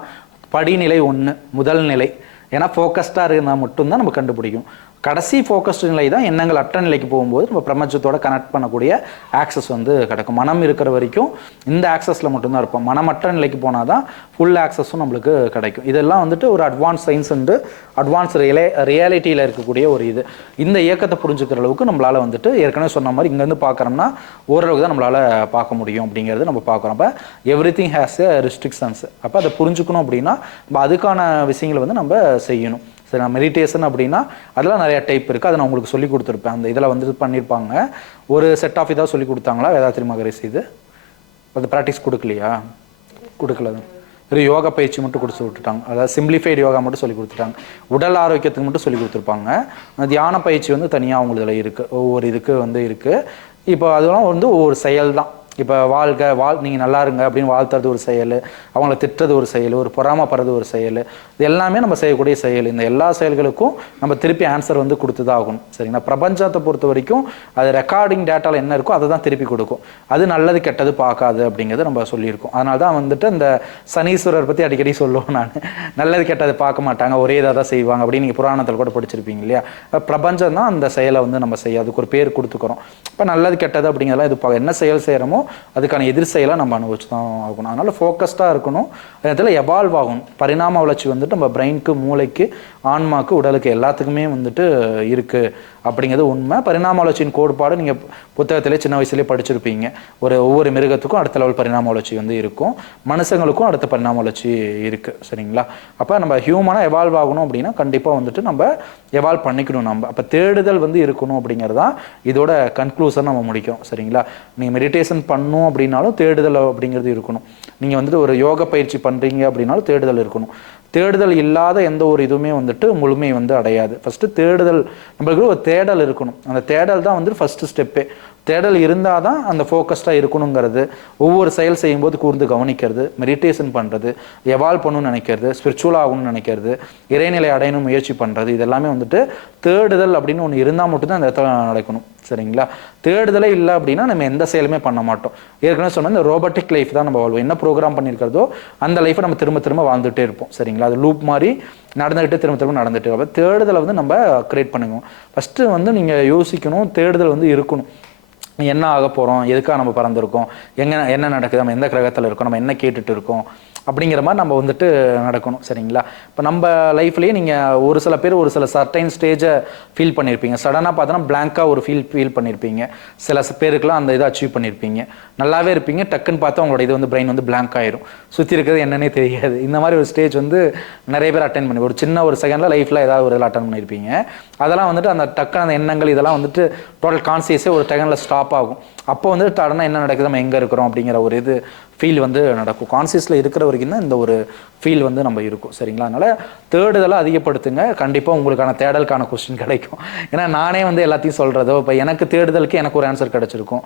படிநிலை 1, முதல் நிலை. ஏன்னா ஃபோக்கஸ்டாக இருந்தால் மட்டும்தான் நம்ம கண்டுபிடிக்கும். கடைசி ஃபோக்கஸ்டு நிலை தான் எண்ணங்கள் அற்ற நிலைக்கு போகும்போது நம்ம பிரபஞ்சத்தோட கனெக்ட் பண்ணக்கூடிய ஆக்சஸ் வந்து கிடைக்கும். மனம் இருக்கிற வரைக்கும் இந்த ஆக்சஸில் மட்டும்தான் இருப்போம். மனமற்ற நிலைக்கு போனால் தான் ஃபுல் ஆக்சஸும் நம்மளுக்கு கிடைக்கும். இதெல்லாம் வந்துட்டு ஒரு அட்வான்ஸ் சயின்ஸ் அண்டு அட்வான்ஸ் ரியாலிட்டியில் இருக்கக்கூடிய ஒரு இது. இந்த இயக்கத்தை புரிஞ்சுக்கிற அளவுக்கு நம்மளால் வந்துட்டு ஏற்கனவே சொன்ன மாதிரி இங்கேருந்து பார்க்குறோம்னா ஓரளவுக்கு தான் நம்மளால் பார்க்க முடியும் அப்படிங்கிறது நம்ம பார்க்குறோம். அப்போ every thing has a restrictions. அப்போ அதை புரிஞ்சுக்கணும் அப்படின்னா நம்ம அதுக்கான விஷயங்களை வந்து நம்ம செய்யணும். சரி, நான் மெடிடேஷன் அப்படின்னா அதெல்லாம் நிறையா டைப் இருக்குது. அதை நான் உங்களுக்கு சொல்லி கொடுத்துருப்பேன். அந்த இதில் வந்து பண்ணியிருப்பாங்க. ஒரு செட் ஆஃப் இதாக சொல்லி கொடுத்தாங்களா வேதாத்ரி மகரிஷி? இது அது ப்ராக்டிஸ் கொடுக்கலையா? கொடுக்கல. வெறும் யோகா பயிற்சி மட்டும் கொடுத்து விட்டுட்டாங்க. அதாவது சிம்பிளிஃபைடு யோகா மட்டும் சொல்லி கொடுத்துட்டாங்க. உடல் ஆரோக்கியத்துக்கு மட்டும் சொல்லி கொடுத்துருப்பாங்க. தியான பயிற்சி வந்து தனியாக அவங்களுக்கு இதில் இருக்குது, ஒவ்வொரு இதுக்கு வந்து இருக்குது. இப்போ அதெல்லாம் வந்து ஒவ்வொரு செயல் தான். இப்போ நீங்கள் நல்லா இருங்க அப்படின்னு வாழ்த்துறது ஒரு செயல், அவங்கள திட்டுறது ஒரு செயல், ஒரு பொறாமப்படுறது ஒரு செயல், இது எல்லாமே நம்ம செய்யக்கூடிய செயல். இந்த எல்லா செயல்களுக்கும் நம்ம திருப்பி ஆன்சர் வந்து கொடுத்து தான் ஆகணும். சரிங்களா? பிரபஞ்சத்தை பொறுத்த வரைக்கும் அது ரெக்கார்டிங் டேட்டாவில் என்ன இருக்கோ அதை தான் திருப்பி கொடுக்கும். அது நல்லது கெட்டது பார்க்காது அப்படிங்கிறது நம்ம சொல்லியிருக்கோம். அதனால தான் வந்துட்டு அந்த சனீஸ்வரர் பற்றி அடிக்கடி சொல்லுவோம் நான், நல்லது கெட்டது பார்க்க மாட்டாங்க, ஒரே இதாக தான் செய்வாங்க அப்படின்னு நீங்கள் புராணத்தில் கூட படிச்சிருப்பீங்க இல்லையா? பிரபஞ்சம் தான் அந்த செயலை வந்து நம்ம செய்ய அதுக்கு ஒரு பேர் கொடுத்துக்கிறோம். இப்போ நல்லது கெட்டது அப்படிங்கிறதெல்லாம் இது என்ன செயல் செய்கிறோமோ அதுக்கான எதிர் செயலாக நம்ம அனுபவிச்சு தான் ஆகணும். அதனால் ஃபோக்கஸ்டாக இருக்கணும். அதில் எவால்வ் ஆகணும். பரிணாம வளர்ச்சி வந்துட்டு நம்ம பிரெயினுக்கு, மூளைக்கு, ஆன்மாக்கு, உடலுக்கு எல்லாத்துக்குமே வந்துட்டு இருக்குது அப்படிங்கிறது உண்மை. பரிணாம வளர்ச்சியின் கோட்பாடு நீங்கள் புத்தகத்திலே சின்ன வயசுலேயே படிச்சிருப்பீங்க. ஒவ்வொரு மிருகத்துக்கும் அடுத்த லெவல் பரிணாம வளர்ச்சி வந்து இருக்கும், மனுஷங்களுக்கும் அடுத்த பரிணாம வளர்ச்சி இருக்குது. சரிங்களா? அப்போ நம்ம ஹியூமனாக எவால்வ் ஆகணும் அப்படின்னா கண்டிப்பாக வந்துட்டு நம்ம எவால்வ் பண்ணிக்கணும். நம்ம அப்போ தேடுதல் வந்து இருக்கணும் அப்படிங்கிறது தான் இதோட கன்க்ளூஷன் நம்ம முடிக்கும். சரிங்களா? நீங்கள் மெடிடேஷன் பண்ணணும் அப்படின்னாலும் தேடுதல் அப்படிங்கிறது இருக்கணும். நீங்கள் வந்துட்டு ஒரு யோக பயிற்சி பண்ணுறீங்க அப்படின்னாலும் தேடுதல் இருக்கணும். தேடுதல் இல்லாத எந்த ஒரு இதுவுமே வந்துட்டு முழுமை வந்து அடையாது. ஃபஸ்ட்டு தேடுதல், நம்மளுக்கு ஒரு தேடல் இருக்கணும். அந்த தேடல் தான் வந்துட்டு ஃபஸ்ட்டு ஸ்டெப்பே. தேடல் இருந்தால் தான் அந்த ஃபோக்கஸ்டாக இருக்கணுங்கிறது, ஒவ்வொரு செயல் செய்யும்போது கூர்ந்து கவனிக்கிறது, மெடிடேஷன் பண்ணுறது, எவால்வ் பண்ணணும்னு நினைக்கிறது, ஸ்பிரிச்சுவல் ஆகணும்னு நினைக்கிறது, இறைநிலை அடையணும் முயற்சி பண்ணுறது, இதெல்லாமே வந்துட்டு தேடுதல் அப்படின்னு ஒன்று இருந்தால் மட்டும்தான் அந்த இடத்துல நடக்கணும். சரிங்களா? தேடுதலே இல்லை அப்படின்னா நம்ம எந்த செயலுமே பண்ண மாட்டோம். ஏற்கனவே சொன்ன இந்த ரோபோட்டிக் லைஃப் தான் நம்ம வாழ்வோம். என்ன ப்ரோக்ராம் பண்ணியிருக்கிறதோ அந்த லைஃப்பை நம்ம திரும்ப திரும்ப வாழ்ந்துகிட்டே இருப்போம். சரிங்களா? அது லூப் மாதிரி நடந்துக்கிட்டு திரும்ப திரும்ப நடந்துகிட்டே இருப்போம். தேடுதலை வந்து நம்ம கிரியேட் பண்ணுவோம். ஃபஸ்ட்டு வந்து நீங்கள் யோசிக்கணும், தேடுதல் வந்து இருக்கணும். என்ன ஆக போகிறோம், எதுக்காக நம்ம பறந்துருக்கோம், என்ன நடக்குது, நம்ம எந்த கிரகத்தில் இருக்கோம், நம்ம என்ன கேட்டுட்டு இருக்கோம் அப்படிங்கிற மாதிரி நம்ம வந்துட்டு நடக்கணும். சரிங்களா? இப்போ நம்ம லைஃப்லேயே நீங்கள் ஒரு சில பேர் ஒரு சில சர்டைன் ஸ்டேஜை ஃபீல் பண்ணியிருப்பீங்க. சடனாக பார்த்தோன்னா பிளாங்காக ஒரு ஃபீல் பண்ணியிருப்பீங்க. சில பேருக்குலாம் அந்த இதை அச்சீவ் பண்ணியிருப்பீங்க. நல்லாவே இருப்பீங்க, டக்குன்னு பார்த்தா உங்களோட இது வந்து பிரெயின் வந்து பிளாங்க் ஆயிரும், சுற்றி இருக்கிறது என்னன்னே தெரியாது. இந்த மாதிரி ஒரு ஸ்டேஜ் வந்து நிறைய பேர் அட்டென்ட் பண்ணி ஒரு சின்ன ஒரு செகண்டில் லைஃப்பில் ஏதாவது ஒரு இதில் அட்டன் பண்ணியிருப்பீங்க. அதெல்லாம் வந்துட்டு அந்த டக்குன்னு அந்த எண்ணங்கள் இதெல்லாம் வந்துட்டு டோட்டல் கான்சியஸே ஒரு செகண்டில் ஸ்டாப் ஆகும். அப்போ வந்து சடனாக என்ன நடக்குது, நம்ம எங்கே இருக்கிறோம் அப்படிங்கிற ஒரு இது ஃபீல் வந்து நடக்கும். கான்சியஸில் இருக்கிற வரைக்கும் தான் இந்த ஒரு ஃபீல் வந்து நம்ம இருக்கும். சரிங்களா? அதனால் தேடுதலை அதிகப்படுத்துங்க. கண்டிப்பாக உங்களுக்கான தேடலுக்கான கொஸ்டின் கிடைக்கும். ஏன்னா நானே வந்து எல்லாத்தையும் சொல்கிறதோ, இப்போ எனக்கு தேடுதலுக்கு எனக்கு ஒரு ஆன்சர் கிடச்சிருக்கும்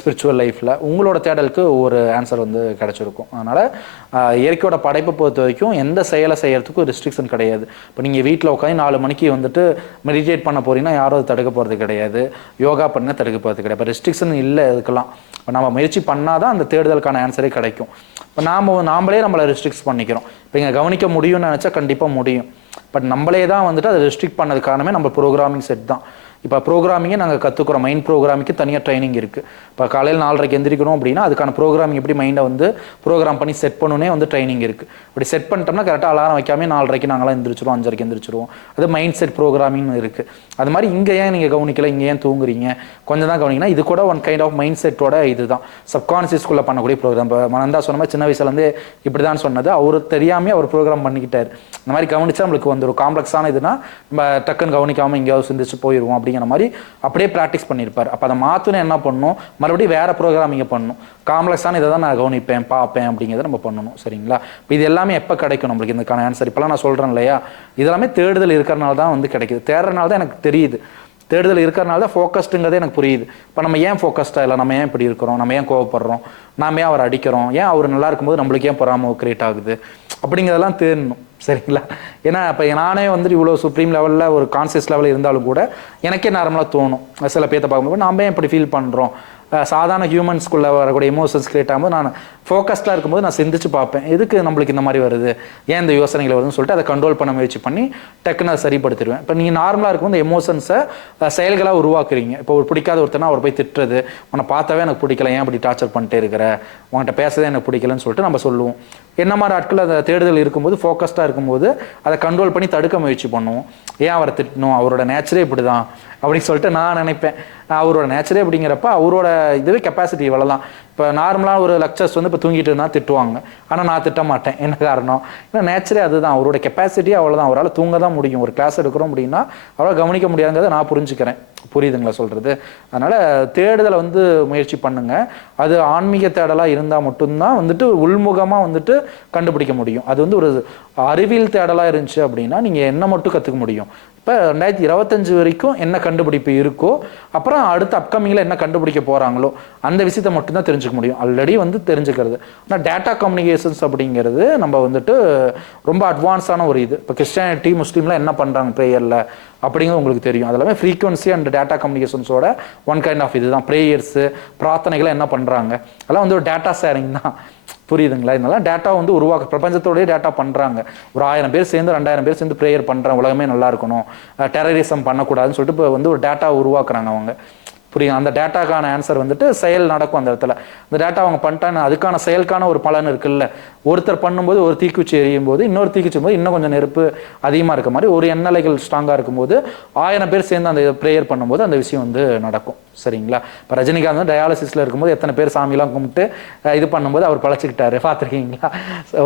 ஸ்பிரிச்சுவல் லைஃப்பில், உங்களோட தேடலுக்கு ஒரு ஆன்சர் வந்து கிடச்சிருக்கும். அதனால் இயற்கையோட படைப்பை பொறுத்த வரைக்கும் எந்த செயலை செய்கிறதுக்கும் ரெஸ்ட்ரிக்ஷன் கிடையாது. இப்போ நீங்கள் வீட்டில் உட்காந்து 4 மணிக்கு வந்துட்டு மெடிடேட் பண்ண போகிறீங்கன்னா யாரும் அது தடுக்க போகிறது கிடையாது, யோகா பண்ணால் தடுக்க போகிறது கிடையாது. இப்போ ரெஸ்ட்ரிக்ஷன் இல்லை இதுக்கெல்லாம். இப்போ நம்ம முயற்சி பண்ணால் தான் அந்த தேடுதலுக்கான ஆன்சரே கிடைக்கும். இப்போ நாமளே நம்மளை ரெஸ்ட்ரிக்ட் பண்ணிக்கிறோம். இப்போ இங்கே கவனிக்க முடியும்னு நினச்சா கண்டிப்பாக முடியும். பட் நம்மளே தான் வந்துட்டு அதை ரெஸ்ட்ரிக்ட் பண்ணது காரணமே நம்ம ப்ரோக்ராமிங் செட் தான். இப்போ ப்ரோக்ராமிங்கே நாங்கள் கற்றுக்குறோம். மைண்ட் ப்ரோக்ராமிங்க்கு தனியாக ட்ரைனிங் இருக்குது. இப்போ காலையில் 4:30 எந்திரிக்கணும் அப்படின்னா அதுக்கான ப்ரோக்ராமிங் எப்படி மைண்டை வந்து ப்ரோக்ராம் பண்ணி செட் பண்ணணுன்னே வந்து ட்ரைனிங் இருக்குது. இப்படி செட் பண்ணிட்டோம்னா கரெக்டாக அலாரம் வைக்காமே 4:30 நாங்களாம் எந்திரிச்சிருவோம், 5:30 எந்திரிச்சிருவோம். அது மைண்ட் செட் ப்ரோக்ராமிங் இருக்குது. அது மாதிரி இங்கே ஏன் நீங்கள் கவனிக்கல, இங்கே ஏன் தூங்குறீங்க, கொஞ்சம் தான் கவனிங்கன்னா இது கூட ஒன் கைண்ட் ஆஃப் மைண்ட் செட்டோட இது தான் சப்கான்சியஸ்குள்ளே பண்ணக்கூடிய ப்ரோக்ராம். இப்போ மனந்தா சொன்ன மாதிரி சின்ன வயசுலேருந்தே இப்படி தான் சொன்னது, அவர் தெரியாமல் அவர் ப்ரோக்ராம் பண்ணிக்கிட்டார். இந்த மாதிரி கவனிச்சா நம்மளுக்கு வந்து ஒரு காம்ப்ளெக்ஸான இதுனா நம்ம டக்குன்னு கவனிக்காமல் எங்கேயாவது சிந்திச்சு போயிடுவோம் அப்படிங்கிற மாதிரி அப்படியே ப்ராக்டிஸ் பண்ணியிருப்பார். அப்போ அதை மாற்றணும் என்ன பண்ணணும், மறுபடியும் வேறு ப்ரோக்ராமிங்கை பண்ணணும். காம்ப்ளெக்ஸான இதை தான் நான் கவனிப்பேன் பார்ப்பேன் அப்படிங்கிறத நம்ம பண்ணணும். சரிங்களா? இப்போ இது எல்லாமே எப்போ கிடைக்கும் நம்மளுக்கு இதுக்கான ஆன்சர்? இப்போலாம் நான் சொல்கிறேன் இல்லையா, இதெல்லாமே தேடுதல் இருக்கிறனால தான் வந்து கிடைக்குது. தேடுறதுனால தான் எனக்கு தெரியுது. தேடுதல் இருக்கிறனால தான் ஃபோக்கஸ்டுங்கிறதே எனக்கு புரியுது. இப்போ நம்ம ஏன் ஃபோக்கஸ்டாக இல்லை, நம்ம ஏன் இப்படி இருக்கிறோம், நம்ம ஏன் கோவப்படுறோம், நாம ஏன் அவர் அடிக்கிறோம், ஏன் அவர் நல்லா இருக்கும்போது நம்மளுக்கு ஏன் பொறாமை கிரியேட் ஆகுது அப்படிங்கிறதெல்லாம் தேடணும். சரிங்களா? ஏன்னா இப்போ நானே வந்துட்டு இவ்வளோ சுப்ரீம் லெவலில் ஒரு கான்சியஸ் லெவலில் இருந்தாலும் கூட எனக்கே நார்மலாக தோணும். சில பேர்த்த பார்க்கும்போது நாம் ஏன் இப்படி ஃபீல் பண்ணுறோம், சாதாரண ஹியூமன்ஸ்குள்ளே வரக்கூடிய எமோஷன்ஸ் கிரியேட் ஆகும்போது நான் ஃபோக்கஸ்டாக இருக்கும்போது நான் சிந்திச்சு பார்ப்பேன், எதுக்கு நம்மளுக்கு இந்த மாதிரி வருது, ஏன் இந்த யோசனைகள் வருதுன்னு சொல்லிட்டு அதை கண்ட்ரோல் பண்ண முயற்சி பண்ணி டக்குன்னு அதை சரிப்படுத்திடுவேன். இப்போ நீங்கள் நார்மலாக இருக்கும்போது இந்த எமோஷன்ஸை செயல்களாக உருவாக்குறீங்க. இப்போ ஒரு பிடிக்காத ஒருத்தனா அவர் போய் திட்டுறது, உன்னை பார்த்தாவே எனக்கு பிடிக்கல, ஏன் அப்படி டார்ச்சர் பண்ணிட்டே இருக்கிற, உன்கிட்ட பேசவே எனக்கு பிடிக்கலன்னு சொல்லிட்டு நம்ம சொல்லுவோம். என்ன மாதிரி ஆட்கள் அந்த தேடுதல் இருக்கும்போது ஃபோக்கஸ்டாக இருக்கும்போது அதை கண்ட்ரோல் பண்ணி தடுக்க முயற்சி பண்ணுவோம். ஏன் அவரை திட்டணும், அவரோட நேச்சரே இப்படி தான் அப்படின்னு சொல்லிட்டு நான் நினைப்பேன். அவரோட நேச்சரே அப்படிங்கிறப்ப அவரோட இதுவே கெப்பாசிட்டி இவ்வளோதான். இப்போ நார்மலாக ஒரு லெக்சர்ஸ் வந்து இப்போ தூங்கிட்டு இருந்தால் திட்டுவாங்க, ஆனால் நான் திட்ட மாட்டேன். என்ன காரணம்? ஏன்னா நேச்சரே அதுதான், அவரோட கெப்பாசிட்டி அவ்வளோதான். அவரால் தூங்க தான் முடியும். ஒரு கிளாஸ் எடுக்கிறோம் அப்படின்னா அவரால் கவனிக்க முடியாதுங்கிறத நான் புரிஞ்சுக்கிறேன். புரியுதுங்களா சொல்கிறது? அதனால் தேடுதலை வந்து முயற்சி பண்ணுங்கள். அது ஆன்மீக தேடலாக இருந்தால் மட்டும்தான் வந்துட்டு உள்முகமாக வந்துட்டு கண்டுபிடிக்க முடியும். அது வந்து ஒரு அறிவியல் தேடலாக இருந்துச்சு அப்படின்னா நீங்கள் என்ன மட்டும் கற்றுக்க முடியும். இப்போ 2025 வரைக்கும் என்ன கண்டுபிடிப்பு இருக்கோ, அப்புறம் அடுத்த அப்கமிங்கில் என்ன கண்டுபிடிக்க போகிறாங்களோ அந்த விஷயத்தை மட்டும்தான் தெரிஞ்சுக்க முடியும். ஆல்ரெடி வந்து தெரிஞ்சுக்கிறது. ஆனால் டேட்டா கம்யூனிகேஷன்ஸ் அப்படிங்கிறது நம்ம வந்துட்டு ரொம்ப அட்வான்ஸான ஒரு இது. இப்போ கிறிஸ்டியானிட்டி முஸ்லீம்லாம் என்ன பண்ணுறாங்க ப்ரேயரில் அப்படிங்கிறது உங்களுக்கு தெரியும். அதெல்லாமே ஃப்ரீக்வன்சி அண்ட் டேட்டா கம்யூனிகேஷன்ஸோட ஒன் கைண்ட் ஆஃப் இது தான். ப்ரேயர்ஸு பிரார்த்தனைகளை என்ன பண்ணுறாங்க அதெல்லாம் வந்து ஒரு டேட்டா ஷேரிங் தான். புரியுதுங்களா? இதெல்லாம் டேட்டா வந்து உருவாக்க பிரபஞ்சத்தோடய டேட்டா பண்ணுறாங்க. ஒரு 1000 பேர் சேர்ந்து 2000 பேர் சேர்ந்து ப்ரேயர் பண்ணுறாங்க, உலகமே நல்லா இருக்கணும், டெரரிசம் பண்ணக்கூடாதுன்னு சொல்லிட்டு இப்போ வந்து ஒரு டேட்டா உருவாக்குறாங்க அவங்க. புரியுது? அந்த டேட்டாக்கான ஆன்சர் வந்துட்டு செயல் நடக்கும் அந்த இடத்துல. அந்த டேட்டா அவங்க பண்ணிட்டாங்க, அதுக்கான செயலுக்கான ஒரு பலன் இருக்குல்ல. ஒருத்தர் பண்ணும்போது ஒரு தீக்குச்சி எரியும் போது இன்னொரு தீக்குச்சி போது இன்னும் கொஞ்சம் நெருப்பு அதிகமாக இருக்க மாதிரி ஒரு எண்ணலைகள் ஸ்ட்ராங்காக இருக்கும்போது 1000 பேர் சேர்ந்து அந்த ப்ரேயர் பண்ணும்போது அந்த விஷயம் வந்து நடக்கும். சரிங்களா? இப்போ ரஜினிகாந்த் வந்து டயாலிசிஸில் இருக்கும்போது எத்தனை பேர் சாமிலாம் கும்பிட்டு இது பண்ணும்போது அவர் பழச்சிக்கிட்டாரு, பார்த்துருக்கீங்களா?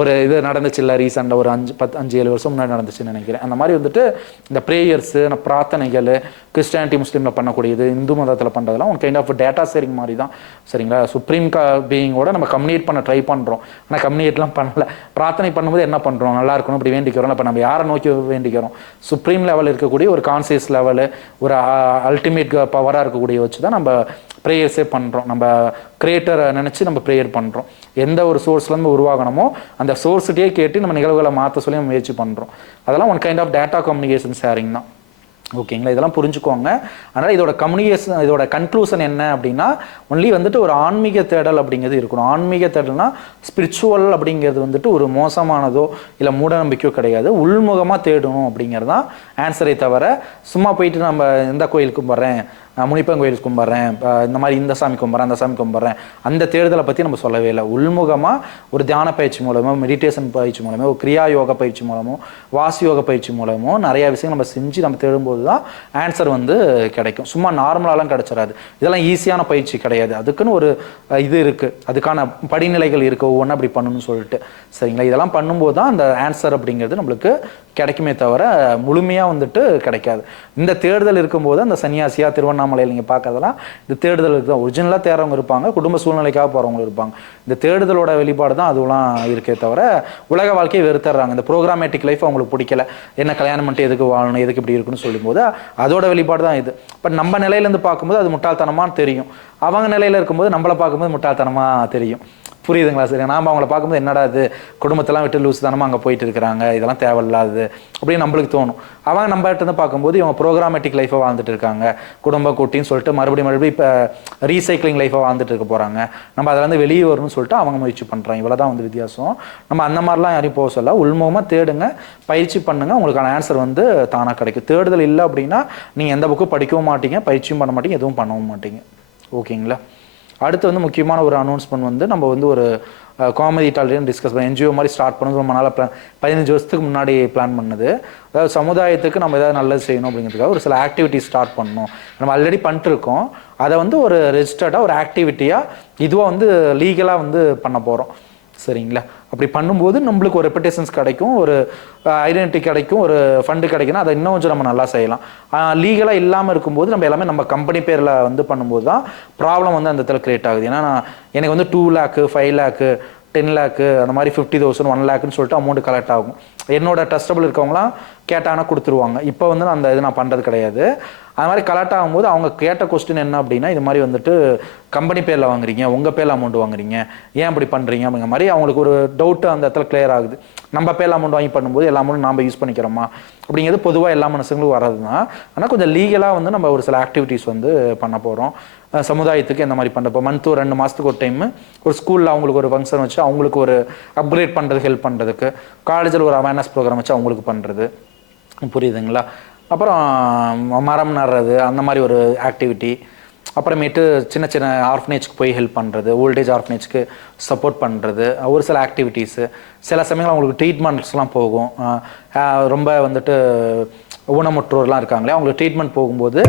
ஒரு இது நடந்துச்சு இல்லை ரீசெண்டாக ஒரு 5-7 வருஷம் முன்னாடி நடந்துச்சுன்னு நினைக்கிறேன். அந்த மாதிரி வந்துட்டு இந்த ப்ரேயர்ஸு, பிரார்த்தனைகள், கிறிஸ்டியானிட்டி முஸ்லீமில் பண்ணக்கூடியது, இந்து மதத்தில் பண்ணுறதுலாம் ஒரு கைண்ட் ஆஃப் டேட்டா ஷேரிங் மாதிரி தான். சரிங்களா? சுப்ரீம் பீயிங்கோட நம்ம கம்யூனிகேட் பண்ண ட்ரை பண்ணுறோம், ஆனால் கம்யூனிகேட்லாம் பண்ணல. பிரார்த்தனை பண்ணும்போது என்ன பண்ணுறோம்? நல்லா இருக்கணும் இப்படி வேண்டிக்கிறோம். இப்போ நம்ம யாரை நோக்கி வேண்டிக்கிறோம்? சுப்ரீம் லெவல் இருக்கக்கூடிய ஒரு கான்சியஸ் லெவலு, ஒரு அல்டிமேட் பவராக இருக்கக்கூடிய வச்சு தான் நம்ம ப்ரேயர்ஸே பண்ணுறோம். நம்ம கிரியேட்டரை நினச்சி நம்ம ப்ரேயர் பண்ணுறோம். எந்த ஒரு சோர்ஸ்லேருந்து உருவாகணுமோ அந்த சோர்ஸ்கிட்டே கேட்டு நம்ம நிகழ்வுகளை மாற்ற சொல்லி நம்ம முயற்சி பண்ணுறோம். அதெல்லாம் one kind of data communication sharing தான். ஓகேங்களா? இதெல்லாம் புரிஞ்சுக்கோங்க. அதனால் இதோட கம்யூனிகேஷன், இதோட கன்க்ளூஷன் என்ன அப்படின்னா, ஒன்லி வந்துட்டு ஒரு ஆன்மீக தேடல் அப்படிங்கிறது இருக்கணும். ஆன்மீக தேடல்னா ஸ்பிரிச்சுவல் அப்படிங்கிறது வந்துட்டு ஒரு மோசமானதோ இல்லை மூடநம்பிக்கையோ கிடையாது. உள்முகமாக தேடணும் அப்படிங்கிறது தான் ஆன்சரை தவிர, சும்மா போயிட்டு நம்ம எந்த கோயிலுக்கு போகிறேன், முனிப்பன் கோயிலுக்கு கும்பிட்றேன், இந்த மாதிரி இந்த சாமி கும்பிட்றேன், அந்த சாமி கும்பிட்றேன், அந்த தேடுதலை பற்றி நம்ம சொல்லவே இல்லை. உள்முகமாக ஒரு தியான பயிற்சி மூலமோ, மெடிடேஷன் பயிற்சி மூலமோ, ஒரு கிரியா யோக பயிற்சி மூலமோ, வாசி யோக பயிற்சி மூலமோ நிறையா விஷயம் நம்ம செஞ்சு நம்ம தேடும்போது தான் ஆன்சர் வந்து கிடைக்கும். சும்மா நார்மலாலாம் கிடைச்சிடாது. இதெல்லாம் ஈஸியான பயிற்சி கிடையாது. அதுக்குன்னு ஒரு இது இருக்குது, அதுக்கான படிநிலைகள் இருக்குது, ஒவ்வொன்றும் அப்படி பண்ணணும்னு சொல்லிட்டு. சரிங்களா? இதெல்லாம் பண்ணும்போது தான் அந்த ஆன்சர் அப்படிங்கிறது நம்மளுக்கு கிடைக்குமே தவிர முழுமையாக வந்துட்டு கிடைக்காது. இந்த தேடுதல் இருக்கும்போது அந்த சன்னியாசியாக திருவண்ணாமலையில் நீங்கள் பார்க்கறதெல்லாம் இந்த தேடுதலுக்கு தான். ஒரிஜினலாக தேடுறவங்க இருப்பாங்க, குடும்ப சூழ்நிலைக்காக போகிறவங்க இருப்பாங்க. இந்த தேடுதலோட வெளிப்பாடு தான் அதுவெல்லாம் இருக்கே தவிர உலக வாழ்க்கையை வெறுத்துறாங்க. இந்த ப்ரோக்ராமேட்டிக் லைஃப் அவங்களுக்கு பிடிக்கல, என்ன கல்யாணம் பண்ணிட்டு எதுக்கு வாழணும், எதுக்கு இப்படி இருக்குன்னு சொல்லும்போது அதோட வெளிப்பாடு தான் இது. பட் நம்ம நிலையிலேருந்து பார்க்கும்போது அது முட்டாள்தனமாக தெரியும், அவங்க நிலையில் இருக்கும்போது நம்மளை பார்க்கும்போது முட்டாள்தனமாக தெரியும். புரியுதுங்களா? சரி, நாம் அவங்கள பார்க்கும்போது என்னடா இது குடும்பத்தெல்லாம் விட்டு லூஸ் தானமாக அங்கே போயிட்டு இருக்கிறாங்க, இதெல்லாம் தேவையில்லாது அப்படின்னு நம்மளுக்கு தோணும். அவங்க நம்மகிட்ட இருந்து பார்க்கும்போது இவங்க ப்ரோக்ராமேட்டிக் லைஃபை வாழ்ந்துட்டு இருக்காங்க, குடும்ப கூட்டின்னு சொல்லிட்டு மறுபடியும் இப்போ ரீசைக்ளிங் லைஃபை வாழ்ந்துட்டு இருக்க போகிறாங்க. நம்ம அதில் வந்து வெளியே வரணும்னு சொல்லிட்டு அவங்க முயற்சி பண்ணுறாங்க. இவ்வளோ தான் வந்து வித்தியாசம். நம்ம அந்த மாதிரிலாம் யாரையும் போக சொல்ல, உள்முகமாக தேடுங்க, பயிற்சி பண்ணுங்கள், உங்களுக்கான ஆன்சர் வந்து தானாக கிடைக்கும். தேடுதல் இல்லை அப்படின்னா நீங்கள் எந்த புக்கும் படிக்கவும் மாட்டீங்க, பயிற்சியும் பண்ண மாட்டீங்க, எதுவும் பண்ணவும் மாட்டீங்க. ஓகேங்களா? அடுத்து வந்து முக்கியமான ஒரு அனௌன்ஸ்மெண்ட் வந்து நம்ம வந்து ஒரு காமெடி டாலியும் டிஸ்கஸ் பண்ணி என்ஜிஓ மாதிரி ஸ்டார்ட் பண்ணது ரொம்ப நாளாக 15 வருஷத்துக்கு முன்னாடி பிளான் பண்ணது. அதாவது சமுதாயத்துக்கு நம்ம ஏதாவது நல்லது செய்யணும் அப்படிங்கிறதுக்காக ஒரு சில ஆக்டிவிட்டி ஸ்டார்ட் பண்ணணும். நம்ம ஆல்ரெடி பண்ணிட்டு இருக்கோம், அதை வந்து ஒரு ரெஜிஸ்டர்டாக ஒரு ஆக்டிவிட்டியாக இதுவாக வந்து லீகலாக வந்து பண்ண போகிறோம். சரிங்களா? அப்படி பண்ணும்போது நம்மளுக்கு ஒரு ரெப்புடேஷன்ஸ் கிடைக்கும், ஒரு ஐடென்டிட்டி கிடைக்கும், ஒரு ஃபண்டு கிடைக்குன்னா அதை இன்னும் கொஞ்சம் நம்ம நல்லா செய்யலாம். லீகலாக இல்லாமல் இருக்கும்போது நம்ம எல்லாமே நம்ம கம்பெனி பேரில் வந்து பண்ணும்போது தான் ப்ராப்ளம் வந்து அந்த இடத்துல கிரியேட் ஆகுது. ஏன்னா எனக்கு வந்து 2 lakh 5 lakh 10 lakh அந்த மாதிரி 50,000 1 lakhன்னு சொல்லிட்டு அமௌண்ட் கலெக்ட் ஆகும். என்னோட ட்ரஸ்டபிள் இருக்கவங்களாம் கேட்டாங்கன்னா கொடுத்துருவாங்க. இப்போ வந்து அந்த இது நான் பண்ணுறது கிடையாது. அது மாதிரி கலெக்ட் ஆகும்போது அவங்க கேட்ட கொஸ்டின் என்ன அப்படின்னா, இது மாதிரி வந்துட்டு கம்பெனி பேரில் வாங்குறீங்க, உங்கள் பேரில் அமௌண்ட் வாங்குறீங்க, ஏன் அப்படி பண்ணுறீங்க அப்படிங்கிற மாதிரி அவங்களுக்கு ஒரு டவுட்டு அந்த இடத்துல கிளியர் ஆகுது. நம்ம பேரில் அமௌண்ட் வாங்கி பண்ணும்போது எல்லா அமௌண்ட் நாம் யூஸ் பண்ணிக்கிறோமா அப்படிங்கிறது பொதுவாக எல்லா மனசுங்களும் வர்றது தான். ஆனால் கொஞ்சம் லீகலாக வந்து நம்ம ஒரு சில ஆக்டிவிட்டீஸ் வந்து பண்ண போகிறோம். சமுதாயத்துக்கு இந்த மாதிரி பண்ணுறப்போ மந்த்து 2 மாதத்துக்கு ஒரு டைமு ஒரு ஸ்கூலில் அவங்களுக்கு ஒரு ஃபங்க்ஷன் வச்சு அவங்களுக்கு ஒரு அப்கிரேட் பண்ணுறது, ஹெல்ப் பண்ணுறதுக்கு, காலேஜில் ஒரு அவேர்னஸ் ப்ரோக்ராம் வச்சு அவங்களுக்கு பண்ணுறது. புரியுதுங்களா? அப்புறம் மரம் நடுறது, அந்த மாதிரி ஒரு ஆக்டிவிட்டி. அப்புறமேட்டு சின்ன சின்ன ஆர்ஃபனேஜ்க்கு போய் ஹெல்ப் பண்ணுறது, ஓல்டேஜ் ஆர்ஃபனேஜ்க்கு சப்போர்ட் பண்ணுறது, ஒரு சில ஆக்டிவிட்டீஸு. சில சமயங்கள் அவங்களுக்கு ட்ரீட்மெண்ட்ஸ்லாம் போகும். ரொம்ப வந்துட்டு ஊனமுற்றோர்லாம் இருக்காங்களே, அவங்களுக்கு ட்ரீட்மெண்ட் போகும்போது